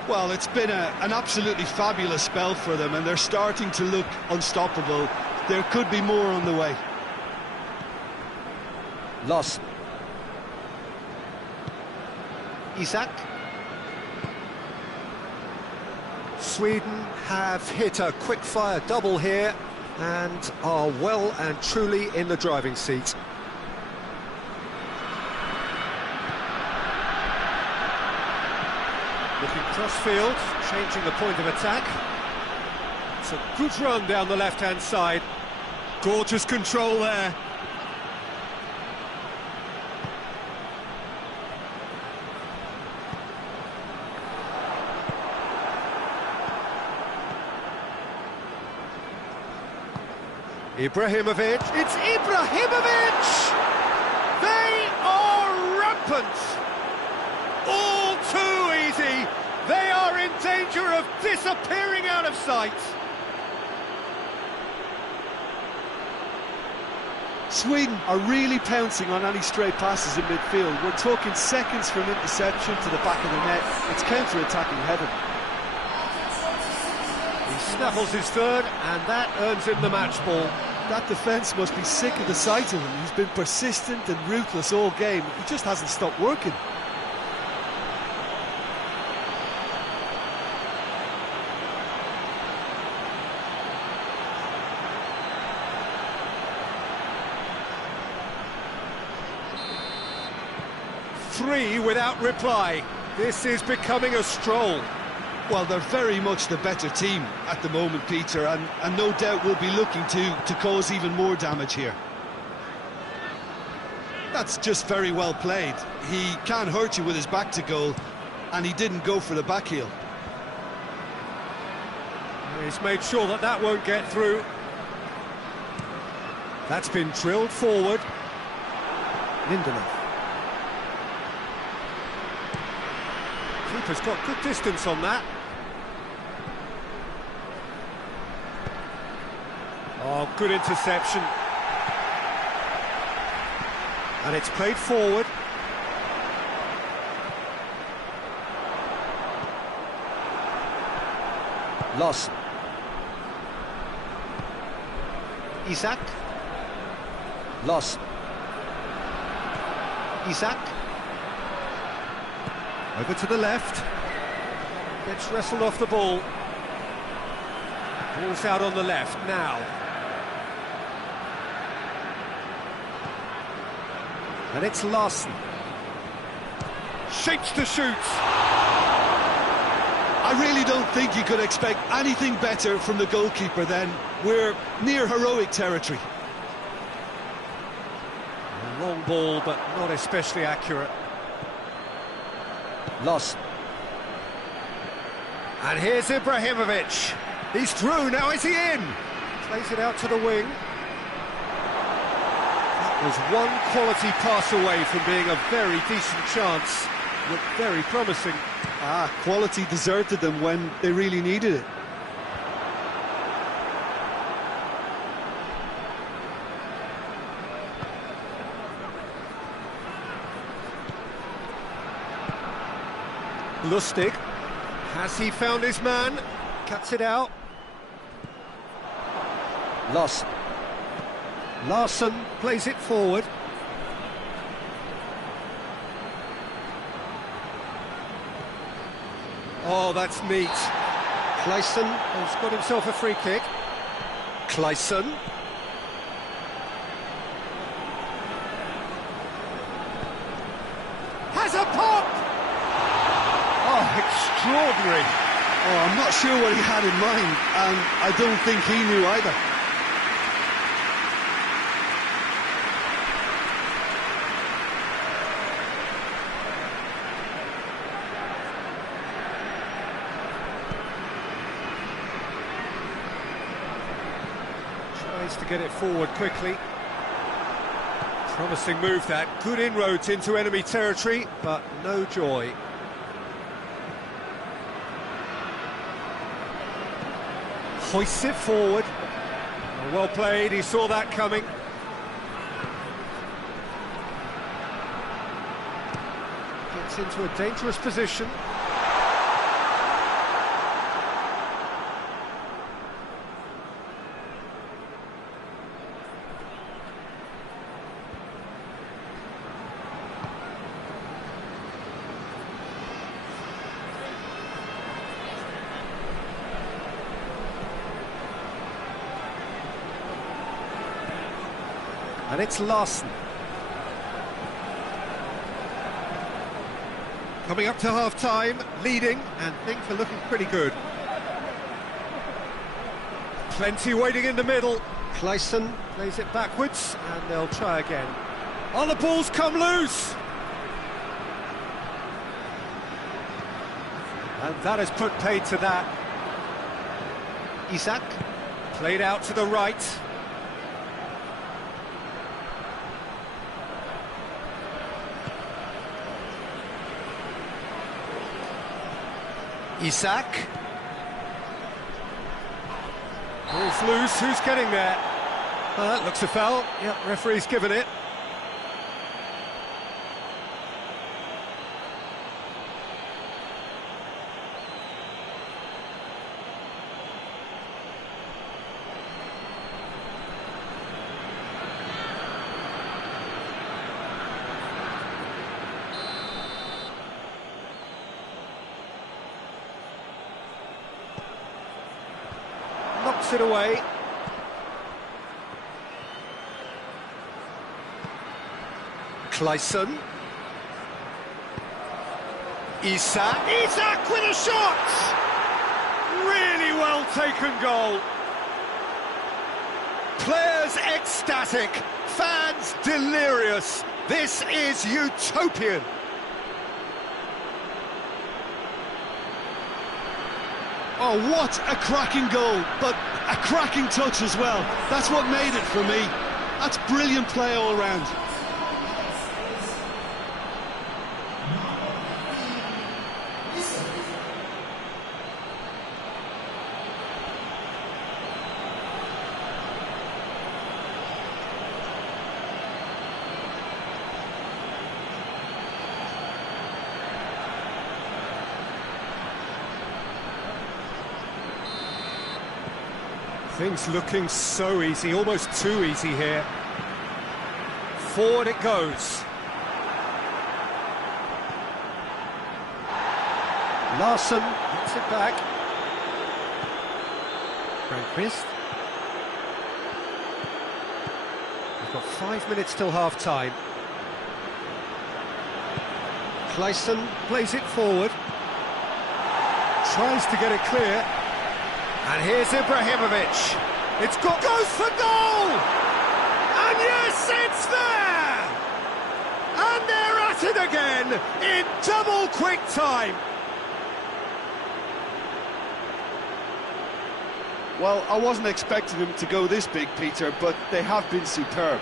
Well, it's been an absolutely fabulous spell for them, and they're starting to look unstoppable. There could be more on the way. Loss. Isak. Sweden have hit a quick-fire double here and are well and truly in the driving seat. Looking cross-field, changing the point of attack. It's a good run down the left-hand side. Gorgeous control there. Ibrahimovic. It's Ibrahimovic! They are rampant! All too easy. They are in danger of disappearing out of sight. Sweden are really pouncing on any stray passes in midfield. We're talking seconds from interception to the back of the net. It's counter-attacking heaven. He snaffles his third, and that earns him the match ball. That defence must be sick of the sight of him. He's been persistent and ruthless all game. He just hasn't stopped working. Three without reply. This is becoming a stroll. Well, they're very much the better team at the moment, Peter, and no doubt will be looking to cause even more damage here. That's just very well played. He can't hurt you with his back to goal, and he didn't go for the back heel. He's made sure that that won't get through. That's been drilled forward. Lindelof. Keeper's got good distance on that. Oh, good interception. And it's played forward. Loss. Isak. Loss. Isak. Over to the left. Gets wrestled off the ball. Ball's out on the left now. And it's Larson. Shapes to shoot. I really don't think you could expect anything better from the goalkeeper then. We're near heroic territory. A long ball, but not especially accurate. Loss. And here's Ibrahimovic. He's through, now is he in? Plays it out to the wing. That was one quality pass away from being a very decent chance. Looked very promising. Quality deserted them when they really needed it. Lustig. Has he found his man? Cuts it out. Loss. Larson plays it forward. Oh, that's neat. Clayson. He's got himself a free kick. Clayson. extraordinary. Oh, I'm not sure what he had in mind, and I don't think he knew either. Tries to get it forward quickly. Promising move that. Good inroads into enemy territory, but no joy. Hoists it forward. Well played, he saw that coming. Gets into a dangerous position. And it's Larsen. Coming up to half-time, leading, and things are looking pretty good. Plenty waiting in the middle. Kleisen plays it backwards, and they'll try again. Oh, the ball's come loose! And that has put paid to that. Isak, played out to the right. Isak. Ball's loose, who's getting there? Looks a foul. Yep, referee's given it. Knocks it away. Kleisen. Isak. Isak with a shot! Really well taken goal. Players ecstatic, fans delirious. This is utopian. Oh, what a cracking goal, but a cracking touch as well. That's what made it for me. That's brilliant play all round. Things looking so easy, almost too easy here. Forward it goes. Larsen gets it back. Grandquist. We've got 5 minutes till half-time. Kleisen plays it forward. Tries to get it clear. And here's Ibrahimovic. It's got goes for goal! And yes, it's there! And they're at it again in double quick time. Well, I wasn't expecting them to go this big, Peter, but they have been superb.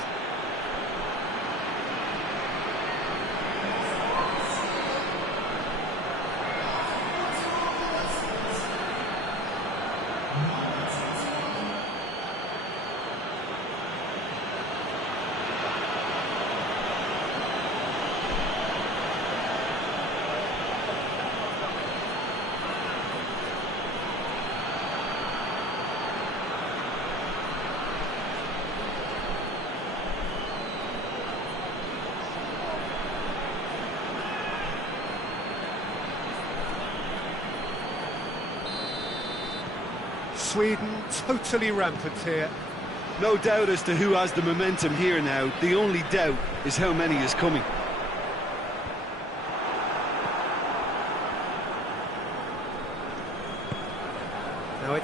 Sweden totally rampant here. No doubt as to who has the momentum here now. The only doubt is how many is coming.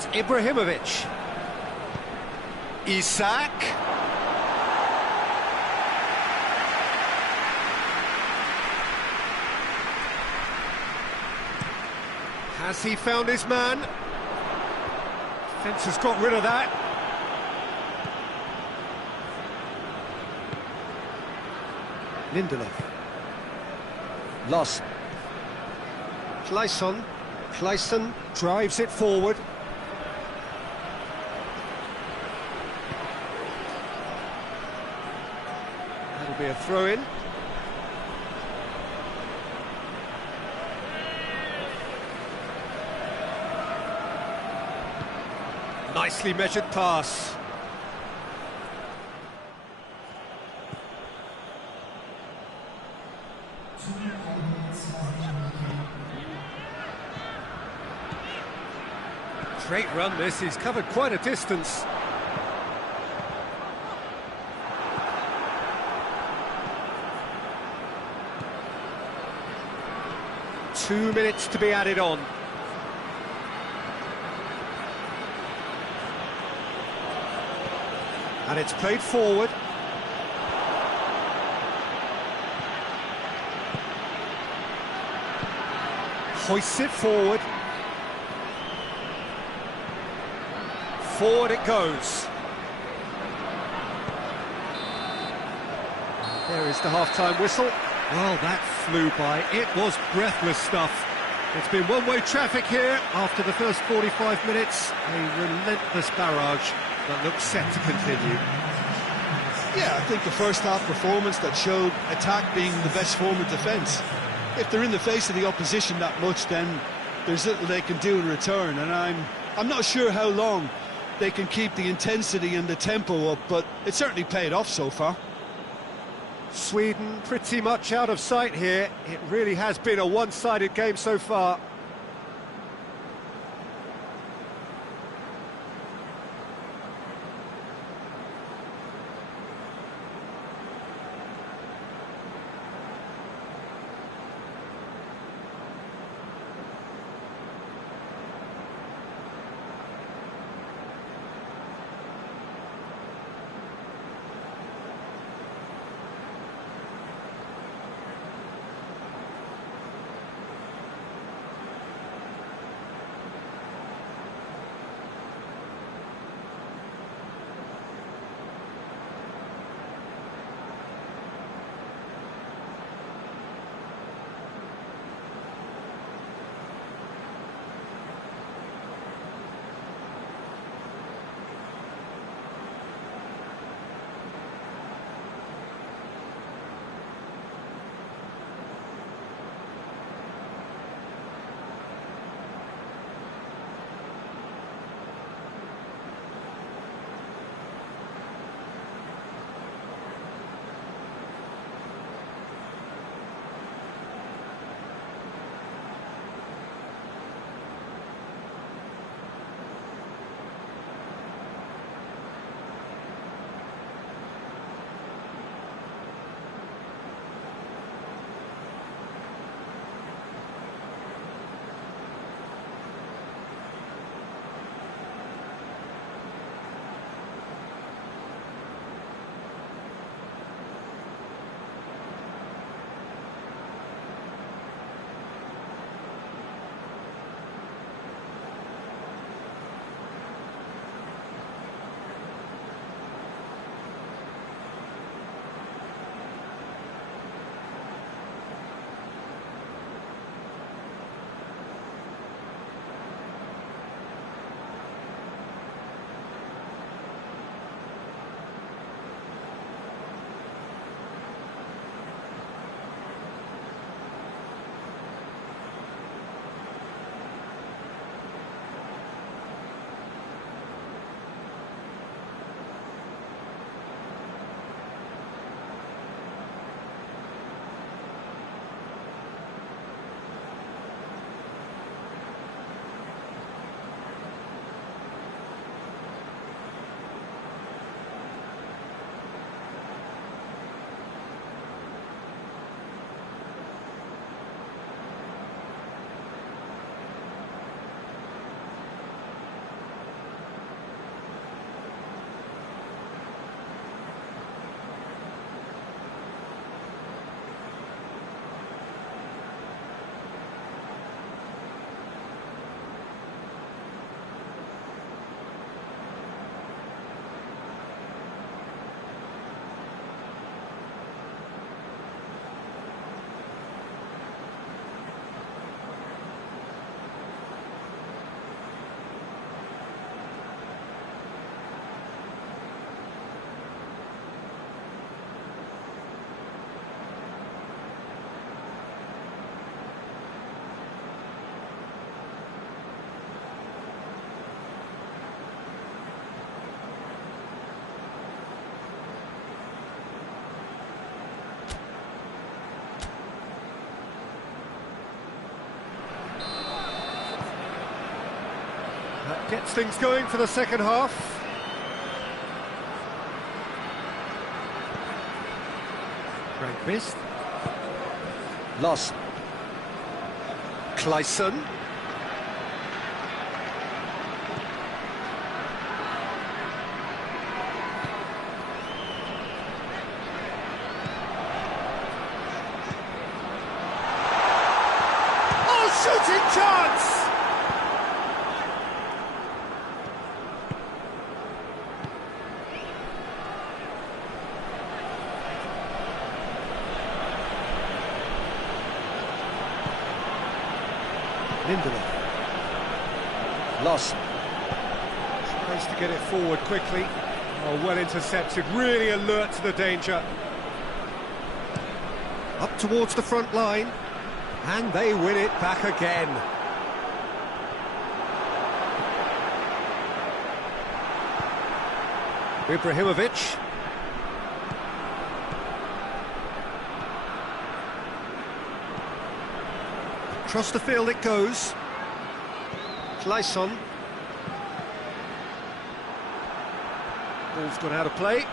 It's Ibrahimovic. Isak. Has he found his man? Defence has got rid of that. Lindelof. Lost. Clayson. Clayson drives it forward. That'll be a throw-in. Nicely measured pass. Great run this, he's covered quite a distance. Two minutes to be added on. And it's played forward. Hoists it forward. Forward it goes. There is the half-time whistle. Well, that flew by. It was breathless stuff. It's been one-way traffic here after the first 45 minutes. A relentless barrage that looks set to continue. Yeah, I think the first half performance that showed attack being the best form of defence. If they're in the face of the opposition that much, then there's little they can do in return, and I'm not sure how long they can keep the intensity and the tempo up, but it certainly paid off so far. Sweden pretty much out of sight here. It really has been a one-sided game so far. Gets things going for the second half. Great missed. Loss. Clayson. Oh, shooting chance! Lindelof. Loss. Tries to get it forward quickly. Oh, well intercepted, really alert to the danger. Up towards the front line. And they win it back again. Ibrahimovic. Across the field it goes. Clayson. Ball's gone out of play.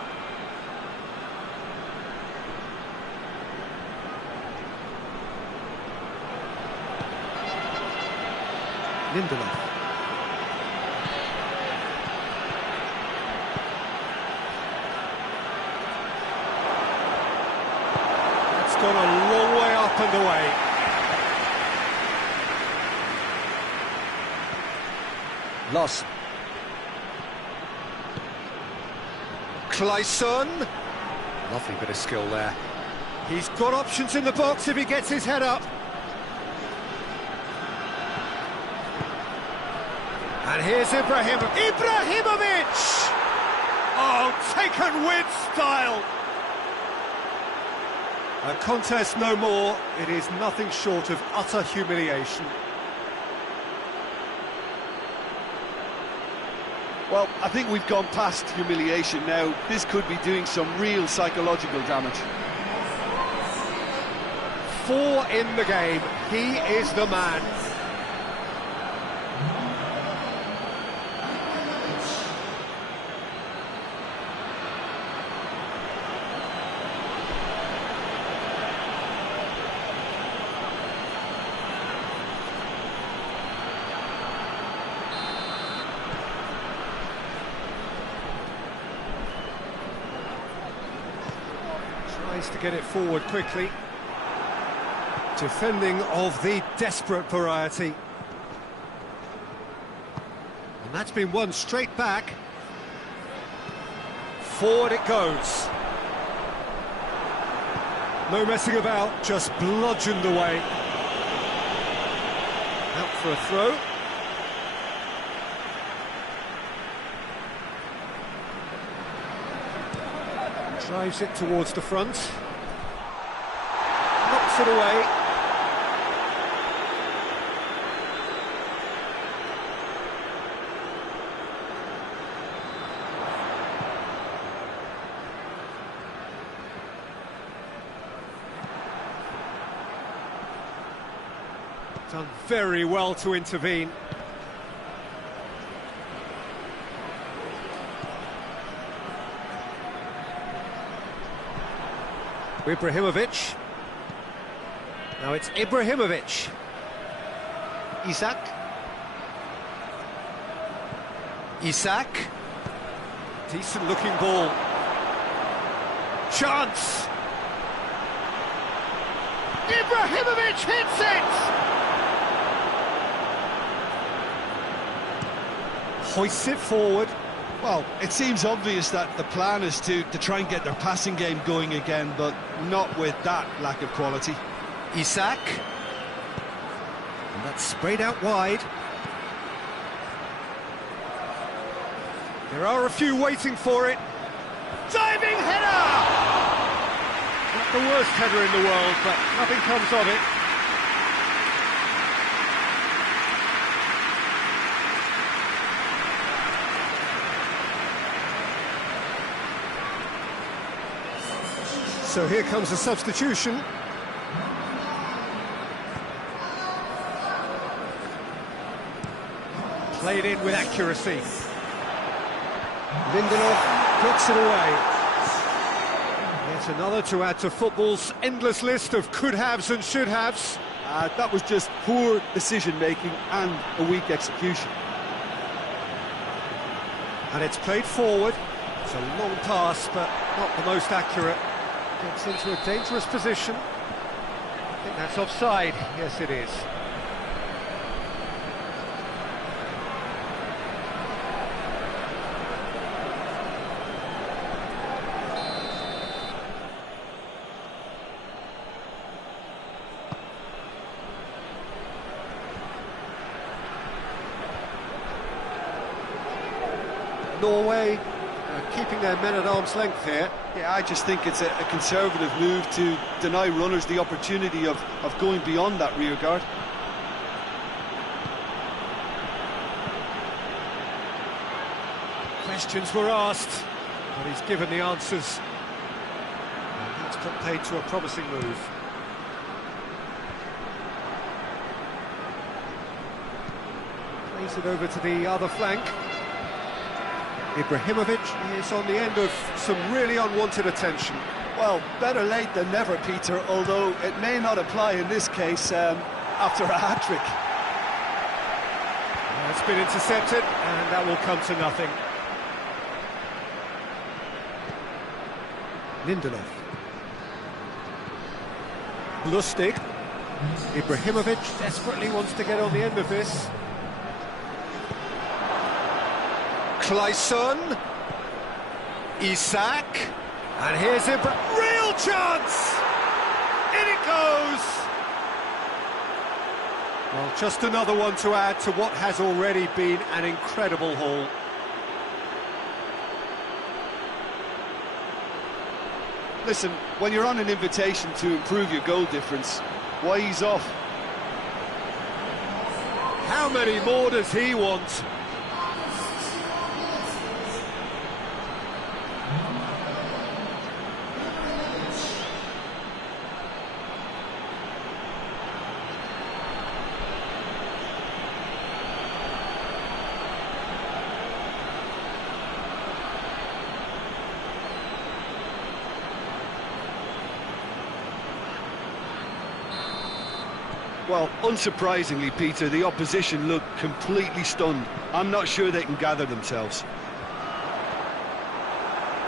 Lindelof. It's gone a long way up and away. Loss. Clayson. Lovely bit of skill there. He's got options in the box if he gets his head up. And here's Ibrahimovic. Oh, taken with style. A contest no more. It is nothing short of utter humiliation. Well, I think we've gone past humiliation now. This could be doing some real psychological damage. 4 in the game. He is the man. Tries to get it forward quickly. Defending of the desperate variety. And that's been won straight back. Forward it goes. No messing about, just bludgeoned away. Out for a throw. Drives it towards the front. Knocks it away. Done very well to intervene. Ibrahimovic. Now it's Ibrahimovic. Isak. Decent looking ball. Chance. Ibrahimovic hits it! Hoists it forward. Well, it seems obvious that the plan is to try and get their passing game going again, but not with that lack of quality. Isak. And that's sprayed out wide. There are a few waiting for it. Diving header! Not the worst header in the world, but nothing comes of it. So here comes a substitution. Played in with accuracy. Lindelof puts it away. Yet another to add to football's endless list of could-haves and should-haves. That was just poor decision-making and a weak execution. And it's played forward. It's a long pass, but not the most accurate. Gets into a dangerous position. I think that's offside. Yes, it is. Norway keeping their men at arm's length here. Yeah, I just think it's a conservative move to deny runners the opportunity of going beyond that rear guard. Questions were asked, but he's given the answers. And that's put paid to a promising move. Plays it over to the other flank. Ibrahimovic is on the end of some really unwanted attention. Well, better late than never, Peter, although it may not apply in this case after a hat-trick. It's been intercepted, and that will come to nothing. Lindelof. Lustig. Ibrahimovic desperately wants to get on the end of this. Clayson, Isak, and here's real chance! In it goes! Well, just another one to add to what has already been an incredible haul. Listen, when you're on an invitation to improve your goal difference, why ease off? How many more does he want? Well, unsurprisingly, Peter, the opposition look completely stunned. I'm not sure they can gather themselves.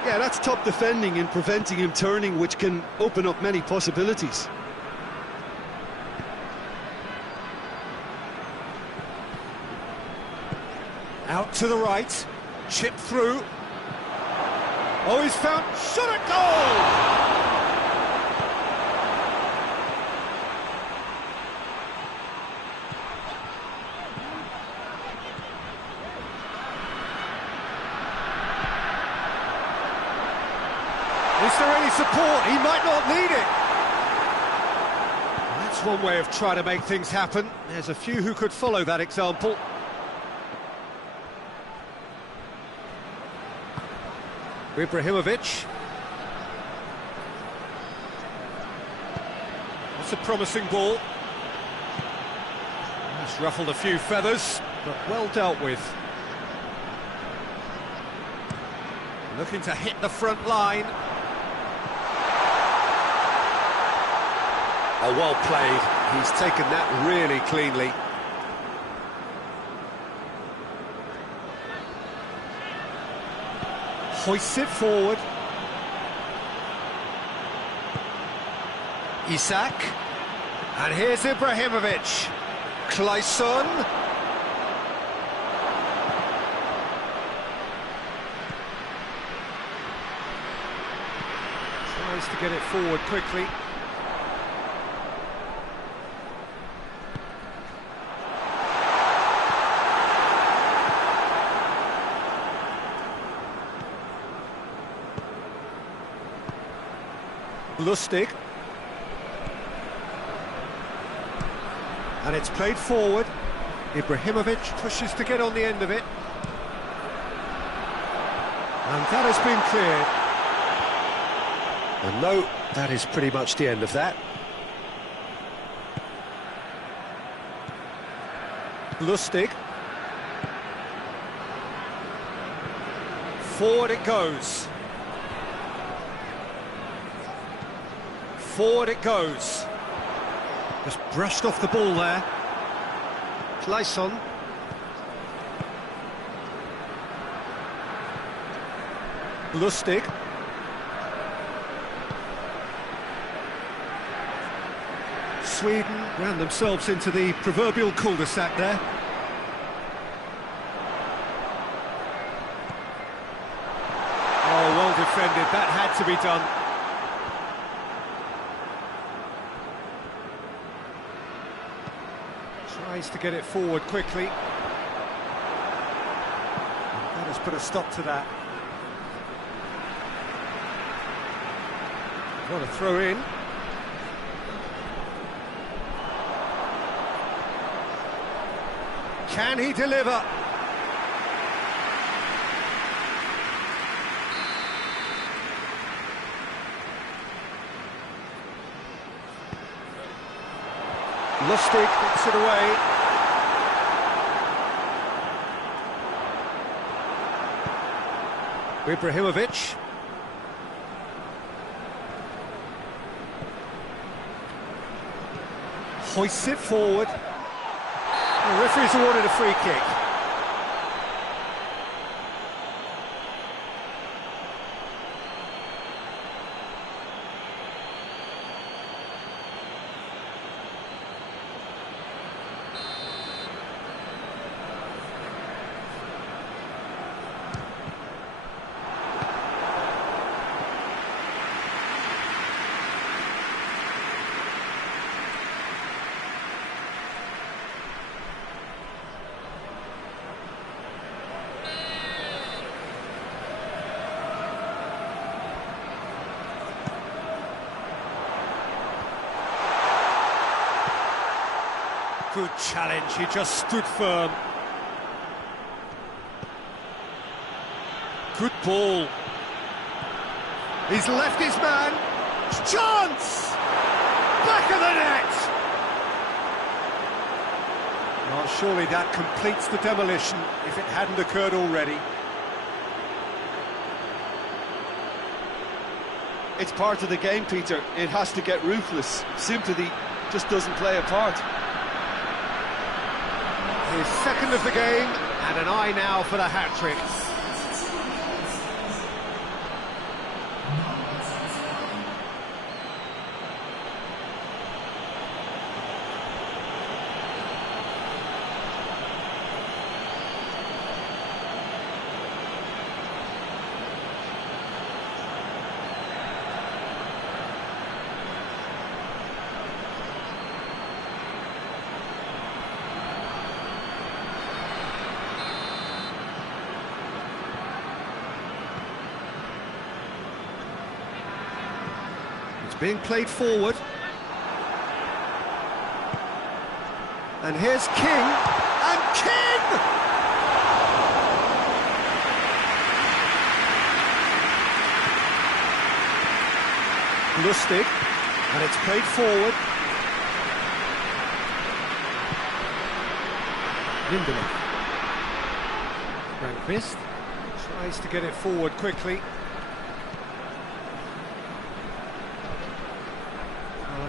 Yeah, that's top defending and preventing him turning, which can open up many possibilities. Out to the right, chip through. Oh, he's found, shot at goal! Is there any support? He might not need it. That's one way of trying to make things happen. There's a few who could follow that example. Ibrahimovic. That's a promising ball. It's ruffled a few feathers, but well dealt with. Looking to hit the front line. Oh, well played. He's taken that really cleanly. Hoists it forward. Isak. And here's Ibrahimovic. Clayson. Tries to get it forward quickly. Lustig. And it's played forward. Ibrahimovic pushes to get on the end of it. And that has been cleared. And no, that is pretty much the end of that. Lustig. Forward it goes. Forward it goes. Just brushed off the ball there. Claesson. Lustig. Sweden ran themselves into the proverbial cul-de-sac there. Oh, well defended, that had to be done. Tries to get it forward quickly. That has put a stop to that. What a throw in. Can he deliver? Lustig gets it away. Ibrahimovic. Hoists it forward. The referee's awarded a free kick. Good challenge, he just stood firm. Good ball. He's left his man. Chance! Back of the net! Well, surely that completes the demolition if it hadn't occurred already. It's part of the game, Peter. It has to get ruthless. Sympathy just doesn't play a part. His second of the game, and an eye now for the hat-trick. Being played forward. And here's King. And King! Lustig. And it's played forward. Lindelof. Rankvist Tries to get it forward quickly.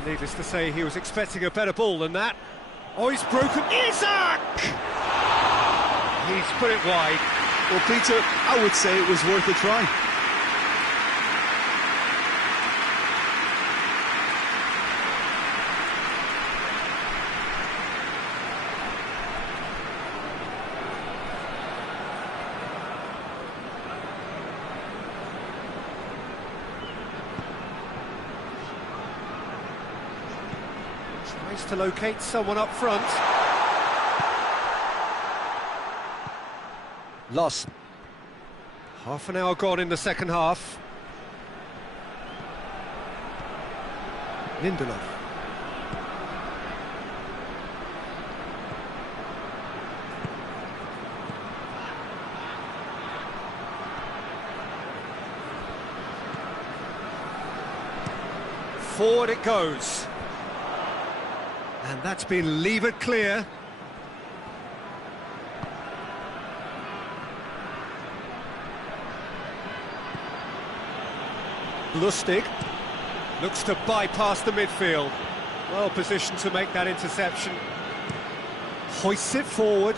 Needless to say, he was expecting a better ball than that. Oh, he's broken. Isak! He's put it wide. Well, Peter, I would say it was worth a try. Tries to locate someone up front. Lost. Half an hour gone in the second half. Lindelof. Forward it goes. And that's been levered clear. Lustig looks to bypass the midfield. Well positioned to make that interception. Hoists it forward.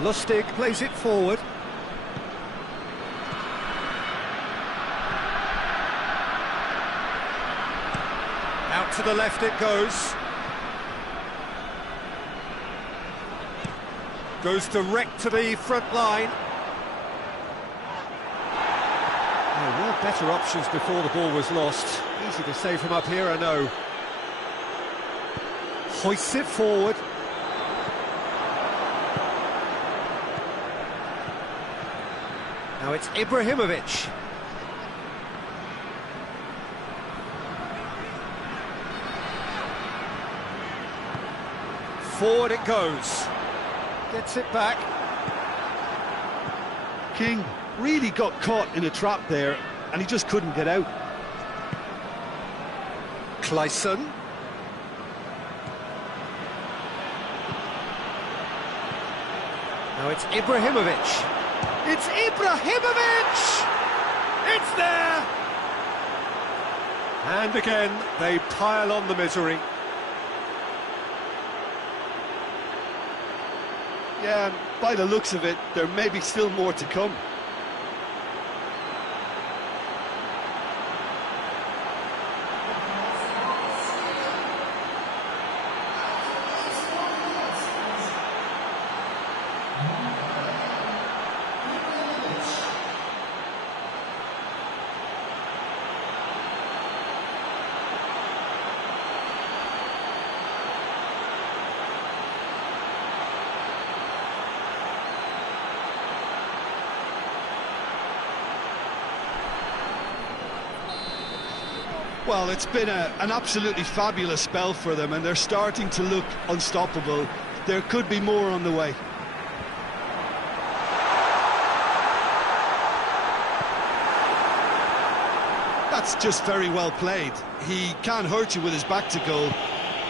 Lustig plays it forward. Out to the left it goes. Goes direct to the front line. There were better options before the ball was lost. Easy to save from up here, I know. Hoists it forward. Now it's Ibrahimovic. Forward it goes. Gets it back. King really got caught in a trap there, and he just couldn't get out. Kleisson. Now it's Ibrahimovic. It's Ibrahimovic! It's there! And again, they pile on the misery. Yeah, and by the looks of it, there may be still more to come. Well, it's been an absolutely fabulous spell for them, and they're starting to look unstoppable. There could be more on the way. That's just very well played. He can't hurt you with his back to goal,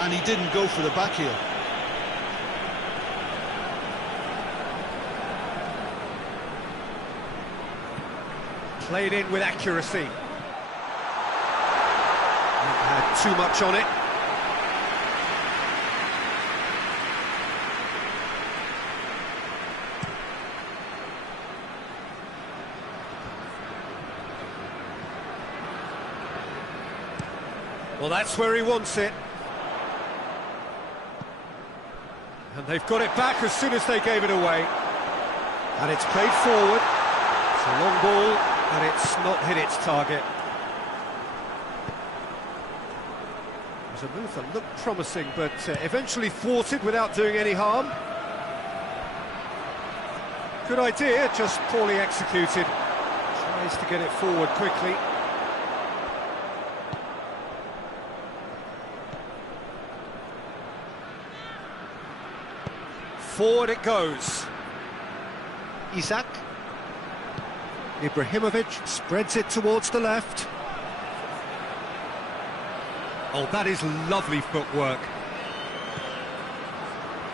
and he didn't go for the back heel. Played in with accuracy. Had too much on it. Well, that's where he wants it. And they've got it back as soon as they gave it away. And it's played forward. It's a long ball, and it's not hit its target. It was a move that looked promising, but eventually thwarted without doing any harm. Good idea, just poorly executed. Tries to get it forward quickly. Forward it goes. Isak. Ibrahimovic spreads it towards the left. Oh, that is lovely footwork.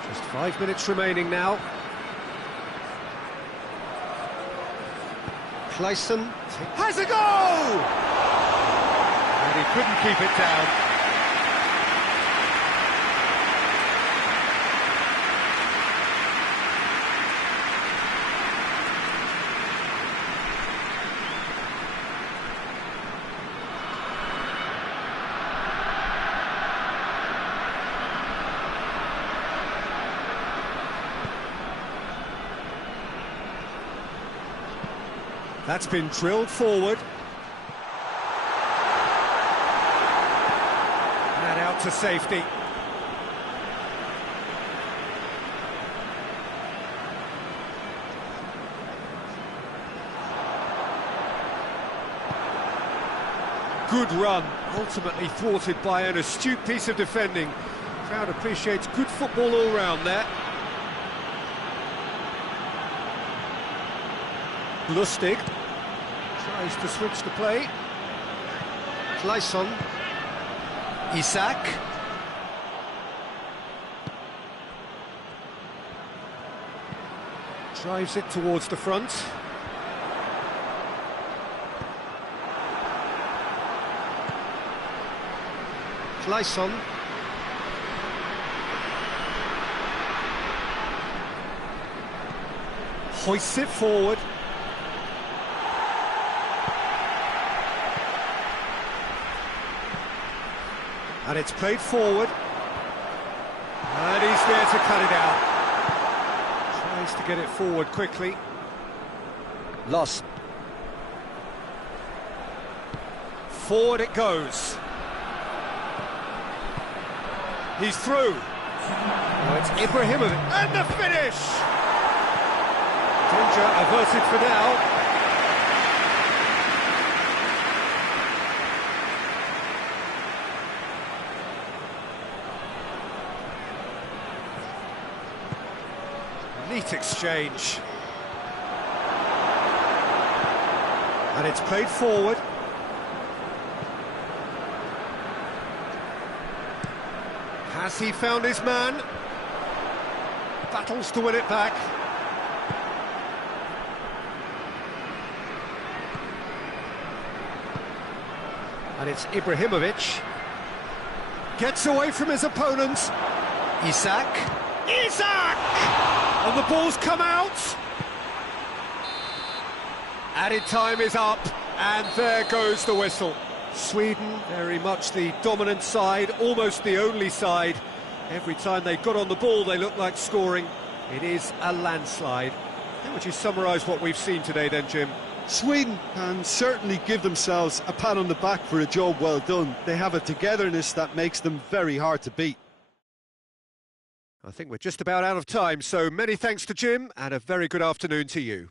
Just 5 minutes remaining now. Kleisson has a goal! And he couldn't keep it down. That's been drilled forward. And out to safety. Good run, ultimately thwarted by an astute piece of defending. Crowd appreciates good football all round there. Lustig tries to switch the play. Kleisson. Isak. Drives it towards the front. Gleison. Hoists it forward. And it's played forward. And he's there to cut it out. Tries to get it forward quickly. Loss. Forward it goes. He's through. Oh, it's Ibrahimovic. And the finish! Danger averted for now. Neat exchange. And it's played forward. Has he found his man? Battles to win it back. And it's Ibrahimovic. Gets away from his opponent. Isak! And the ball's come out! Added time is up, and there goes the whistle. Sweden, very much the dominant side, almost the only side. Every time they got on the ball, they looked like scoring. It is a landslide. How would you summarise what we've seen today then, Jim? Sweden can certainly give themselves a pat on the back for a job well done. They have a togetherness that makes them very hard to beat. I think we're just about out of time, so many thanks to Jim, and a very good afternoon to you.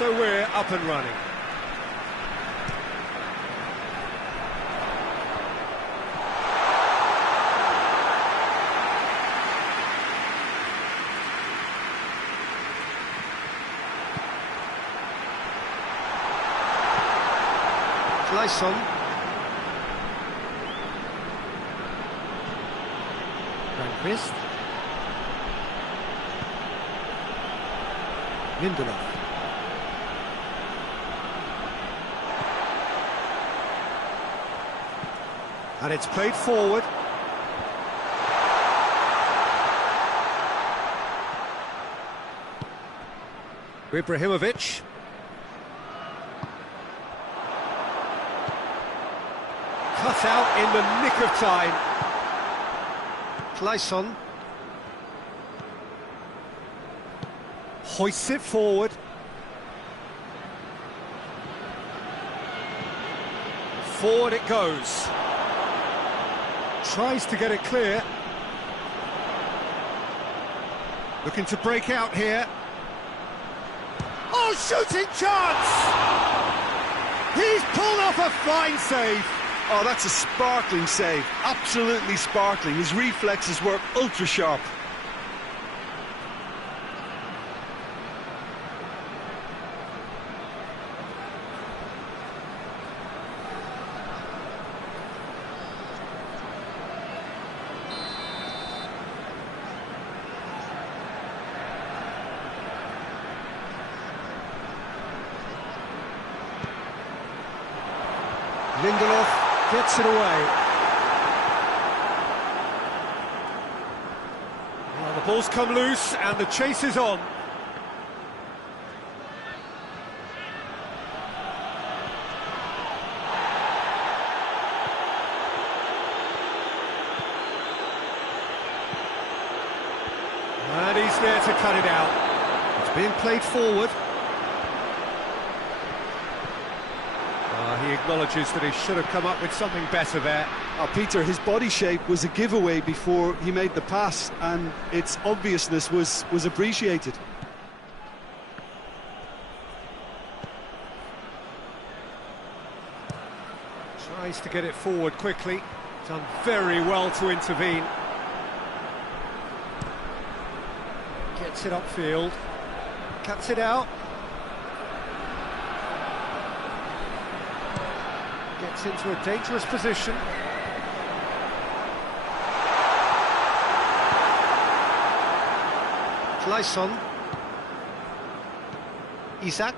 So we're up and running. Lyson. Grandquist. Lindelof. And it's played forward. Ibrahimovic. Cut out in the nick of time. Lyson hoists it forward. Forward it goes. Tries to get it clear. Looking to break out here. Oh, shooting chance! He's pulled off a fine save. Oh, that's a sparkling save, absolutely sparkling. His reflexes were ultra sharp. Lindelof gets it away. Well, the ball's come loose and the chase is on. And he's there to cut it out. It's being played forward. He acknowledges that he should have come up with something better there. Oh, Peter, his body shape was a giveaway before he made the pass, and its obviousness was appreciated. Tries to get it forward quickly. Done very well to intervene. Gets it upfield. Cuts it out. Gets into a dangerous position. Lyson. Isak.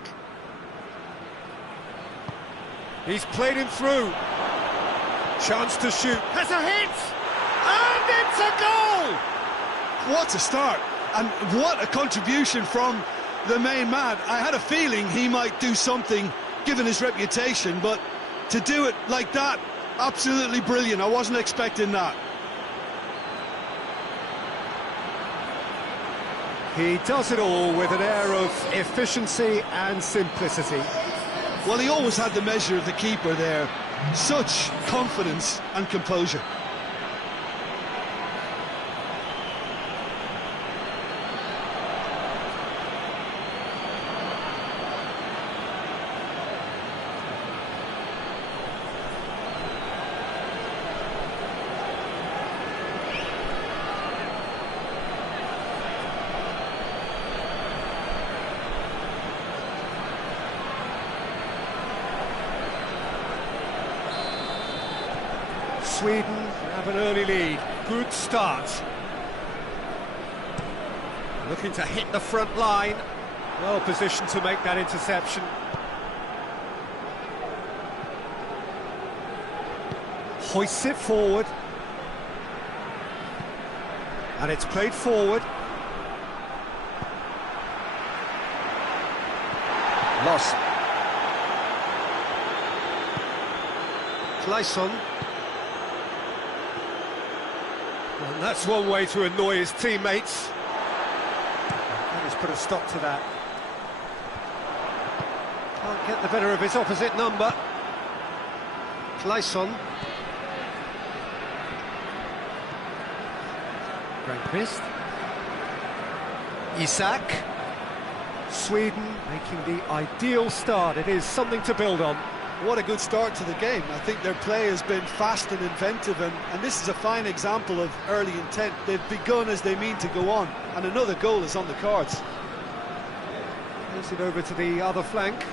He's played him through. Chance to shoot. Has a hit! And it's a goal! What a start! And what a contribution from the main man. I had a feeling he might do something, given his reputation, but to do it like that, absolutely brilliant. I wasn't expecting that. He does it all with an air of efficiency and simplicity. Well, he always had the measure of the keeper there. Such confidence and composure. Sweden have an early lead. Good start. Looking to hit the front line. Well positioned to make that interception. Hoists it forward. And it's played forward. Lost. Lyson. And that's one way to annoy his teammates. And he's put a stop to that. Can't get the better of his opposite number. Lyson. Grandquist. Isak. Sweden making the ideal start. It is something to build on. What a good start to the game. I think their play has been fast and inventive, and this is a fine example of early intent. They've begun as they mean to go on, and another goal is on the cards. Plays it over to the other flank.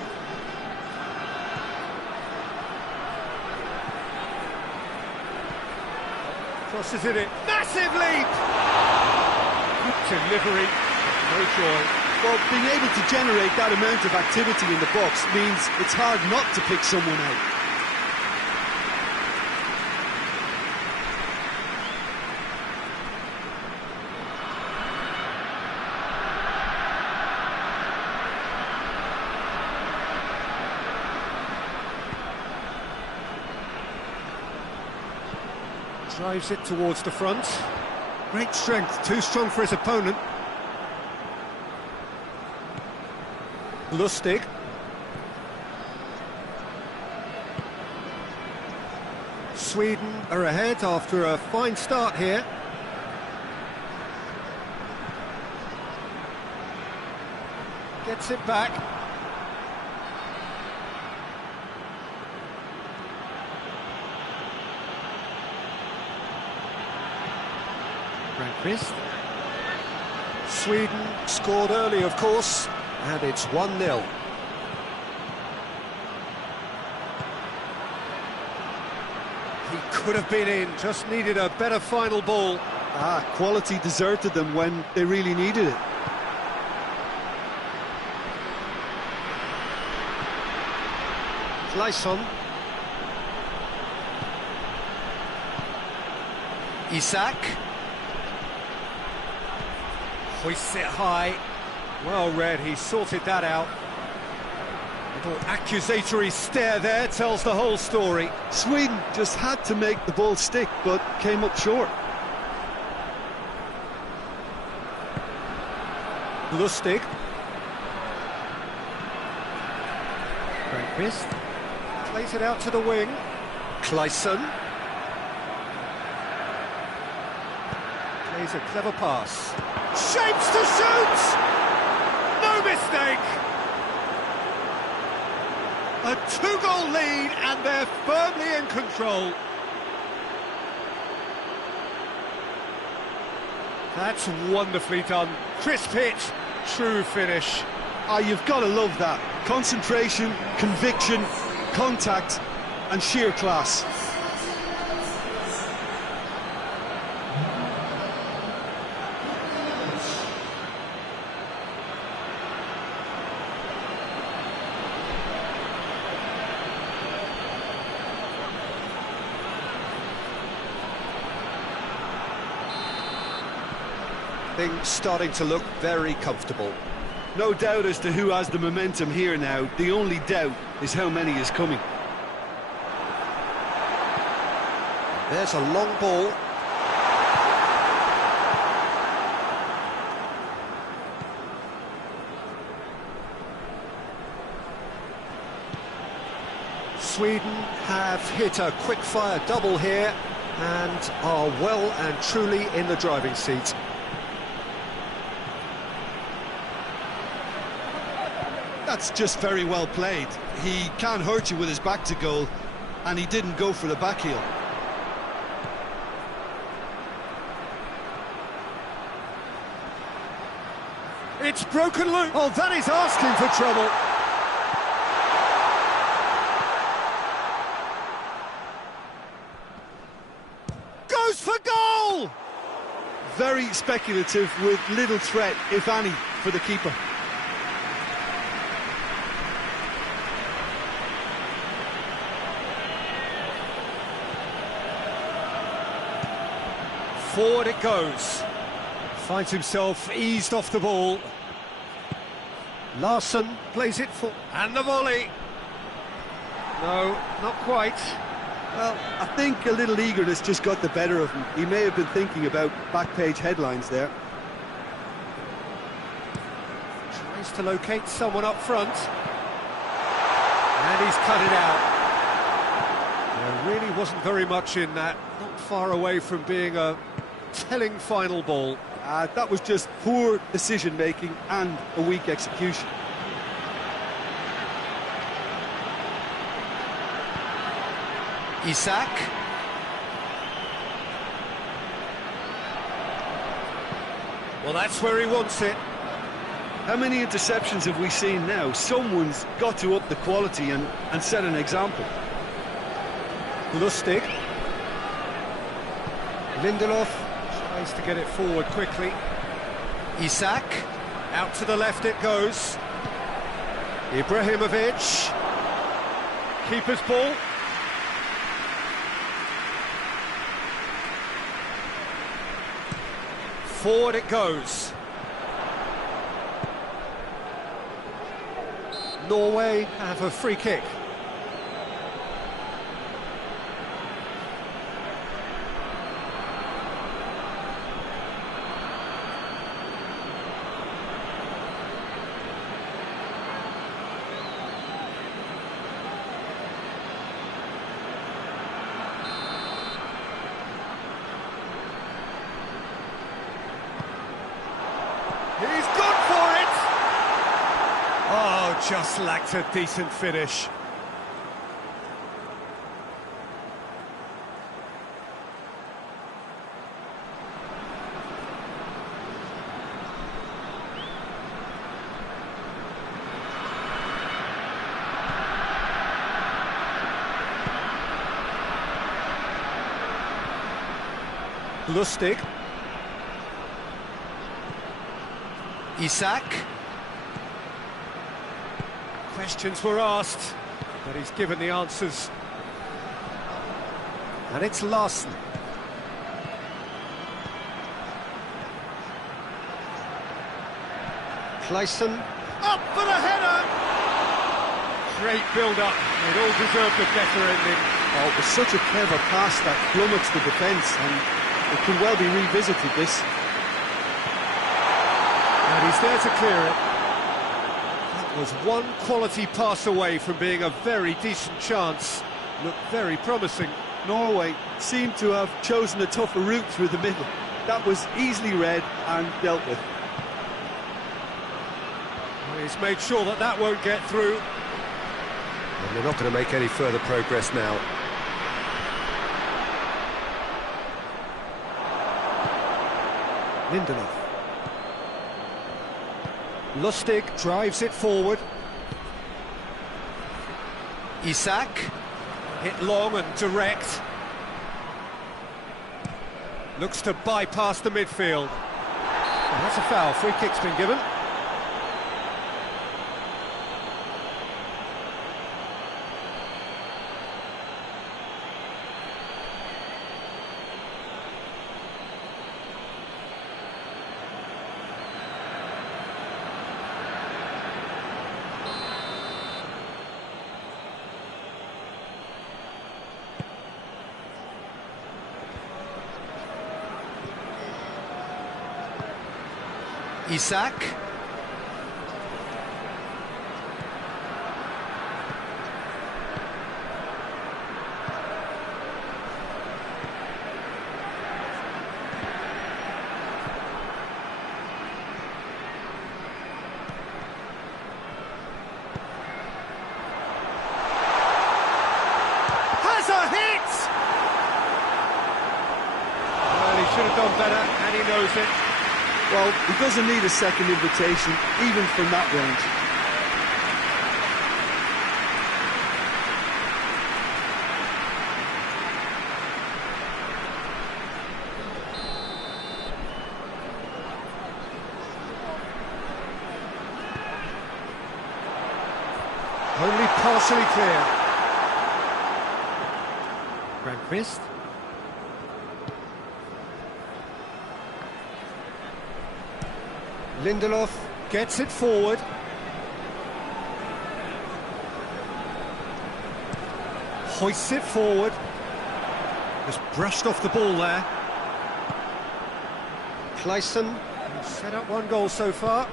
Crosses it in. Massive leap! Good delivery. No joy. Well, being able to generate that amount of activity in the box means it's hard not to pick someone out. Drives it towards the front. Great strength, too strong for his opponent. Lustig. Sweden are ahead after a fine start here. Gets it back. Brandqvist. Sweden scored early, of course, and it's 1-0. He could have been in, just needed a better final ball. Quality deserted them when they really needed it. Gleison. Isak. Hoists it high. Well read, he sorted that out. Little accusatory stare there tells the whole story. Sweden just had to make the ball stick, but came up short. Lustig. Brandqvist. Plays it out to the wing. Gleison. Plays a clever pass. Shapes to shoot! No mistake! A two-goal lead, and they're firmly in control. That's wonderfully done. Crisp hit, true finish. You've got to love that. Concentration, conviction, contact, and sheer class. Things starting to look very comfortable. No doubt as to who has the momentum here now. The only doubt is how many is coming. There's a long ball. Sweden have hit a quick-fire double here and are well and truly in the driving seat. That's just very well played. He can't hurt you with his back to goal, and he didn't go for the back heel. It's broken loose. Oh, that is asking for trouble. Goes for goal! Very speculative with little threat, if any, for the keeper. Forward it goes. Finds himself eased off the ball. Larsson plays it for... And the volley. No, not quite. Well, I think a little eagerness just got the better of him. He may have been thinking about back-page headlines there. Tries to locate someone up front. And he's cut it out. There really wasn't very much in that. Not far away from being a telling final ball. That was just poor decision-making and a weak execution. Isak. Well, that's where he wants it. How many interceptions have we seen now? Someone's got to up the quality and set an example. Lustig. Lindelof tries to get it forward quickly. Isak. Out to the left it goes. Ibrahimovic. Keeper's ball. Forward it goes. Norway have a free kick. He's gone for it! Oh, just lacked a decent finish. Lustig. Isak. Questions were asked, but he's given the answers. And it's Larsen. Clayson. Up for the header! Great build-up. It all deserved a better ending. Oh, it was such a clever pass that plummets the defence, and it can well be revisited, this. And he's there to clear it. That was one quality pass away from being a very decent chance. Looked very promising. Norway seemed to have chosen a tougher route through the middle. That was easily read and dealt with. Well, he's made sure that that won't get through. And they're not going to make any further progress now. Lindelof. Lustig drives it forward. Isak. Hit long and direct. Looks to bypass the midfield. Well, that's a foul. Free kick's been given. Isak. Has a hit! Well, he should have done better, and he knows it. Well, he doesn't need a second invitation, even from that range. Only partially clear. Grandquist. Lindelof gets it forward. Hoists it forward. Just brushed off the ball there. Clayson. Set up one goal so far.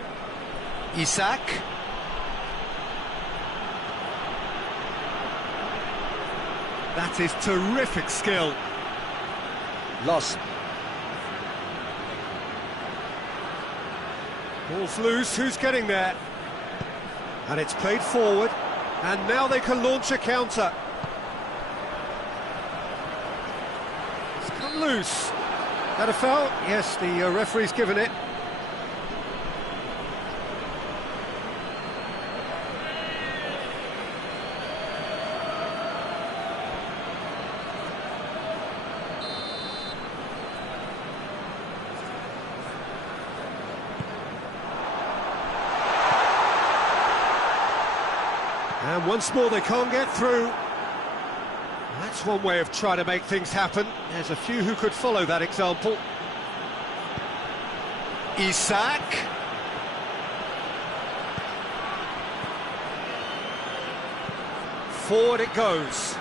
Isak. That is terrific skill. Lost. Ball's loose, who's getting there? And it's played forward, and now they can launch a counter. It's come loose. That a foul? Yes, the referee's given it. And once more they can't get through. That's one way of trying to make things happen. There's a few who could follow that example. Isak. Forward it goes.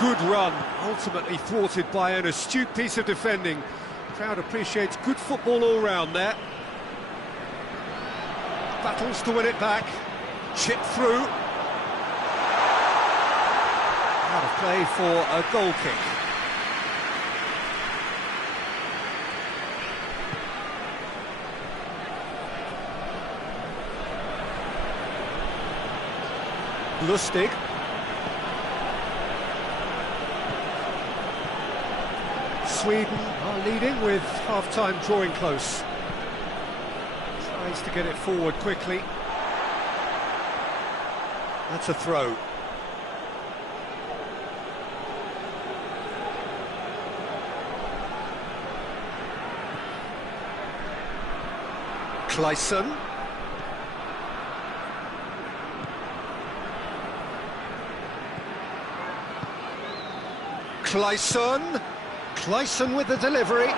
Good run, ultimately thwarted by an astute piece of defending. Crowd appreciates good football all round there. Battles to win it back. Chip through. Out of play for a goal kick. Lustig. Sweden are leading with half-time drawing close. Tries to get it forward quickly. That's a throw. Kleisson. Kleisson with the delivery.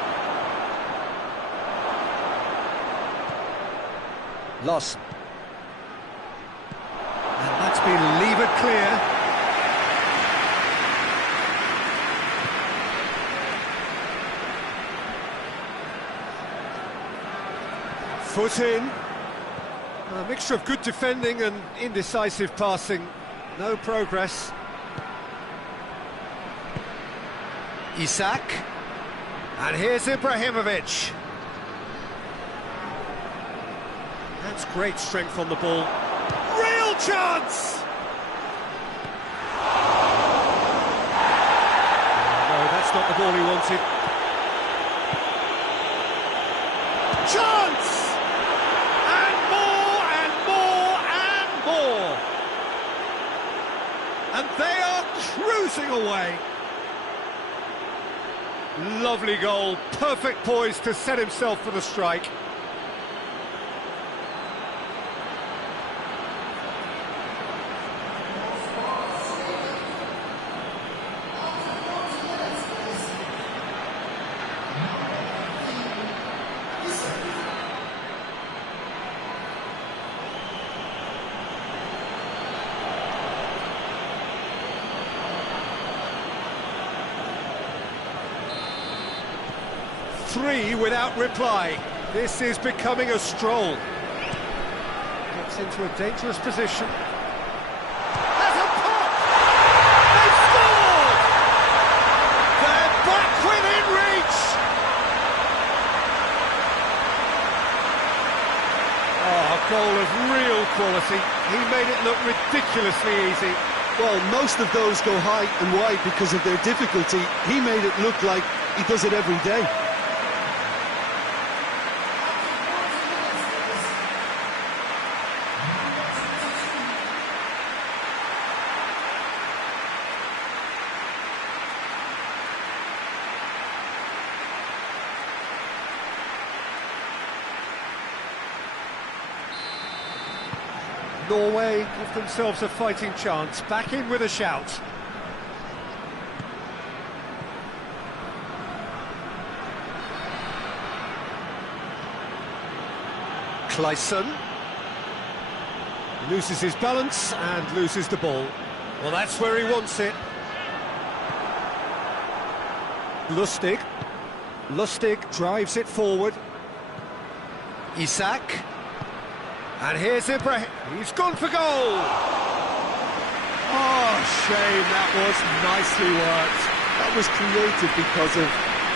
Lost. And that's been levered clear. Foot in. A mixture of good defending and indecisive passing. No progress. Isak, and here's Ibrahimovic. That's great strength on the ball. Real chance! No, that's not the ball he wanted. Chance! And more, and more, and more! And they are cruising away. Lovely goal, perfect poise to set himself for the strike. Three without reply. This is becoming a stroll. Gets into a dangerous position. There's a pop! They've scored! They're back within reach! Oh, a goal of real quality. He made it look ridiculously easy. Well, most of those go high and wide because of their difficulty. He made it look like he does it every day. Norway give themselves a fighting chance, back in with a shout. Kleisson loses his balance and loses the ball. Well, that's where he wants it. Lustig drives it forward. Isak. And here's Ibrahim. He's gone for goal! Oh, shame, that was nicely worked. That was created because of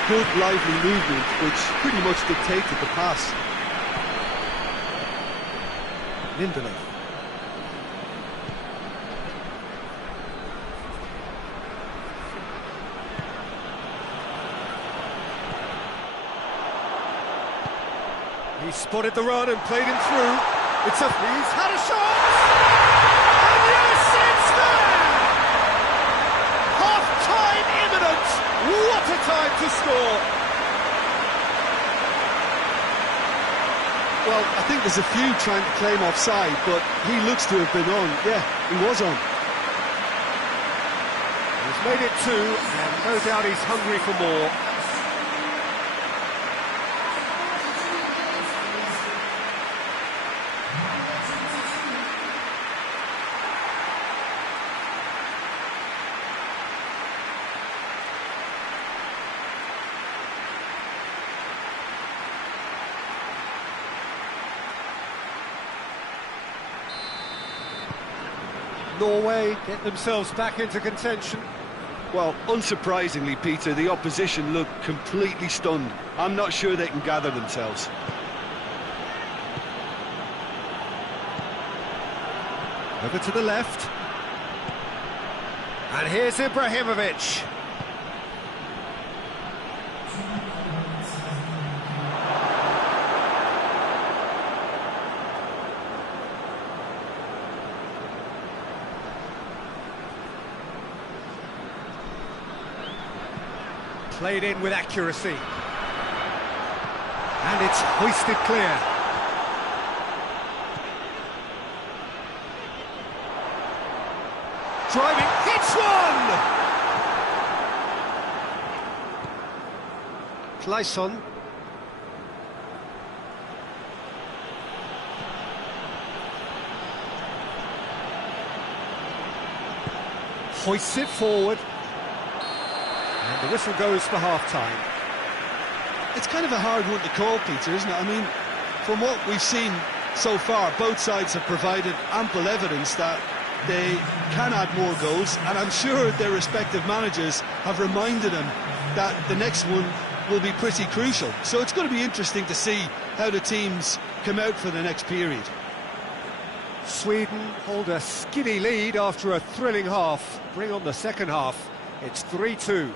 good, lively movement, which pretty much dictated the pass. Lindelof. He spotted the run and played him through. He's had a shot! And yes, it's there! Half-time imminent! What a time to score! Well, I think there's a few trying to claim offside, but he looks to have been on. Yeah, he was on. He's made it 2, and no doubt he's hungry for more. Norway get themselves back into contention. Well, unsurprisingly, Peter, the opposition look completely stunned. I'm not sure they can gather themselves. Over to the left. And here's Ibrahimovic. Played in with accuracy. And it's hoisted clear. Driving, hits one! Kleisson. Hoists it forward. And the whistle goes for half-time. It's kind of a hard one to call, Peter, isn't it? I mean, from what we've seen so far, both sides have provided ample evidence that they can add more goals, and I'm sure their respective managers have reminded them that the next one will be pretty crucial. So it's going to be interesting to see how the teams come out for the next period. Sweden hold a skinny lead after a thrilling half. Bring on the second half. It's 3-2.